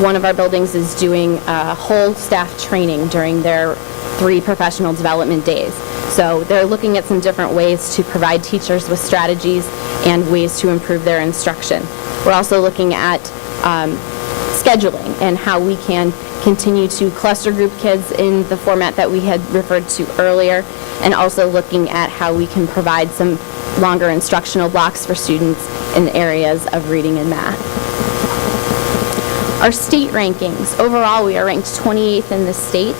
One of our buildings is doing whole staff training during their 3 professional development days. So they're looking at some different ways to provide teachers with strategies and ways to improve their instruction. We're also looking at scheduling and how we can continue to cluster group kids in the format that we had referred to earlier, and also looking at how we can provide some longer instructional blocks for students in areas of reading and math. Our state rankings, overall, we are ranked 28th in the state.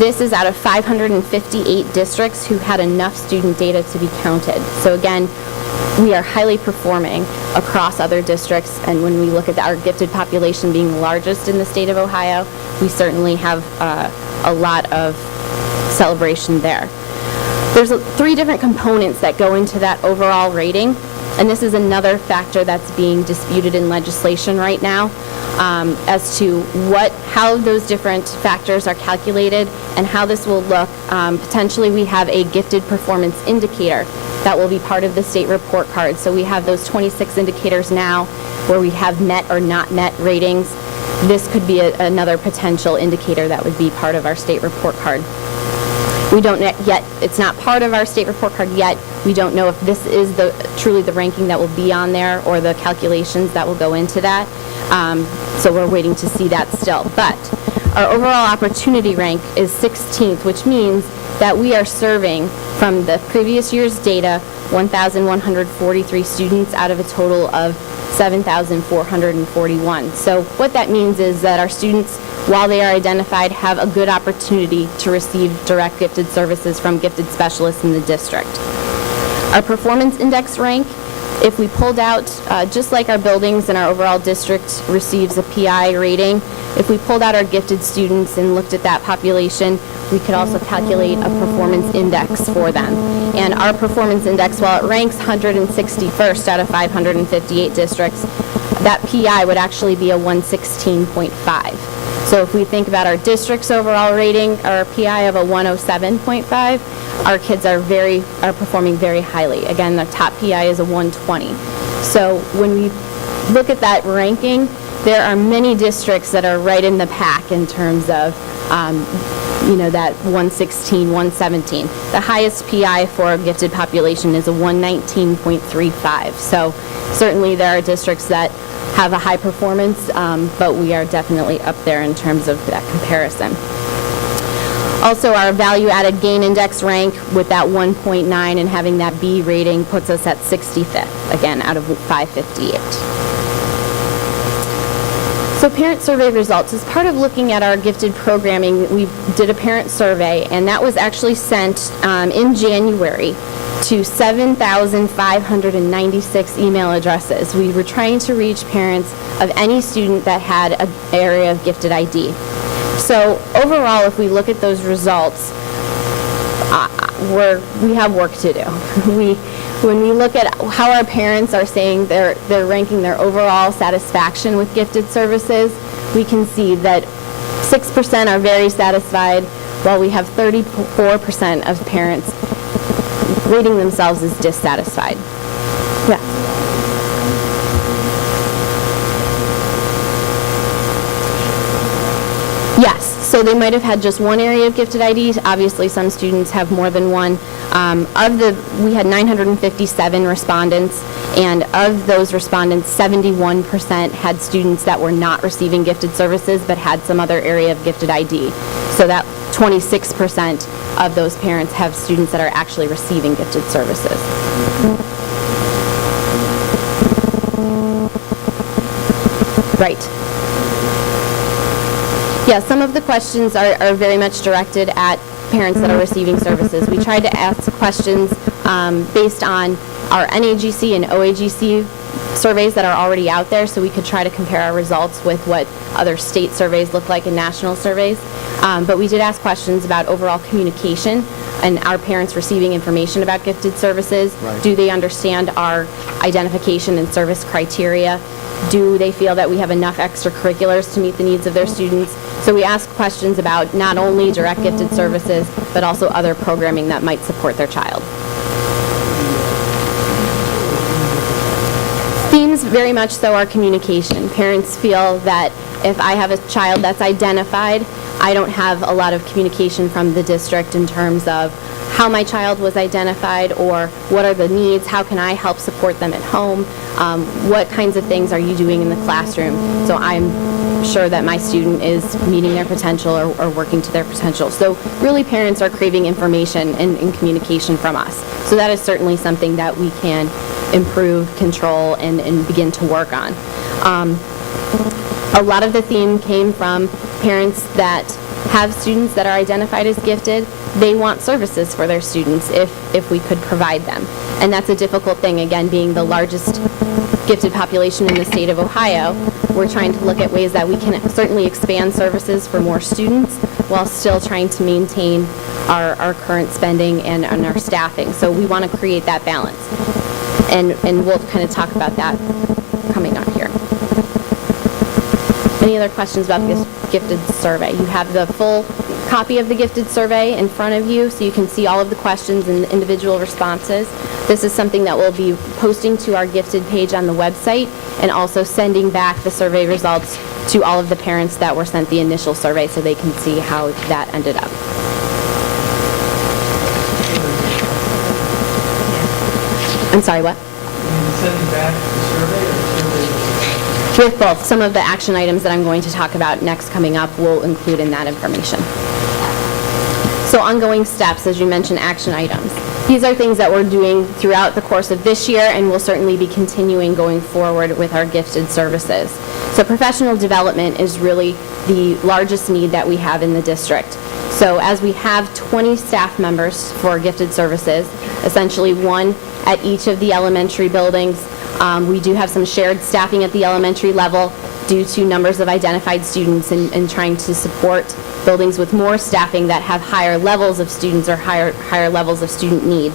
This is out of 558 districts who had enough student data to be counted. So again, we are highly performing across other districts, and when we look at our gifted population being the largest in the state of Ohio, we certainly have a lot of celebration there. There's 3 different components that go into that overall rating, and this is another factor that's being disputed in legislation right now as to how those different factors are calculated and how this will look. Potentially, we have a gifted performance indicator that will be part of the state report card. So we have those 26 indicators now where we have met or not met ratings. This could be another potential indicator that would be part of our state report card. We don't yet, it's not part of our state report card yet. We don't know if this is truly the ranking that will be on there or the calculations that will go into that. So we're waiting to see that still. But our overall opportunity rank is 16th, which means that we are serving from the previous year's data 1,143 students out of a total of 7,441. So what that means is that our students, while they are identified, have a good opportunity to receive direct gifted services from gifted specialists in the district. Our performance index rank, if we pulled out, just like our buildings and our overall district receives a PI rating, if we pulled out our gifted students and looked at that population, we could also calculate a performance index for them. And our performance index, while it ranks 161st out of 558 districts, that PI would actually be a 116.5. So if we think about our district's overall rating, our PI of a 107.5, our kids are performing very highly. Again, the top PI is a 120. So when we look at that ranking, there are many districts that are right in the pack in terms of that 116, 117. The highest PI for a gifted population is a 119.35. So certainly there are districts that have a high performance, but we are definitely up there in terms of that comparison. Also, our value-added gain index rank with that 1.9 and having that B rating puts us at 65th, again, out of 558. So parent survey results. As part of looking at our gifted programming, we did a parent survey, and that was actually sent in January to 7,596 email addresses. We were trying to reach parents of any student that had an area of gifted ID. So overall, if we look at those results, we have work to do. When we look at how our parents are saying they're ranking their overall satisfaction with gifted services, we can see that 6% are very satisfied, while we have 34% of parents rating themselves as dissatisfied. Yeah. Yes, so they might have had just one area of gifted ID. Obviously, some students have more than one. We had 957 respondents, and of those respondents, 71% had students that were not receiving gifted services but had some other area of gifted ID. So that 26% of those parents have students that are actually receiving gifted services. Right. Yeah, some of the questions are very much directed at parents that are receiving services. We tried to ask questions based on our NAGC and OAGC surveys that are already out there, so we could try to compare our results with what other state surveys look like and national surveys. But we did ask questions about overall communication and our parents receiving information about gifted services. Right. Do they understand our identification and service criteria? Do they feel that we have enough extracurriculars to meet the needs of their students? So we ask questions about not only direct gifted services, but also other programming that might support their child. Themes very much so are communication. Parents feel that if I have a child that's identified, I don't have a lot of communication from the district in terms of how my child was identified or what are the needs, how can I help support them at home, what kinds of things are you doing in the classroom, so I'm sure that my student is meeting their potential or working to their potential. So really parents are craving information and communication from us. So that is certainly something that we can improve, control, and begin to work on. A lot of the theme came from parents that have students that are identified as gifted. They want services for their students if we could provide them. And that's a difficult thing, again, being the largest gifted population in the state of Ohio. We're trying to look at ways that we can certainly expand services for more students while still trying to maintain our current spending and our staffing. So we want to create that balance. And we'll kind of talk about that coming up here. Any other questions about the gifted survey? You have the full copy of the gifted survey in front of you, so you can see all of the questions and individual responses. This is something that we'll be posting to our gifted page on the website and also sending back the survey results to all of the parents that were sent the initial survey so they can see how that ended up. I'm sorry, what? Sending back the survey or the survey? With both. Some of the action items that I'm going to talk about next coming up will include in that information. So ongoing steps, as you mentioned, action items. These are things that we're doing throughout the course of this year and will certainly be continuing going forward with our gifted services. So professional development is really the largest need that we have in the district. So as we have 20 staff members for gifted services, essentially one at each of the elementary buildings, we do have some shared staffing at the elementary level due to numbers of identified students and trying to support buildings with more staffing that have higher levels of students or higher levels of student need.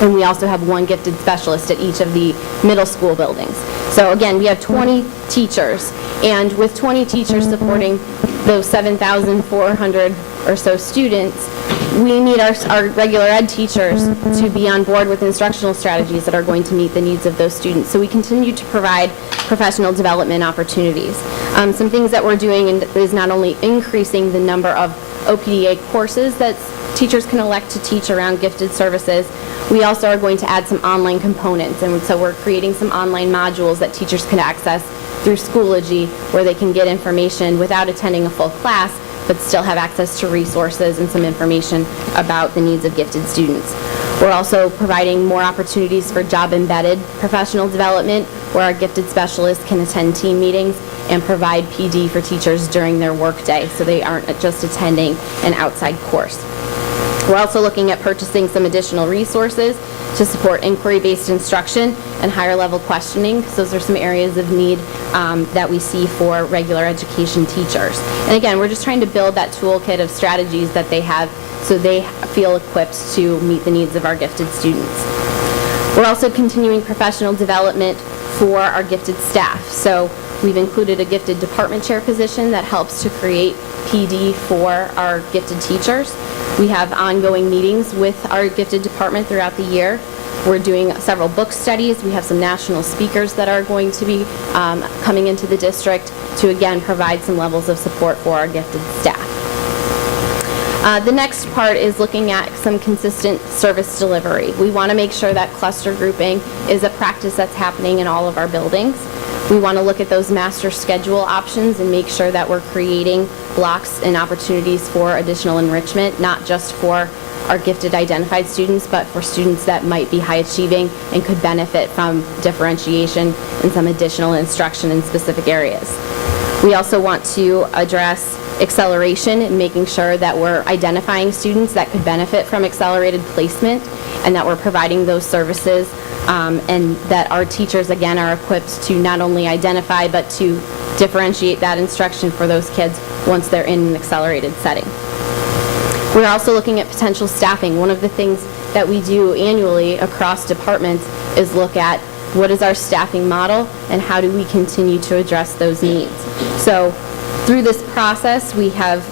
And we also have one gifted specialist at each of the middle school buildings. So again, we have 20 teachers, and with 20 teachers supporting those 7,400 or so students, we need our regular ed teachers to be on board with instructional strategies that are going to meet the needs of those students. So we continue to provide professional development opportunities. Some things that we're doing is not only increasing the number of OPDA courses that teachers can elect to teach around gifted services, we also are going to add some online components. And so we're creating some online modules that teachers can access through Schoology, where they can get information without attending a full class, but still have access to resources and some information about the needs of gifted students. We're also providing more opportunities for job-embedded professional development, where our gifted specialists can attend team meetings and provide PD for teachers during their workday, so they aren't just attending an outside course. We're also looking at purchasing some additional resources to support inquiry-based instruction and higher-level questioning, because those are some areas of need that we see for regular education teachers. And again, we're just trying to build that toolkit of strategies that they have so they feel equipped to meet the needs of our gifted students. We're also continuing professional development for our gifted staff. So we've included a gifted department chair position that helps to create PD for our gifted teachers. We have ongoing meetings with our gifted department throughout the year. We're doing several book studies. We have some national speakers that are going to be coming into the district to, again, provide some levels of support for our gifted staff. The next part is looking at some consistent service delivery. We want to make sure that cluster grouping is a practice that's happening in all of our buildings. We want to look at those master schedule options and make sure that we're creating blocks and opportunities for additional enrichment, not just for our gifted identified students, but for students that might be high achieving and could benefit from differentiation and some additional instruction in specific areas. We also want to address acceleration and making sure that we're identifying students that could benefit from accelerated placement and that we're providing those services and that our teachers, again, are equipped to not only identify but to differentiate that instruction for those kids once they're in an accelerated setting. We're also looking at potential staffing. One of the things that we do annually across departments is look at what is our staffing model and how do we continue to address those needs. So through this process, we have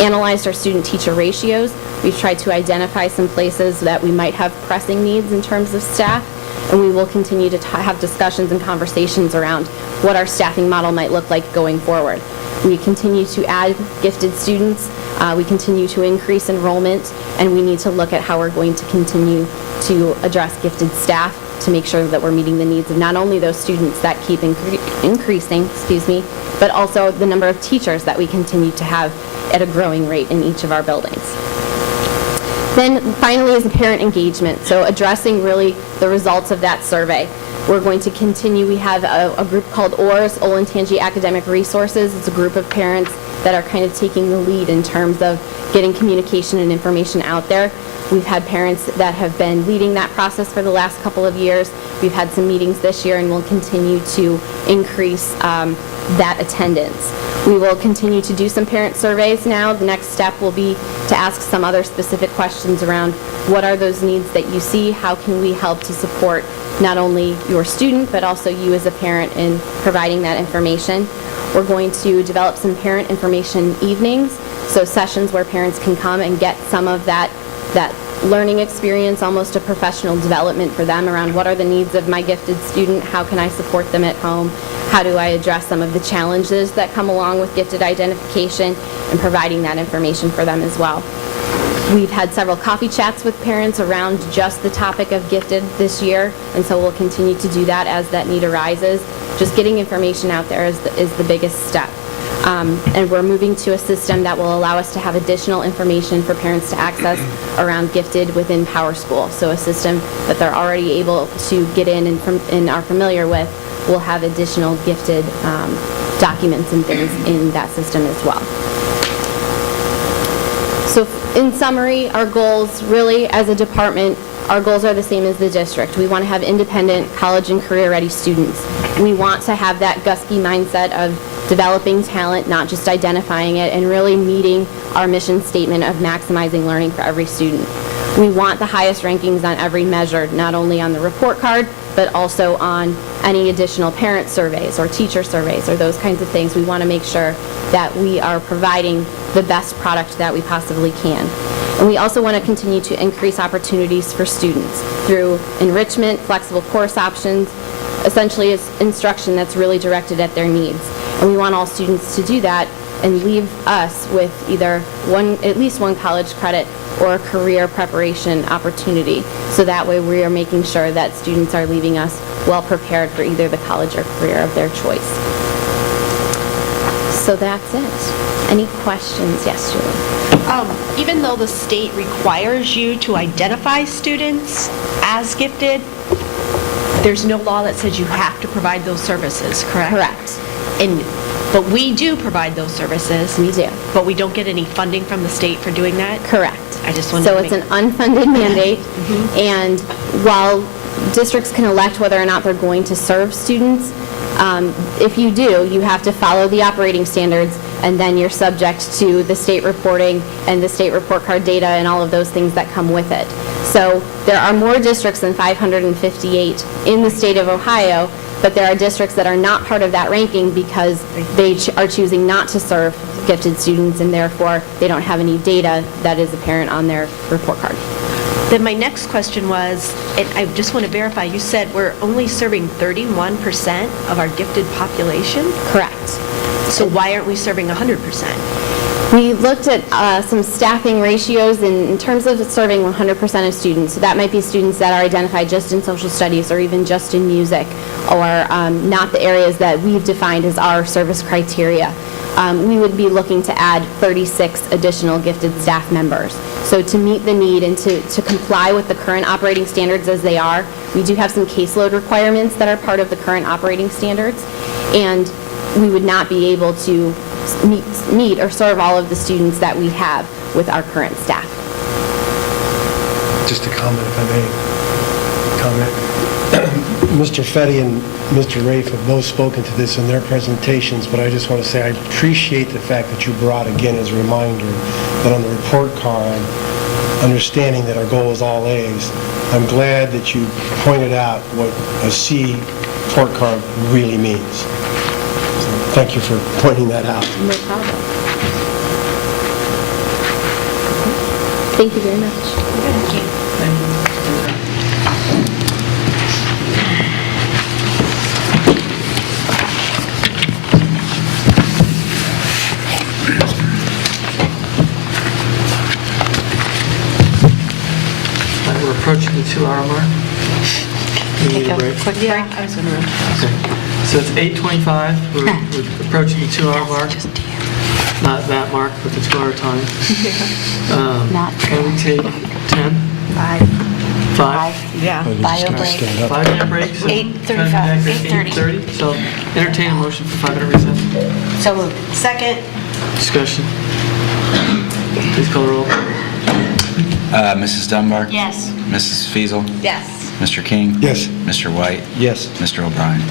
analyzed our student-teacher ratios. We've tried to identify some places that we might have pressing needs in terms of staff, and we will continue to have discussions and conversations around what our staffing model might look like going forward. We continue to add gifted students, we continue to increase enrollment, and we need to look at how we're going to continue to address gifted staff to make sure that we're meeting the needs of not only those students that keep increasing, but also the number of teachers that we continue to have at a growing rate in each of our buildings. Then finally is the parent engagement, so addressing really the results of that survey. We're going to continue, we have a group called ORS, Olentangy Academic Resources. It's a group of parents that are kind of taking the lead in terms of getting communication and information out there. We've had parents that have been leading that process for the last couple of years. We've had some meetings this year, and we'll continue to increase that attendance. We will continue to do some parent surveys now. The next step will be to ask some other specific questions around what are those needs that you see, how can we help to support not only your student, but also you as a parent in providing that information. We're going to develop some parent information evenings, so sessions where parents can come and get some of that learning experience, almost a professional development for them around what are the needs of my gifted student, how can I support them at home, how do I address some of the challenges that come along with gifted identification, and providing that information for them as well. We've had several coffee chats with parents around just the topic of gifted this year, and so we'll continue to do that as that need arises. Just getting information out there is the biggest step. And we're moving to a system that will allow us to have additional information for parents to access around gifted within PowerSchool. So a system that they're already able to get in and are familiar with will have additional gifted documents and things in that system as well. So in summary, our goals really as a department, our goals are the same as the district. We want to have independent college and career-ready students. We want to have that Gusky mindset of developing talent, not just identifying it, and really meeting our mission statement of maximizing learning for every student. We want the highest rankings on every measure, not only on the report card, but also on any additional parent surveys or teacher surveys or those kinds of things. We want to make sure that we are providing the best product that we possibly can. And we also want to continue to increase opportunities for students through enrichment, flexible course options, essentially it's instruction that's really directed at their needs. And we want all students to do that and leave us with either at least one college credit or a career preparation opportunity. So that way we are making sure that students are leaving us well prepared for either the college or career of their choice. So that's it. Any questions? Yes, Julie. Even though the state requires you to identify students as gifted, there's no law that says you have to provide those services, correct? Correct. But we do provide those services. We do. But we don't get any funding from the state for doing that? Correct. I just wanted So to it's an unfunded mandate, and while districts can elect whether or not they're going to serve students, if you do, you have to follow the operating standards, and then you're subject to the state reporting and the state report card data and all of those things that come with it. So there are more districts than 558 in the state of Ohio, but there are districts that are not part of that ranking because they are choosing not to serve gifted students, and therefore they don't have any data that is apparent on their report card. Then my next question was, and I just want to verify, you said we're only serving 31% of our gifted population? Correct. So why aren't we serving 100%? We looked at some staffing ratios in terms of serving 100% of students. So that might be students that are identified just in social studies or even just in music, or not the areas that we've defined as our service criteria. We would be looking to add 36 additional gifted staff members. So to meet the need and to comply with the current operating standards as they are, we do have some caseload requirements that are part of the current operating standards, and we would not be able to meet or serve all of the students that we have with our current staff. Just a comment, if I may comment. Mr. Fetty and Mr. Rafe have both spoken to this in their presentations, but I just want to say I appreciate the fact that you brought again as a reminder that on the report card, understanding that our goal is all A's, I'm glad that you pointed out what a C report card really means. So thank you for pointing that out. No problem. Thank you very much. Thank you. We're approaching the 2-hour mark. We need a break. Quick break? Yeah, I was going to. Okay. So it's 8:25. We're approaching the 2-hour mark. Not that mark, but the 2-hour time. Can we take 10? 5. 5? Yeah. Bio break. 5-minute break. so 8:35, try to be back at 8:30. 8:30. So entertain a motion for 5-minute recess. So moved. Second. Discussion. Please call the roll. Mrs. Dunbar? Yes. Mrs. Feasel? Yes. Mr. King? Yes. Mr. White? Yes. Mr. O'Brien?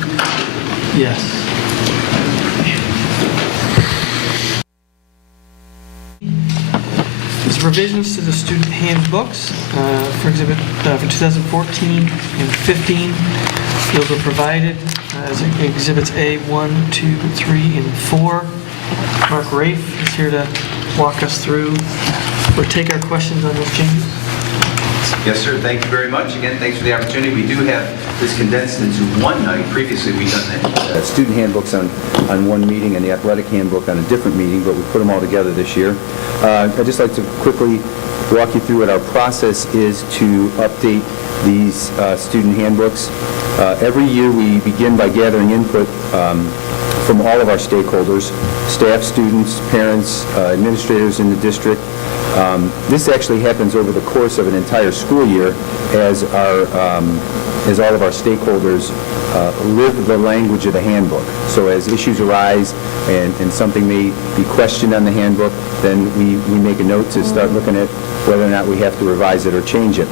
Yes. There's revisions to the student handbooks for 2014 and 15. Those were provided as exhibits A, 1, 2, 3, and 4. Mark Rafe is here to walk us through or take our questions on those changes. Yes, sir. Thank you very much. Again, thanks for the opportunity. We do have this condensed into one night. Previously, we've done the student handbooks on one meeting and the athletic handbook on a different meeting, but we put them all together this year. I'd just like to quickly walk you through what our process is to update these student handbooks. Every year, we begin by gathering input from all of our stakeholders, staff, students, parents, administrators in the district. This actually happens over the course of an entire school year as all of our stakeholders live the language of the handbook. So as issues arise and something may be questioned on the handbook, then we make a note to start looking at whether or not we have to revise it or change it.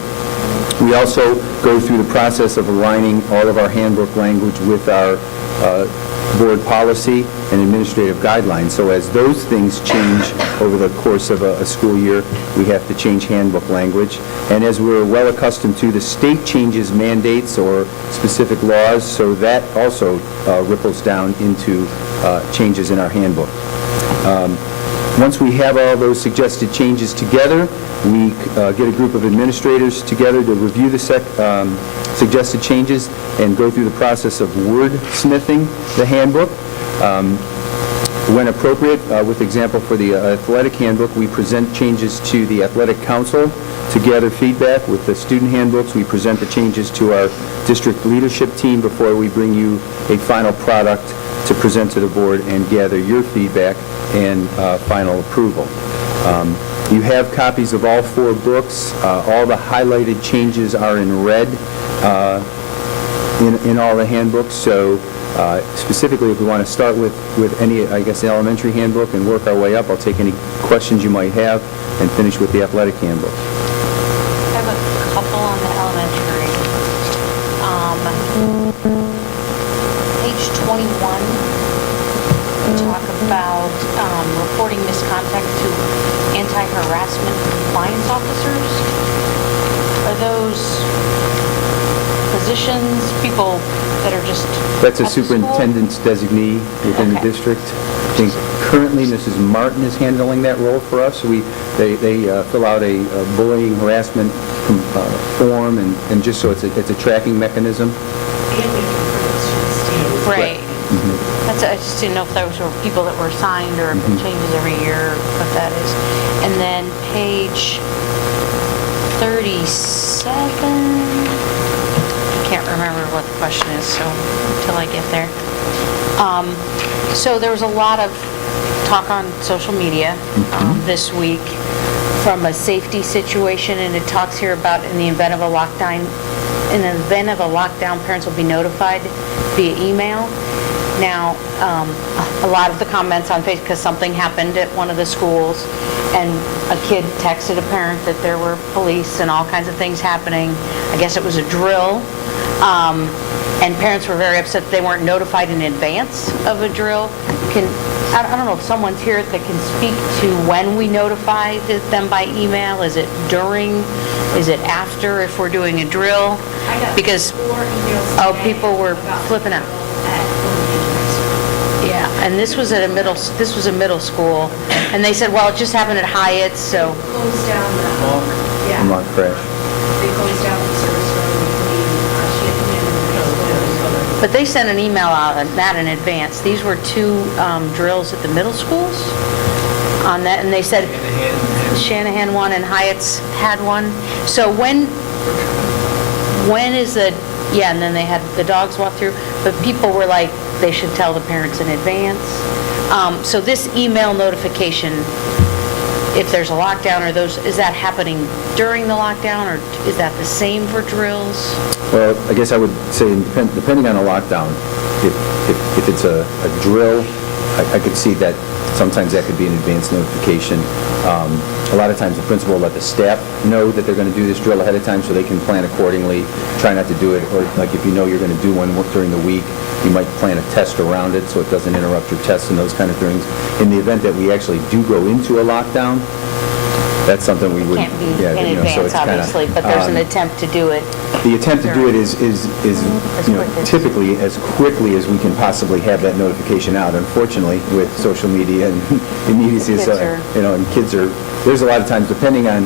We also go through the process of aligning all of our handbook language with our board policy and administrative guidelines. So as those things change over the course of a school year, we have to change handbook language. And as we're well accustomed to, the state changes mandates or specific laws, so that also ripples down into changes in our handbook. Once we have all those suggested changes together, we get a group of administrators together to review the suggested changes and go through the process of wordsmithing the handbook. When appropriate, with example for the athletic handbook, we present changes to the athletic council to gather feedback. With the student handbooks, we present the changes to our district leadership team before we bring you a final product to present to the board and gather your feedback and final approval. You have copies of all 4 books. All the highlighted changes are in red in all the handbooks. So specifically, if we want to start with any, I guess, the elementary handbook and work our way up, I'll take any questions you might have and finish with the athletic handbook. I have a couple on the elementary. Page 21, we talk about reporting misconduct to anti-harassment compliance officers. Are those positions, people that are just That's a at the school? superintendent's designee within the district. I think currently Mrs. Martin is handling that role for us. They fill out a bullying harassment form, and just so it's a tracking mechanism. Right. I just didn't know if those were people that were assigned or if it changes every year, what that is. And then page 37, I can't remember what the question is, so until I get there. So there was a lot of talk on social media this week from a safety situation, and it talks here about in the event of a lockdown, parents will be notified via email. Now, a lot of the comments on Facebook, because something happened at one of the schools, and a kid texted a parent that there were police and all kinds of things happening. I guess it was a drill. And parents were very upset that they weren't notified in advance of a drill. I don't know if someone's here that can speak to when we notify them by email. Is it during? Is it after if we're doing a drill? Because, people were flipping out. Yeah, and this was a middle school, and they said, well, it just happened at Hyatt, so. Closed down the, Unlock crash. they closed down the service road. But they sent an email out on that in advance. These were 2 drills at the middle schools on that, and they said Shanahan one and Hyatt's had one. So when is the, and then they had the dogs walk through, but people were like, they should tell the parents in advance. So this email notification if there's a lockdown, or those, is that happening during the lockdown, or is that the same for drills? Well, I guess I would say, depending on a lockdown, if it's a drill, I could see that sometimes that could be an advance notification. A lot of times the principal will let the staff know that they're going to do this drill ahead of time so they can plan accordingly, try not to do it, or like if you know you're going to do one during the week, you might plan a test around it so it doesn't interrupt your tests and those kind of things. In the event that we actually do go into a lockdown, that's something we would... Can't be in advance, obviously, but there's an attempt to do it. The attempt to do it is typically as quickly as we can possibly have that notification out. Unfortunately, with social media and immediacy, and kids are, there's a lot of times, depending on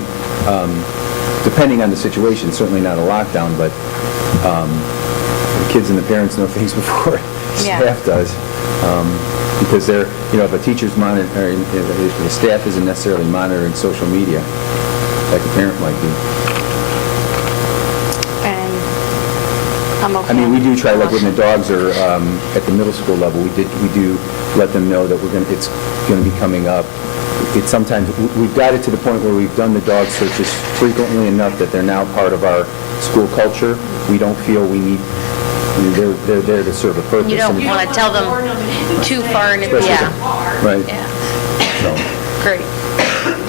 the situation, certainly not a lockdown, but the kids and the parents know things before staff does. Because they're, if a teacher's monitoring, if the staff isn't necessarily monitoring social media, like a parent might be. And I'm okay. I mean, we do try, like when the dogs are at the middle school level, we do let them know that it's going to be coming up. It's sometimes, we've got it to the point where we've done the dog searches frequently enough that they're now part of our school culture. We don't feel we need, they're there to serve a purpose. You don't want to tell them too far in advance. Yeah. Right. Yeah. So, Great.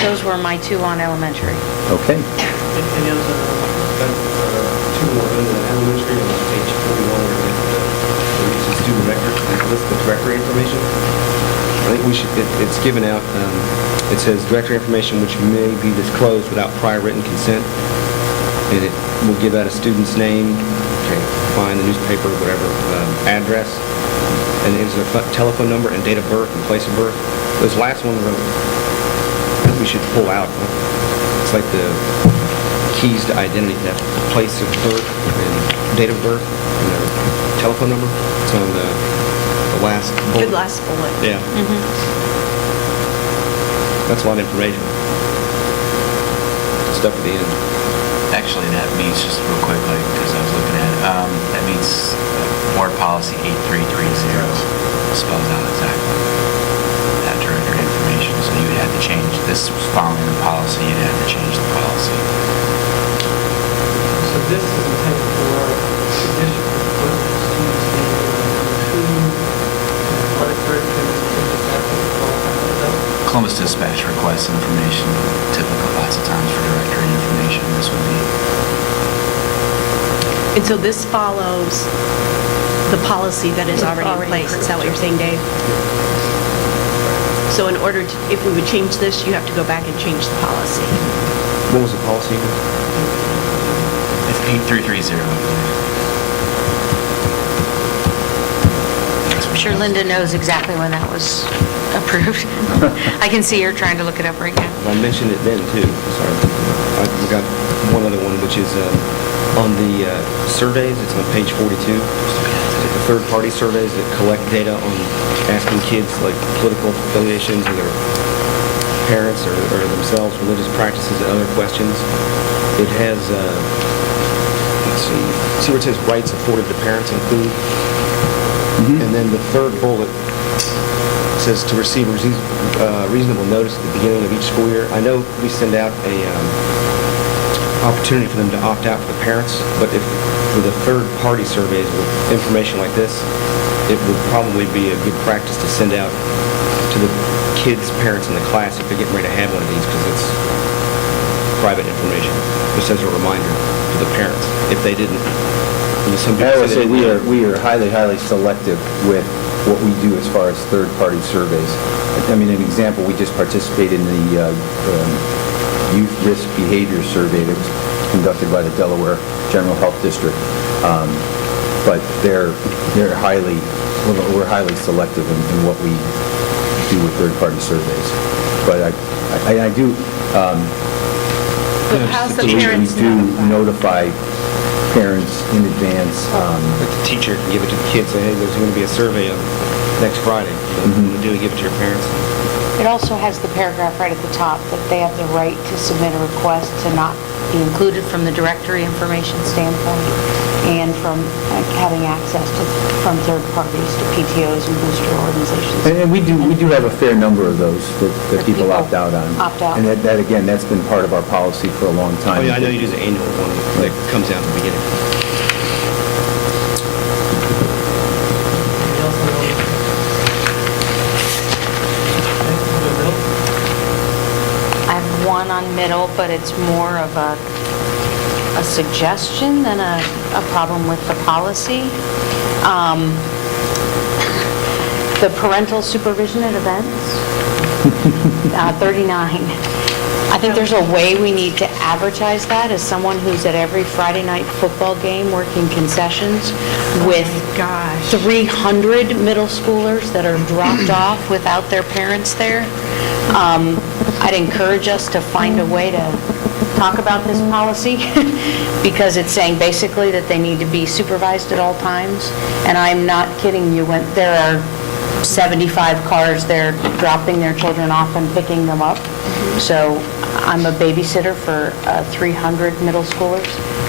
Those were my two on elementary. okay. Any other, two more in the elementary on page 41, where it says student record, that lists the directory information. I think we should, it's given out, it says directory information which may be disclosed without prior written consent, and it will give out a student's name, find the newspaper, whatever, address, and there's a telephone number and date of birth and place of birth. Those last ones I think we should pull out. It's like the keys to identity theft, place of birth and date of birth and the telephone number. It's on the last bullet. Good last bullet. Yeah. That's a lot of information. Stuff at the end. Actually, that meets, just real quickly, because I was looking at it, that meets Board Policy 8330 spells out exactly that directory information. So you would have to change, this was following the policy, you'd have to change the policy. So this is intended for the district to put students in audit curriculum. Columbus Dispatch requests information, typically lots of times for directory information. This would be. And so this follows the policy that is already in place. Is that what you're saying, Dave? So in order to, if we would change this, you have to go back and change the policy. What was the policy? It's 8330. I'm sure Linda knows exactly when that was approved. I can see her trying to look it up right now. I mentioned it then, too. Sorry. I forgot one other one, which is on the surveys. It's on page 42. The third-party surveys that collect data on asking kids, like, political affiliations or their parents or themselves, religious practices, and other questions. It has, let's see where it says rights afforded to parents include. And then the third bullet says to receive reasonable notice at the beginning of each school year. I know we send out a opportunity for them to opt out for the parents, but if with a third-party surveys with information like this, it would probably be a good practice to send out to the kids' parents in the class if they're getting ready to have one of these, because it's private information, just as a reminder to the parents if they didn't. I would say we are highly, highly selective with what we do as far as third-party surveys. I mean, an example, we just participated in the Youth Risk Behavior Survey that was conducted by the Delaware General Health District. But we're highly selective in what we do with third-party surveys. But I do. But how's the parents we do notify parents in advance. But the teacher can give it to the kids, say, hey, there's going to be a survey on next Friday. What you do, give it to your parents. It also has the paragraph right at the top that they have the right to submit a request to not be included from the directory information standpoint and from having access from third parties to PTOs and booster organizations. And we do have a fair number of those that people opt out on. Opt out. And that, again, that's been part of our policy for a long time. Oh, yeah, I know you do the annual one that comes out in the beginning. I have one on middle, but it's more of a suggestion than a problem with the policy. The parental supervision at events, 39. I think there's a way we need to advertise that as someone who's at every Friday night football game working concessions with 300 middle schoolers that are dropped off without their parents there. I'd encourage us to find a way to talk about this policy because it's saying basically that they need to be supervised at all times. And I'm not kidding you, when there are 75 cars there dropping their children off and picking them up. So I'm a babysitter for 300 middle schoolers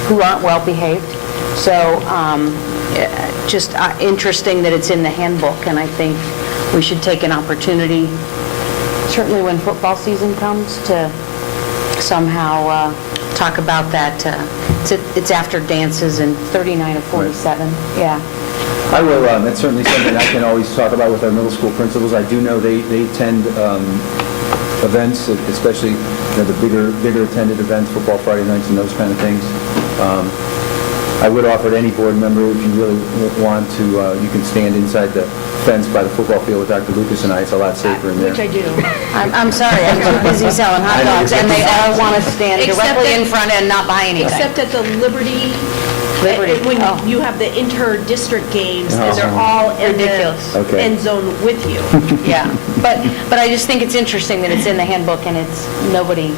who aren't well behaved. So just interesting that it's in the handbook, and I think we should take an opportunity, certainly when football season comes, to somehow talk about that. It's after dances and 39 of 47, yeah. I will, that's certainly something I can always talk about with our middle school principals. I do know they attend events, especially the bigger attended events, football Friday nights and those kind of things. I would offer to any board member, if you really want to, you can stand inside the fence by the football field with Dr. Lucas and I. It's a lot safer in there. Which I do. I'm sorry, I'm too busy selling hot dogs, and they all want to stand directly in front and not buy anything. Except at the Liberty, when you have the inter-district games, those are all in the end zone with you. Yeah, but I just think it's interesting that it's in the handbook and nobody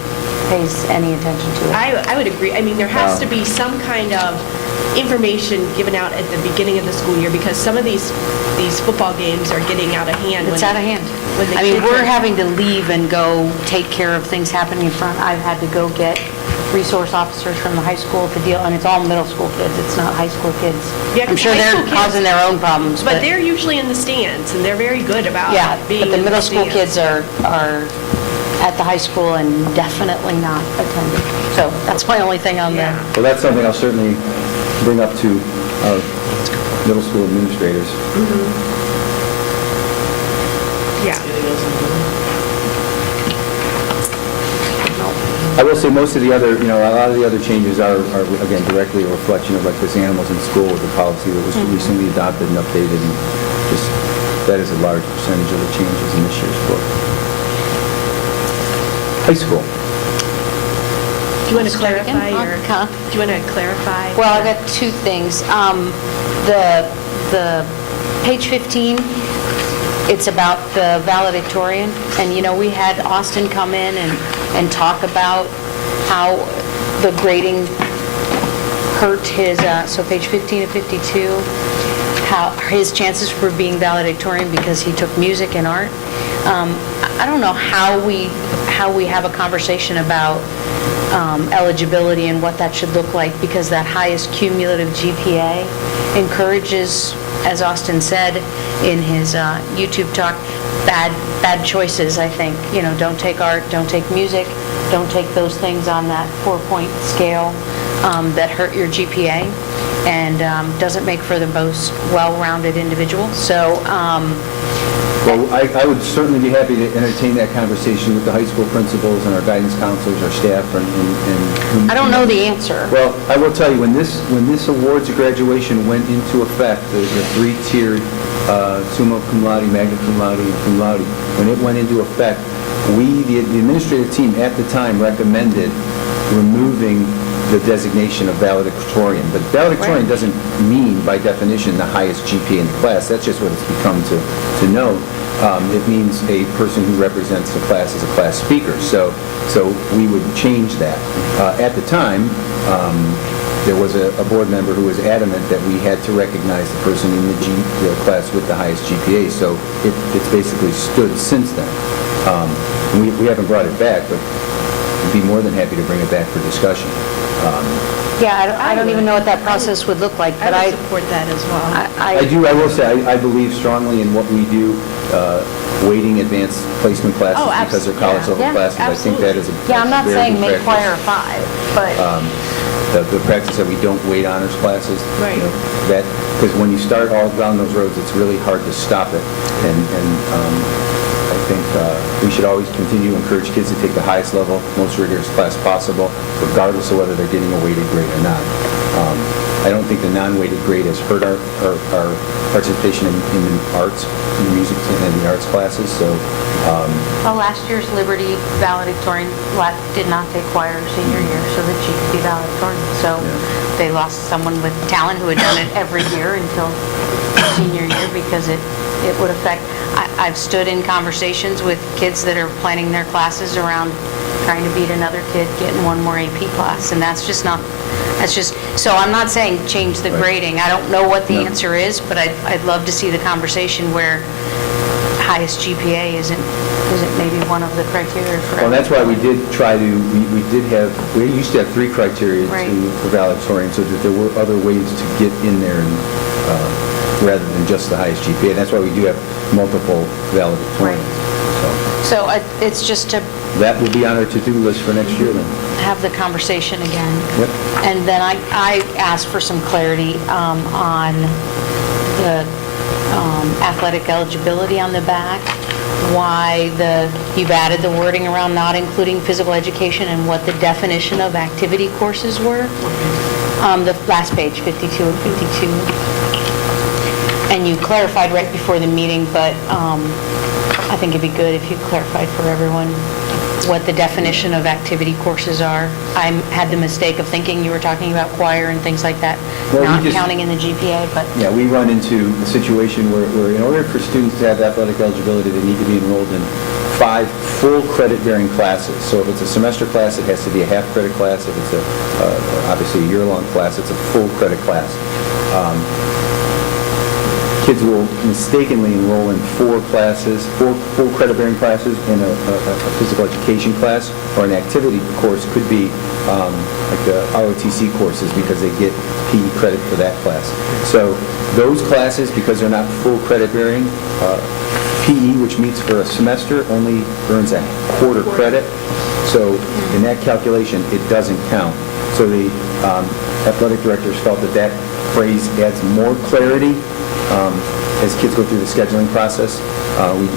pays any attention to it. I would agree. I mean, there has to be some kind of information given out at the beginning of the school year, because some of these football games are getting out of hand. It's out of hand. I mean, we're having to leave and go take care of things happening in front. I've had to go get resource officers from the high school to deal, and it's all middle school kids, it's not high school kids. Yeah, I'm sure they're causing their own problems. But they're usually in the stands, and they're very good about being in the but the middle school stands. kids are at the high school and definitely not attending. So that's my only thing on that. Well, that's something I'll certainly bring up to our middle school administrators. Yeah. I will say most of the other, a lot of the other changes are again, directly a reflection of like this animals in school with the policy that was recently adopted and updated, and just that is a large percentage of the changes in this year's book. High school. Do you want to clarify your? Do you want to clarify? Well, I've got two things. The page 15, it's about the valedictorian, and we had Austin come in and talk about how the grading hurt his, so page 15 of 52, how his chances for being valedictorian because he took music and art. I don't know how we have a conversation about eligibility and what that should look like, because that highest cumulative GPA encourages, as Austin said in his YouTube talk, bad choices, I think. Don't take art, don't take music, don't take those things on that 4-point scale that hurt your GPA and doesn't make for the most well-rounded individual. So, well, I would certainly be happy to entertain that conversation with the high school principals and our guidance counselors, our staff, and I don't know the answer. Well, I will tell you, when this awards graduation went into effect, the three-tiered summa cum laude, magna cum laude, and cum laude, when it went into effect, the administrative team at the time recommended removing the designation of valedictorian. But valedictorian doesn't mean, by definition, the highest GPA in the class. That's just what it's become to know. It means a person who represents the class as a class speaker. So we would change that. At the time, there was a board member who was adamant that we had to recognize the person in the class with the highest GPA. So it's basically stood since then. We haven't brought it back, but I'd be more than happy to bring it back for discussion. Yeah, I don't even know what that process would look like, but I would support that as well. I will say, I believe strongly in what we do, weighting advanced placement classes Oh, because they're college-level yeah, classes. I think that is a Yeah, I'm not very saying good make practice. choir 5, but... The practice that we don't weight honors classes. Right. That, because when you start all down those roads, it's really hard to stop it. And I think we should always continue to encourage kids to take the highest level, most rigorous class possible, regardless of whether they're getting a weighted grade or not. I don't think the non-weighted grade has hurt our participation in the arts, in the music and the arts classes, so... Well, last year's Liberty valedictorian did not take choir senior year so that she could be valedictorian. So they lost someone with talent who had done it every year until senior year because it would affect... I've stood in conversations with kids that are planning their classes around trying to beat another kid getting one more AP class, and that's just, so I'm not saying change the grading. I don't know what the answer is, but I'd love to see the conversation where highest GPA isn't maybe one of the criteria for... Well, that's why we did try to, we used to have 3 criteria for valedictorian, so that there were other ways to get in there and rather than just the highest GPA. And that's why we do have multiple valedictorians. So it's just to... That will be on our to-do list for next year then. Have the conversation again. Yep. And then I asked for some clarity on the athletic eligibility on the back, why you've added the wording around not including physical education and what the definition of activity courses were. The last page, 52 and 52. And you clarified right before the meeting, but I think it'd be good if you clarified for everyone what the definition of activity courses are. I had the mistake of thinking you were talking about choir and things like that, not counting in the GPA, but... Yeah, we run into a situation where in order for students to have athletic eligibility, they need to be enrolled in 5 full credit-bearing classes. So if it's a semester class, it has to be a half-credit class. If it's obviously a year-long class, it's a full credit class. Kids will mistakenly enroll in 4 classes, 4 full credit-bearing classes in a physical education class, or an activity course could be like the ROTC courses because they get PE credit for that class. So those classes, because they're not full credit-bearing, PE, which meets for a semester, only earns a quarter credit. So in that calculation, it doesn't count. So the athletic directors felt that phrase adds more clarity as kids go through the scheduling process.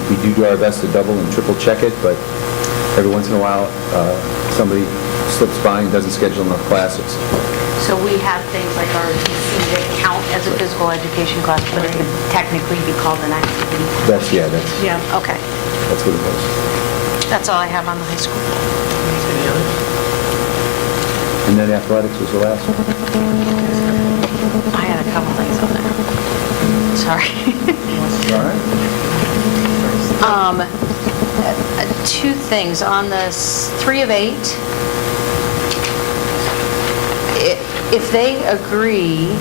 We do our best to double and triple check it, but every once in a while, somebody slips by and doesn't schedule enough classes. So we have things like ROTC that count as a physical education class, but it could technically be called an activity. Okay. That's what it was. That's all I have on the high school. And then athletics was the last one. I had a couple things on there. Sorry. All right. 2 things. On the 3 of 8, if they agree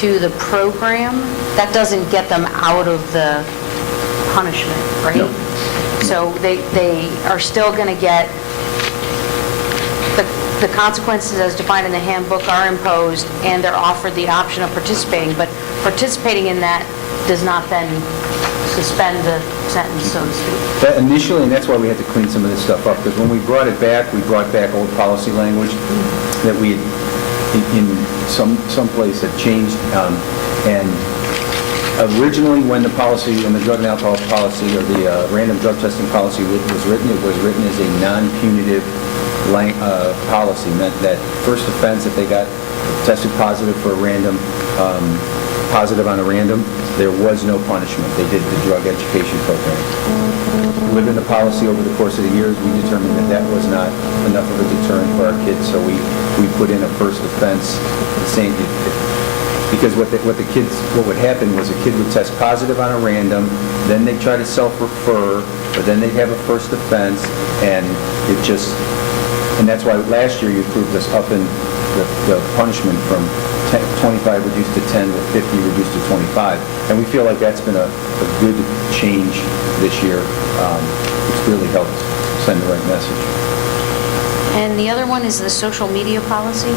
to the program, that doesn't get them out of the punishment, right? No. So they are still going to get, the consequences as defined in the handbook are imposed, and they're offered the option of participating, but participating in that does not then suspend the sentence, so to speak. Initially, and that's why we had to clean some of this stuff up, because when we brought it back, we brought back old policy language that we had in some place had changed. And originally, when the drug and alcohol policy or the random drug testing policy was written, it was written as a non-punitive policy. Meant that first offense, if they got tested positive for a random, positive on a random, there was no punishment. They did the drug education program. Within the policy over the course of the years, we determined that was not enough of a deterrent for our kids, so we put in a first offense, the same, because what would happen was a kid would test positive on a random, then they'd try to self-refer, but then they'd have a first offense, and and that's why last year you approved us up in the punishment from 25 reduced to 10 to 50 reduced to 25. And we feel like that's been a good change this year. It's really helped send the right message. And the other one is the social media policy.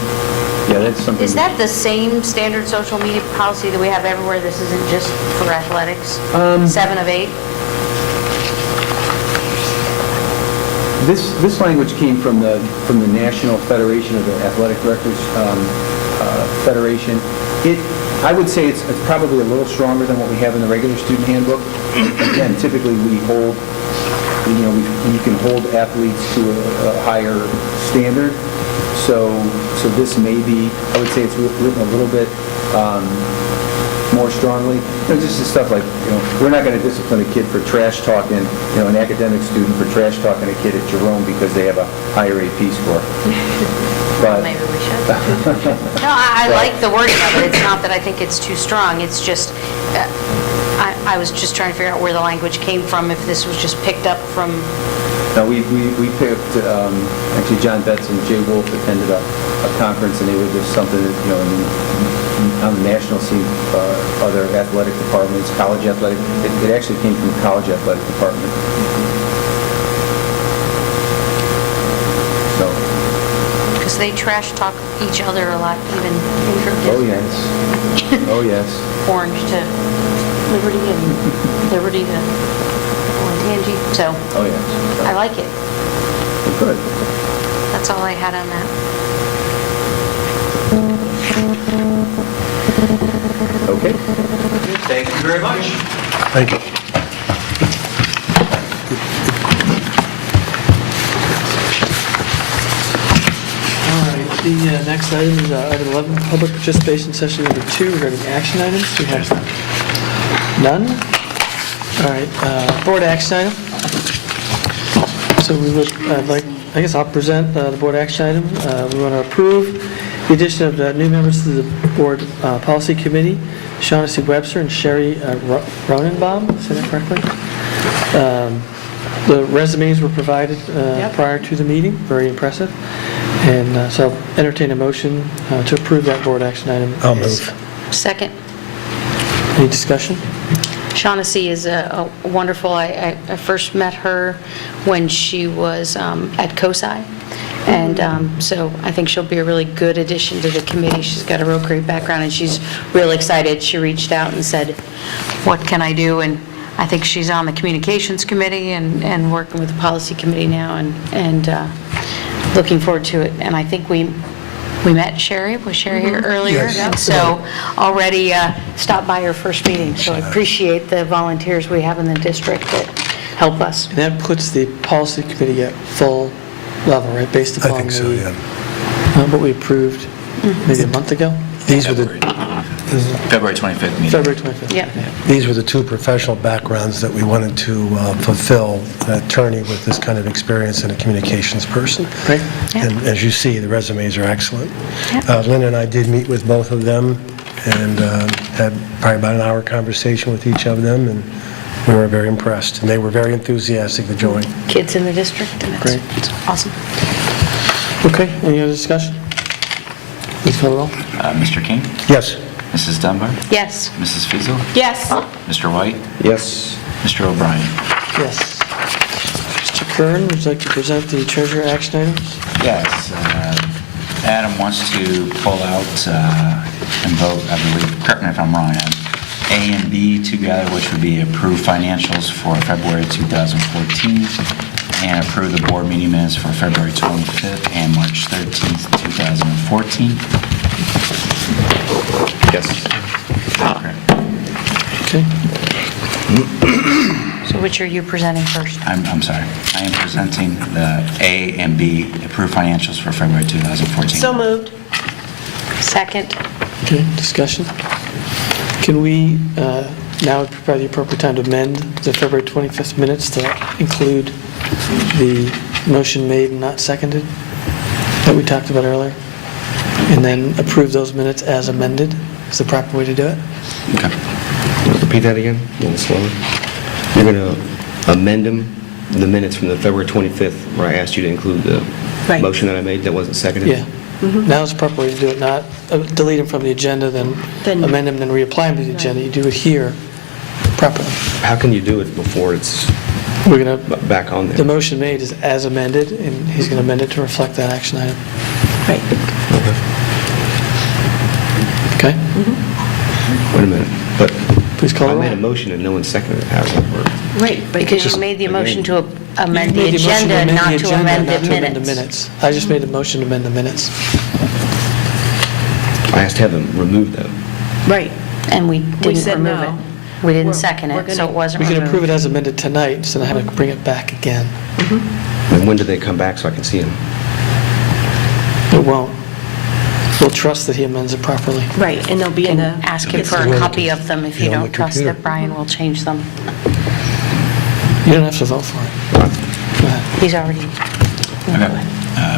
Yeah, that's something. Is that the same standard social media policy that we have everywhere? This isn't just for athletics? 7 of 8? This language came from the National Federation of the Athletic Directors Federation. I would say it's probably a little stronger than what we have in the regular student handbook. Again, typically we hold, you can hold athletes to a higher standard. So this may be, I would say it's written a little bit more strongly. Just the stuff like, we're not going to discipline a kid for trash talking, an academic student for trash talking a kid at Jerome because they have a higher AP score. But Maybe we should. No, I like the wording of it. It's not that I think it's too strong. It's just, I was just trying to figure out where the language came from, if this was just picked up from... No, we picked, actually John Betts and Jay Wolf attended a conference, and they were just something that, on the national scene, other athletic departments, college athletic, it actually came from the college athletic department. So. Because they trash talk each other a lot, even intra-kids. Oh, yes. Oh, yes. Orange to Liberty and Liberty to Olentangy, so. Oh, yes. I like it. Good. That's all I had on that. Okay. Thank you very much. Thank you. All right, the next item is item 11, public participation session number 2 regarding action items. We have none. All right, board action item. So we would, I guess I'll present the board action item. We want to approve the addition of new members to the board policy committee, Shaughnessy Webster and Sherry Ronenbaum, say that correctly? The resumes were provided prior to the meeting, very impressive. And so I'll entertain a motion to approve that board action item. I'll move. Second. Any discussion? Shaughnessy is a wonderful, I first met her when she was at COSI, and so I think she'll be a really good addition to the committee. She's got a real great background, and she's real excited. She reached out and said, what can I do? And I think she's on the communications committee and working with the policy committee now, and looking forward to it. And I think we met Sherry, was Sherry here earlier? Yes. And so already stopped by her first meeting, so I appreciate the volunteers we have in the district that help us. And that puts the policy committee at full level, right, based I upon think so, yeah. what we approved maybe a month ago? These were the February 25th meeting. February 25th. Yeah. These were the two professional backgrounds that we wanted to fulfill, an attorney with this kind of experience and a communications person. Great. Yeah. And as you see, the resumes are excellent. Lynn and I did meet with both of them and had probably about an hour conversation with each of them, and we were very impressed. And they were very enthusiastic to join. Kids in the district, and Great. it's awesome. Okay, any other discussion? Please call the roll. Mr. King? Yes. Mrs. Dunbar? Yes. Mrs. Fiesel, Yes. Mr. White? Yes. Mr. O'Brien? Yes. Mr. Kern, would you like to present the treasurer action items? Yes. Adam wants to pull out and vote, I believe, correct me if I'm wrong, Adam, A and B together, which would be approve financials for February 2014 and approve the board meeting minutes for February 25th and March 13th, 2014. Yes. Correct. Okay. So which are you presenting first? I'm sorry. I am presenting the A and B approved financials for February 2014. So moved. Second. Okay, discussion. Can we now would provide the appropriate time to amend the February 25th minutes to include the motion made and not seconded that we talked about earlier? And then approve those minutes as amended is the proper way to do it? Okay. Repeat that again, a little slower. You're going to amend the minutes from the February 25th, where I asked you to include the Right. motion that I made that wasn't seconded? Yeah. Now is the proper way to do it, not delete them from the agenda, then amend them, then reapply them to the agenda. You do it here properly. How can you do it before it's We're going to, back on there. the motion made is as amended, and he's going to amend it to reflect that action item. Right. Okay? Wait a minute, but Please call I the made a roll. motion and no one seconded it. How does that work? Right, but Because you made the motion to amend You the made motion agenda, not to agenda, amend not the to amend the minutes. I just made a motion to amend the minutes. I asked to have them remove them. Right. And we didn't said remove no. it. We didn't We're- second we're it, so gonna- it wasn't We removed. can approve it as amended tonight, instead of having to bring it back again. And when do they come back so I can see them? It won't. We'll trust that he amends it properly. Right, and they'll be in the... Ask him for a copy of them if you don't trust that Brian will change them. You don't have to vote for it. Go ahead. He's already, Okay.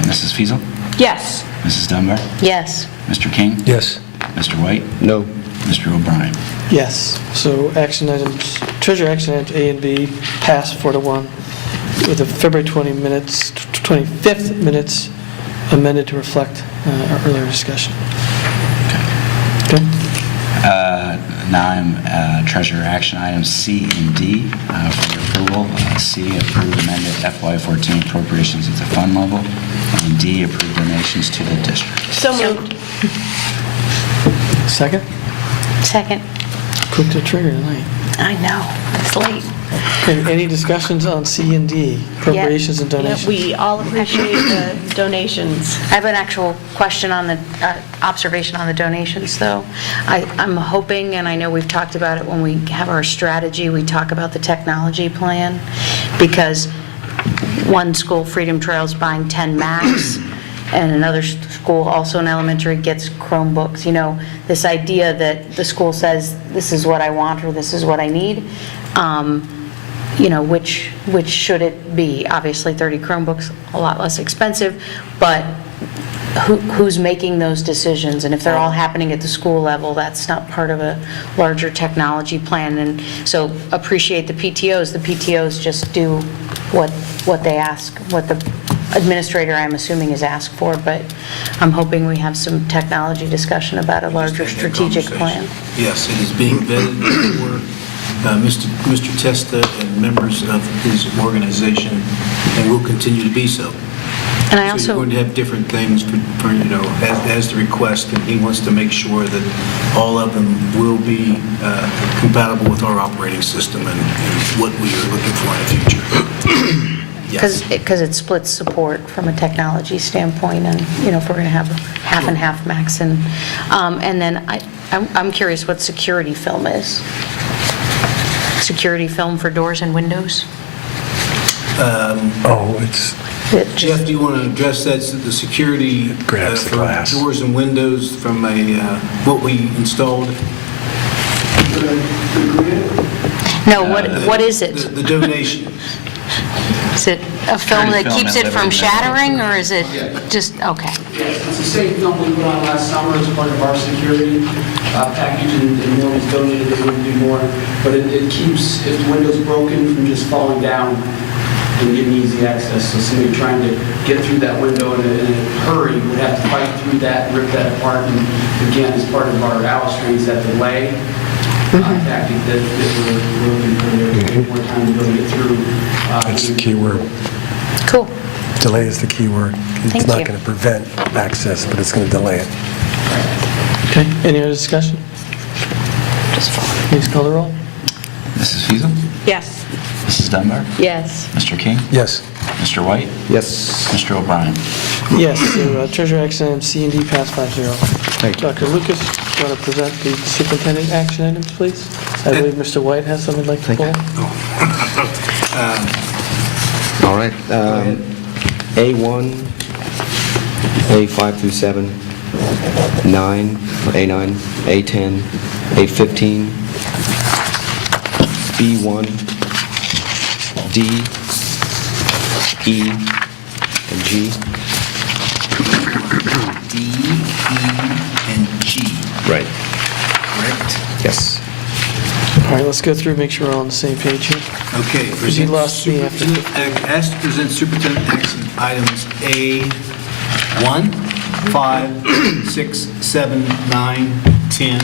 Mrs. Fiesel, Yes. Mrs. Dunbar, yes. Mr. King, Yes. Mr. White, No. Mr. O'Brien. Yes, so action items, treasure action items A and B pass 4-1, with the February 25th minutes amended to reflect our earlier discussion. Okay? Now I'm treasurer action items C and D for your approval. C, approved amended FY14 appropriations at the fund level, and D, approved donations to the district. So moved. Second? Second. Quick to trigger tonight. I know, it's late. Okay, any discussions on C and D, appropriations and Yeah, donations? we all appreciate the donations. I have an actual question on the, observation on the donations, though. I'm hoping, and I know we've talked about it when we have our strategy, we talk about the technology plan, because one school, Freedom Trail's buying 10 Macs, and another school, also in elementary, gets Chromebooks. You know, this idea that the school says, this is what I want, or this is what I need, you know, which should it be? Obviously, 30 Chromebooks, a lot less expensive, but who's making those decisions? And if they're all happening at the school level, that's not part of a larger technology plan. And so appreciate the PTOs. The PTOs just do what they ask, what the administrator, I'm assuming, is asked for, but I'm hoping we have some technology discussion about a larger strategic plan. Yes, it is being vetted before Mr. Testa and members of his organization, and will continue to be so. And I So also... you're going to have different things for you know, as the request, and he wants to make sure that all of them will be compatible with our operating system and what we are looking for in the future. Yes. Because it splits support from a technology standpoint, and, you know, if we're going to have half and half max. And then I'm curious what security film is. Security film for doors and windows? Jeff, do you want to address that, the security for doors and windows from what we installed? No, what is it? The donation. Is it a film that Security keeps film it and from living shattering, or is it just, okay. It's the same film we put on last summer as part of our security package, and more was donated, they wouldn't do more. But it keeps, if the window's broken, from just falling down and getting easy access. So somebody trying to get through that window in a hurry would have to fight through that, rip that apart. And again, as part of our Alice trains, that delay tactic that we're looking for there, to take more time to go get through. That's the key word. Cool. Delay is the key word. Thank It's not you. going to prevent access, but it's going to delay it. Okay, any other discussion? Please call the roll. Mrs. Fiesel, Yes. Mrs. Dunbar, Yes. Mr. King, Yes. Mr. White, Yes. Mr. O'Brien. Yes, so treasure action item C and D pass 5-0. Thank you. Dr. Lucas, you want to present the superintendent action items, please? I believe Mr. White has something he'd like to pull. All right. A1, A5 through 7, 9, A9, A10, A15, B1, D, E, and G. D, E, and G. Right. Correct? Yes. All right, let's go through, make sure we're all on the same page here. Okay. Because you lost me after. Asked to present superintendent action items A1, 5, 6, 7, 9, 10,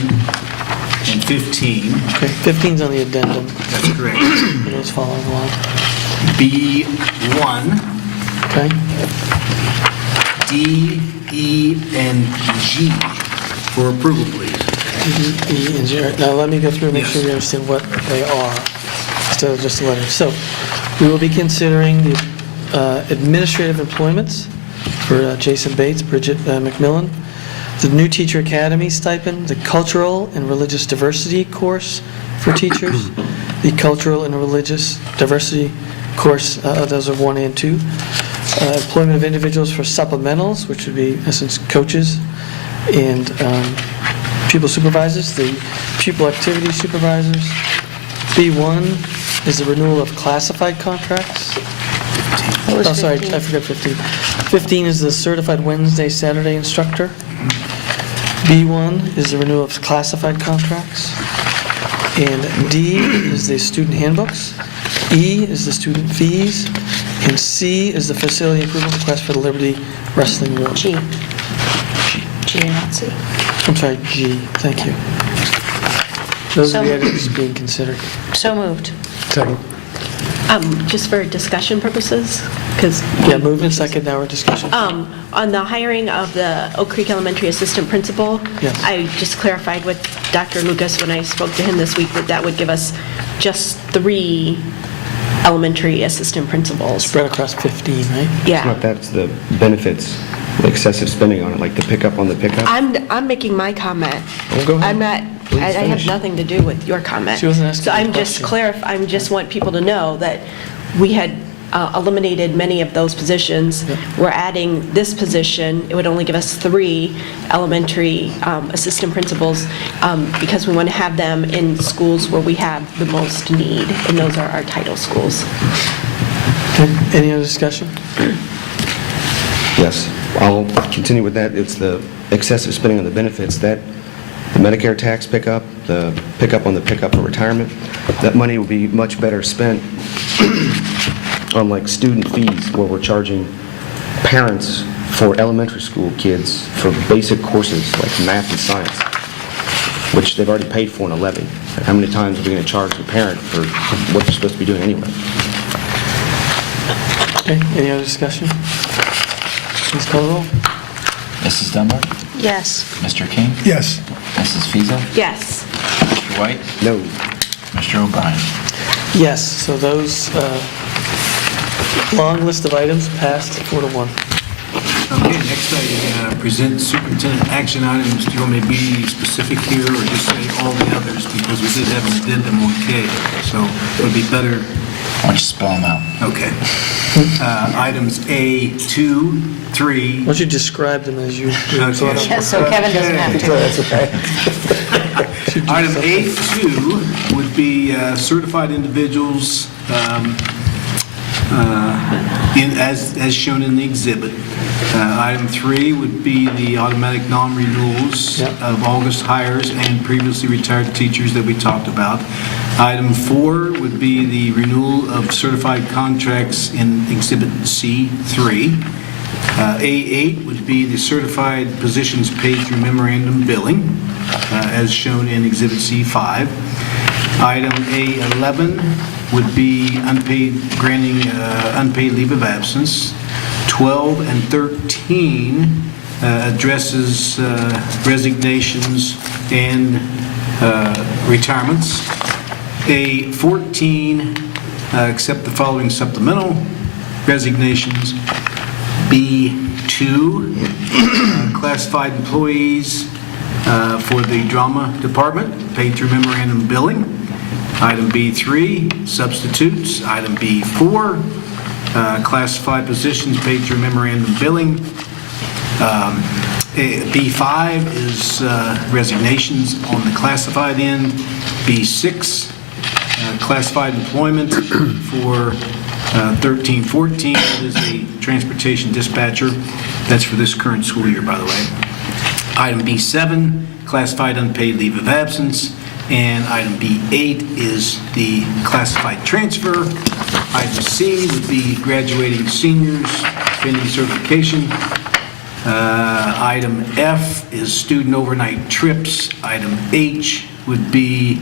and 15. Okay, 15's on the addendum. That's correct. For those following along. B1, Okay? D, E, and G for approval, please. E and G. All right, now let me go through and make sure Yes. we understand what they are, instead of just the letters. So, we will be considering the administrative employments for Jason Bates, Bridget McMillan, the new teacher academy stipend, the cultural and religious diversity course for teachers, the cultural and religious diversity course, those are 1 and 2, employment of individuals for supplementals, which would be, in essence, coaches, and pupil supervisors, the pupil activity supervisors. B1 is the renewal of classified contracts. What was Oh, sorry, 15? I forgot 15. 15 is the certified Wednesday, Saturday instructor. B1 is the renewal of classified contracts. And D is the student handbooks. E is the student fees. And C is the facility improvement request for the Liberty Wrestling Room. G, not C. I'm sorry, G, thank you. Those are the items being considered. So moved. Second. Just for discussion purposes, because Yeah, move in second, now we're discussion. on the hiring of the Oak Creek Elementary Assistant Principal, Yes. I just clarified with Dr. Lucas when I spoke to him this week that that would give us just 3 elementary assistant principals. Spread across 15, right? Yeah. That's the benefits, the excessive spending on it, like the pickup on the pickup. I'm making my comment. Oh, go ahead. I'm not, Please I have finish. nothing to do with your comment. She wasn't asking So a I'm just question. I just want people to know that we had eliminated many of those positions. We're adding this position. It would only give us 3 elementary assistant principals because we want to have them in schools where we have the most need, and those are our title schools. Okay, any other discussion? Yes, I'll continue with that. It's the excessive spending on the benefits, that the Medicare tax pickup, the pickup on the pickup for retirement, that money will be much better spent on like student fees, where we're charging parents for elementary school kids for basic courses like math and science, which they've already paid for in a levy. How many times are we going to charge the parent for what they're supposed to be doing anyway? Okay, any other discussion? Please call the roll. Mrs. Dunbar? Yes. Mr. King? Yes. Mrs. Fiesel, Yes. Mr. White? No. Mr. O'Brien? Yes, so those long list of items passed 4-1. Okay, next I present superintendent action items. Do you want me to be specific here or just say all the others? Because we did have an addendum on K, so it would be better. Why don't you spell them out? Okay. Items A, 2, 3. Why don't you describe them as you thought of? Okay. So Kevin doesn't have to. That's okay. Item A2 would be certified individuals as shown in the exhibit. Item 3 would be the automatic non-renewals of August hires and previously retired teachers that we talked about. Item 4 would be the renewal of certified contracts in Exhibit C3. A8 would be the certified positions paid through memorandum billing, as shown in Exhibit C5. Item A11 would be granting unpaid leave of absence. 12 and 13 addresses resignations and retirements. A14, accept the following supplemental resignations. B2, classified employees for the drama department, paid through memorandum billing. Item B3, substitutes. Item B4, classified positions paid through memorandum billing. B5 is resignations on the classified end. B6, classified employment for 13-14, that is a transportation dispatcher. That's for this current school year, by the way. Item B7, classified unpaid leave of absence. And item B8 is the classified transfer. Item C would be graduating seniors pending certification. Item F is student overnight trips. Item H would be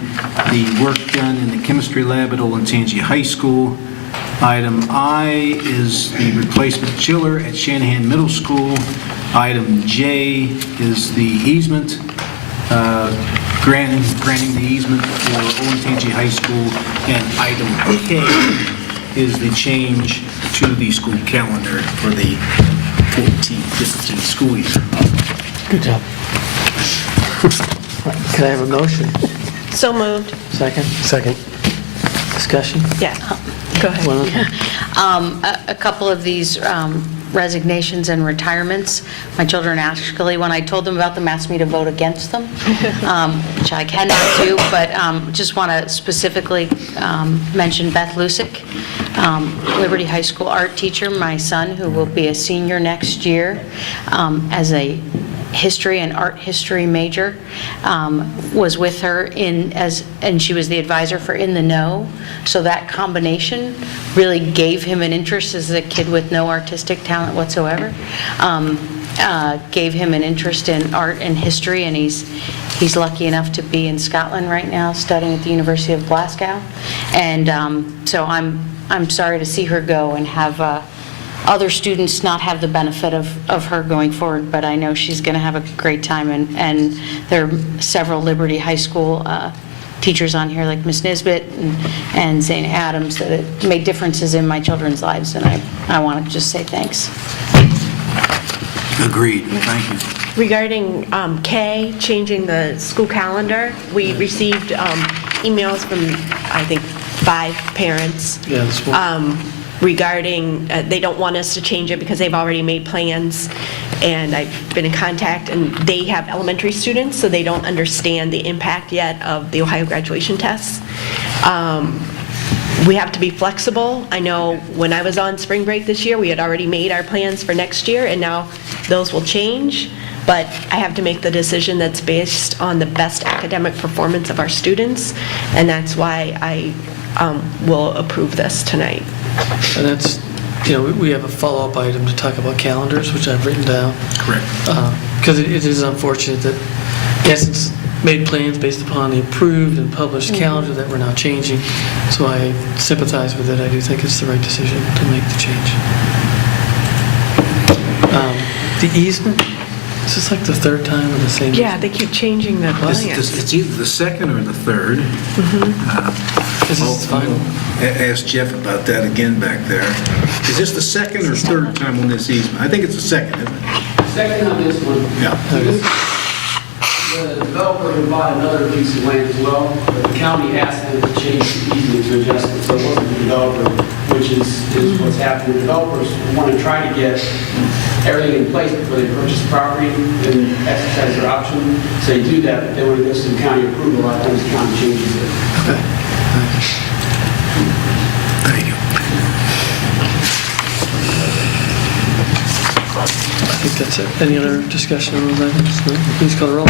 the work done in the chemistry lab at Olentangy High School. Item I is the replacement chiller at Shanahan Middle School. Item J is the easement, granting the easement for Olentangy High School. And item K is the change to the school calendar for the 14-15 school year. Good job. Can I have a motion? So moved. Second? Second. Discussion? Yeah, go ahead. One other? A couple of these resignations and retirements, my children actually, when I told them about them, asked me to vote against them, which I cannot do, but just want to specifically mention Beth Lusick, Liberty High School art teacher, my son, who will be a senior next year, as a history and art history major, was with her and she was the advisor for In the Know. So that combination really gave him an interest as a kid with no artistic talent whatsoever. Gave him an interest in art and history, and he's lucky enough to be in Scotland right now studying at the University of Glasgow. And so I'm sorry to see her go and have other students not have the benefit of her going forward, but I know she's going to have a great time, and there are several Liberty High School teachers on here, like Miss Nisbet and St. Adams, that it made differences in my children's lives, and I want to just say thanks. Agreed. Thank you. Regarding K, changing the school calendar, we received emails from, I think, 5 parents. Yeah, this one. Regarding, they don't want us to change it because they've already made plans, and I've been in contact, and they have elementary students, so they don't understand the impact yet of the Ohio graduation tests. We have to be flexible. I know when I was on spring break this year, we had already made our plans for next year, and now those will change, but I have to make the decision that's based on the best academic performance of our students, and that's why I will approve this tonight. And that's, we have a follow-up item to talk about calendars, which I've written down. Correct. Because it is unfortunate that, yes, it's made plans based upon the approved and published calendar that we're now changing. So I sympathize with it. I do think it's the right decision to make the change. The easement, is this like the third time in the same? Yeah, they keep changing the plans. It's either the second or the third. Is this final? Ask Jeff about that again back there. Is this the second or third time on this easement? I think it's the second, isn't it? Second on this one. Yeah. The developer had bought another piece of land as well, but the county asked them to change the easement to adjust it, so it wasn't the developer, which is what's happening. The developers want to try to get everything in place before they purchase the property and exercise their option. So they do that, but then when it goes to the county approval, a lot of times the county changes it. Okay. Thank you. I think that's it. Any other discussion on those items? No? Please call the roll.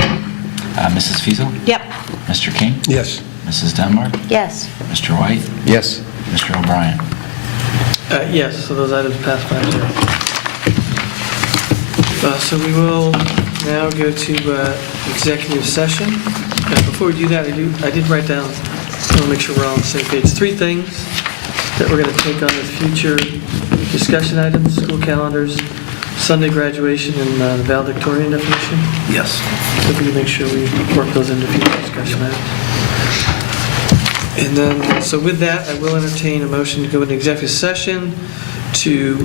Mrs. Fiesel, Yep. Mr. King, Yes. Mrs. Denmark, Yes. Mr. White, Yes. Mr. O'Brien. Yes, so those items pass 5-0. So we will now go to executive session. Before we do that, I did write down, I want to make sure we're all on the same page, 3 things that we're going to take on as future discussion items: school calendars, Sunday graduation, and the valedictorian definition. Yes. So we can make sure we work those into future discussion items. And then, so with that, I will entertain a motion to go into executive session to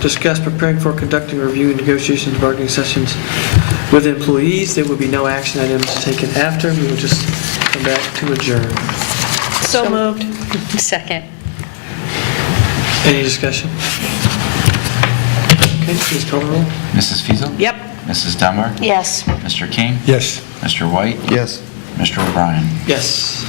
discuss preparing for conducting review and negotiations, bargaining sessions with employees. There will be no action items taken after. We will just come back to adjourn. So moved. Second. Any discussion? Okay, please call the roll. Mrs. Fiesel, Yep. Mrs. Denmark, Yes. Mr. King, Yes. Mr. White, Yes. Mr. O'Brien. Yes.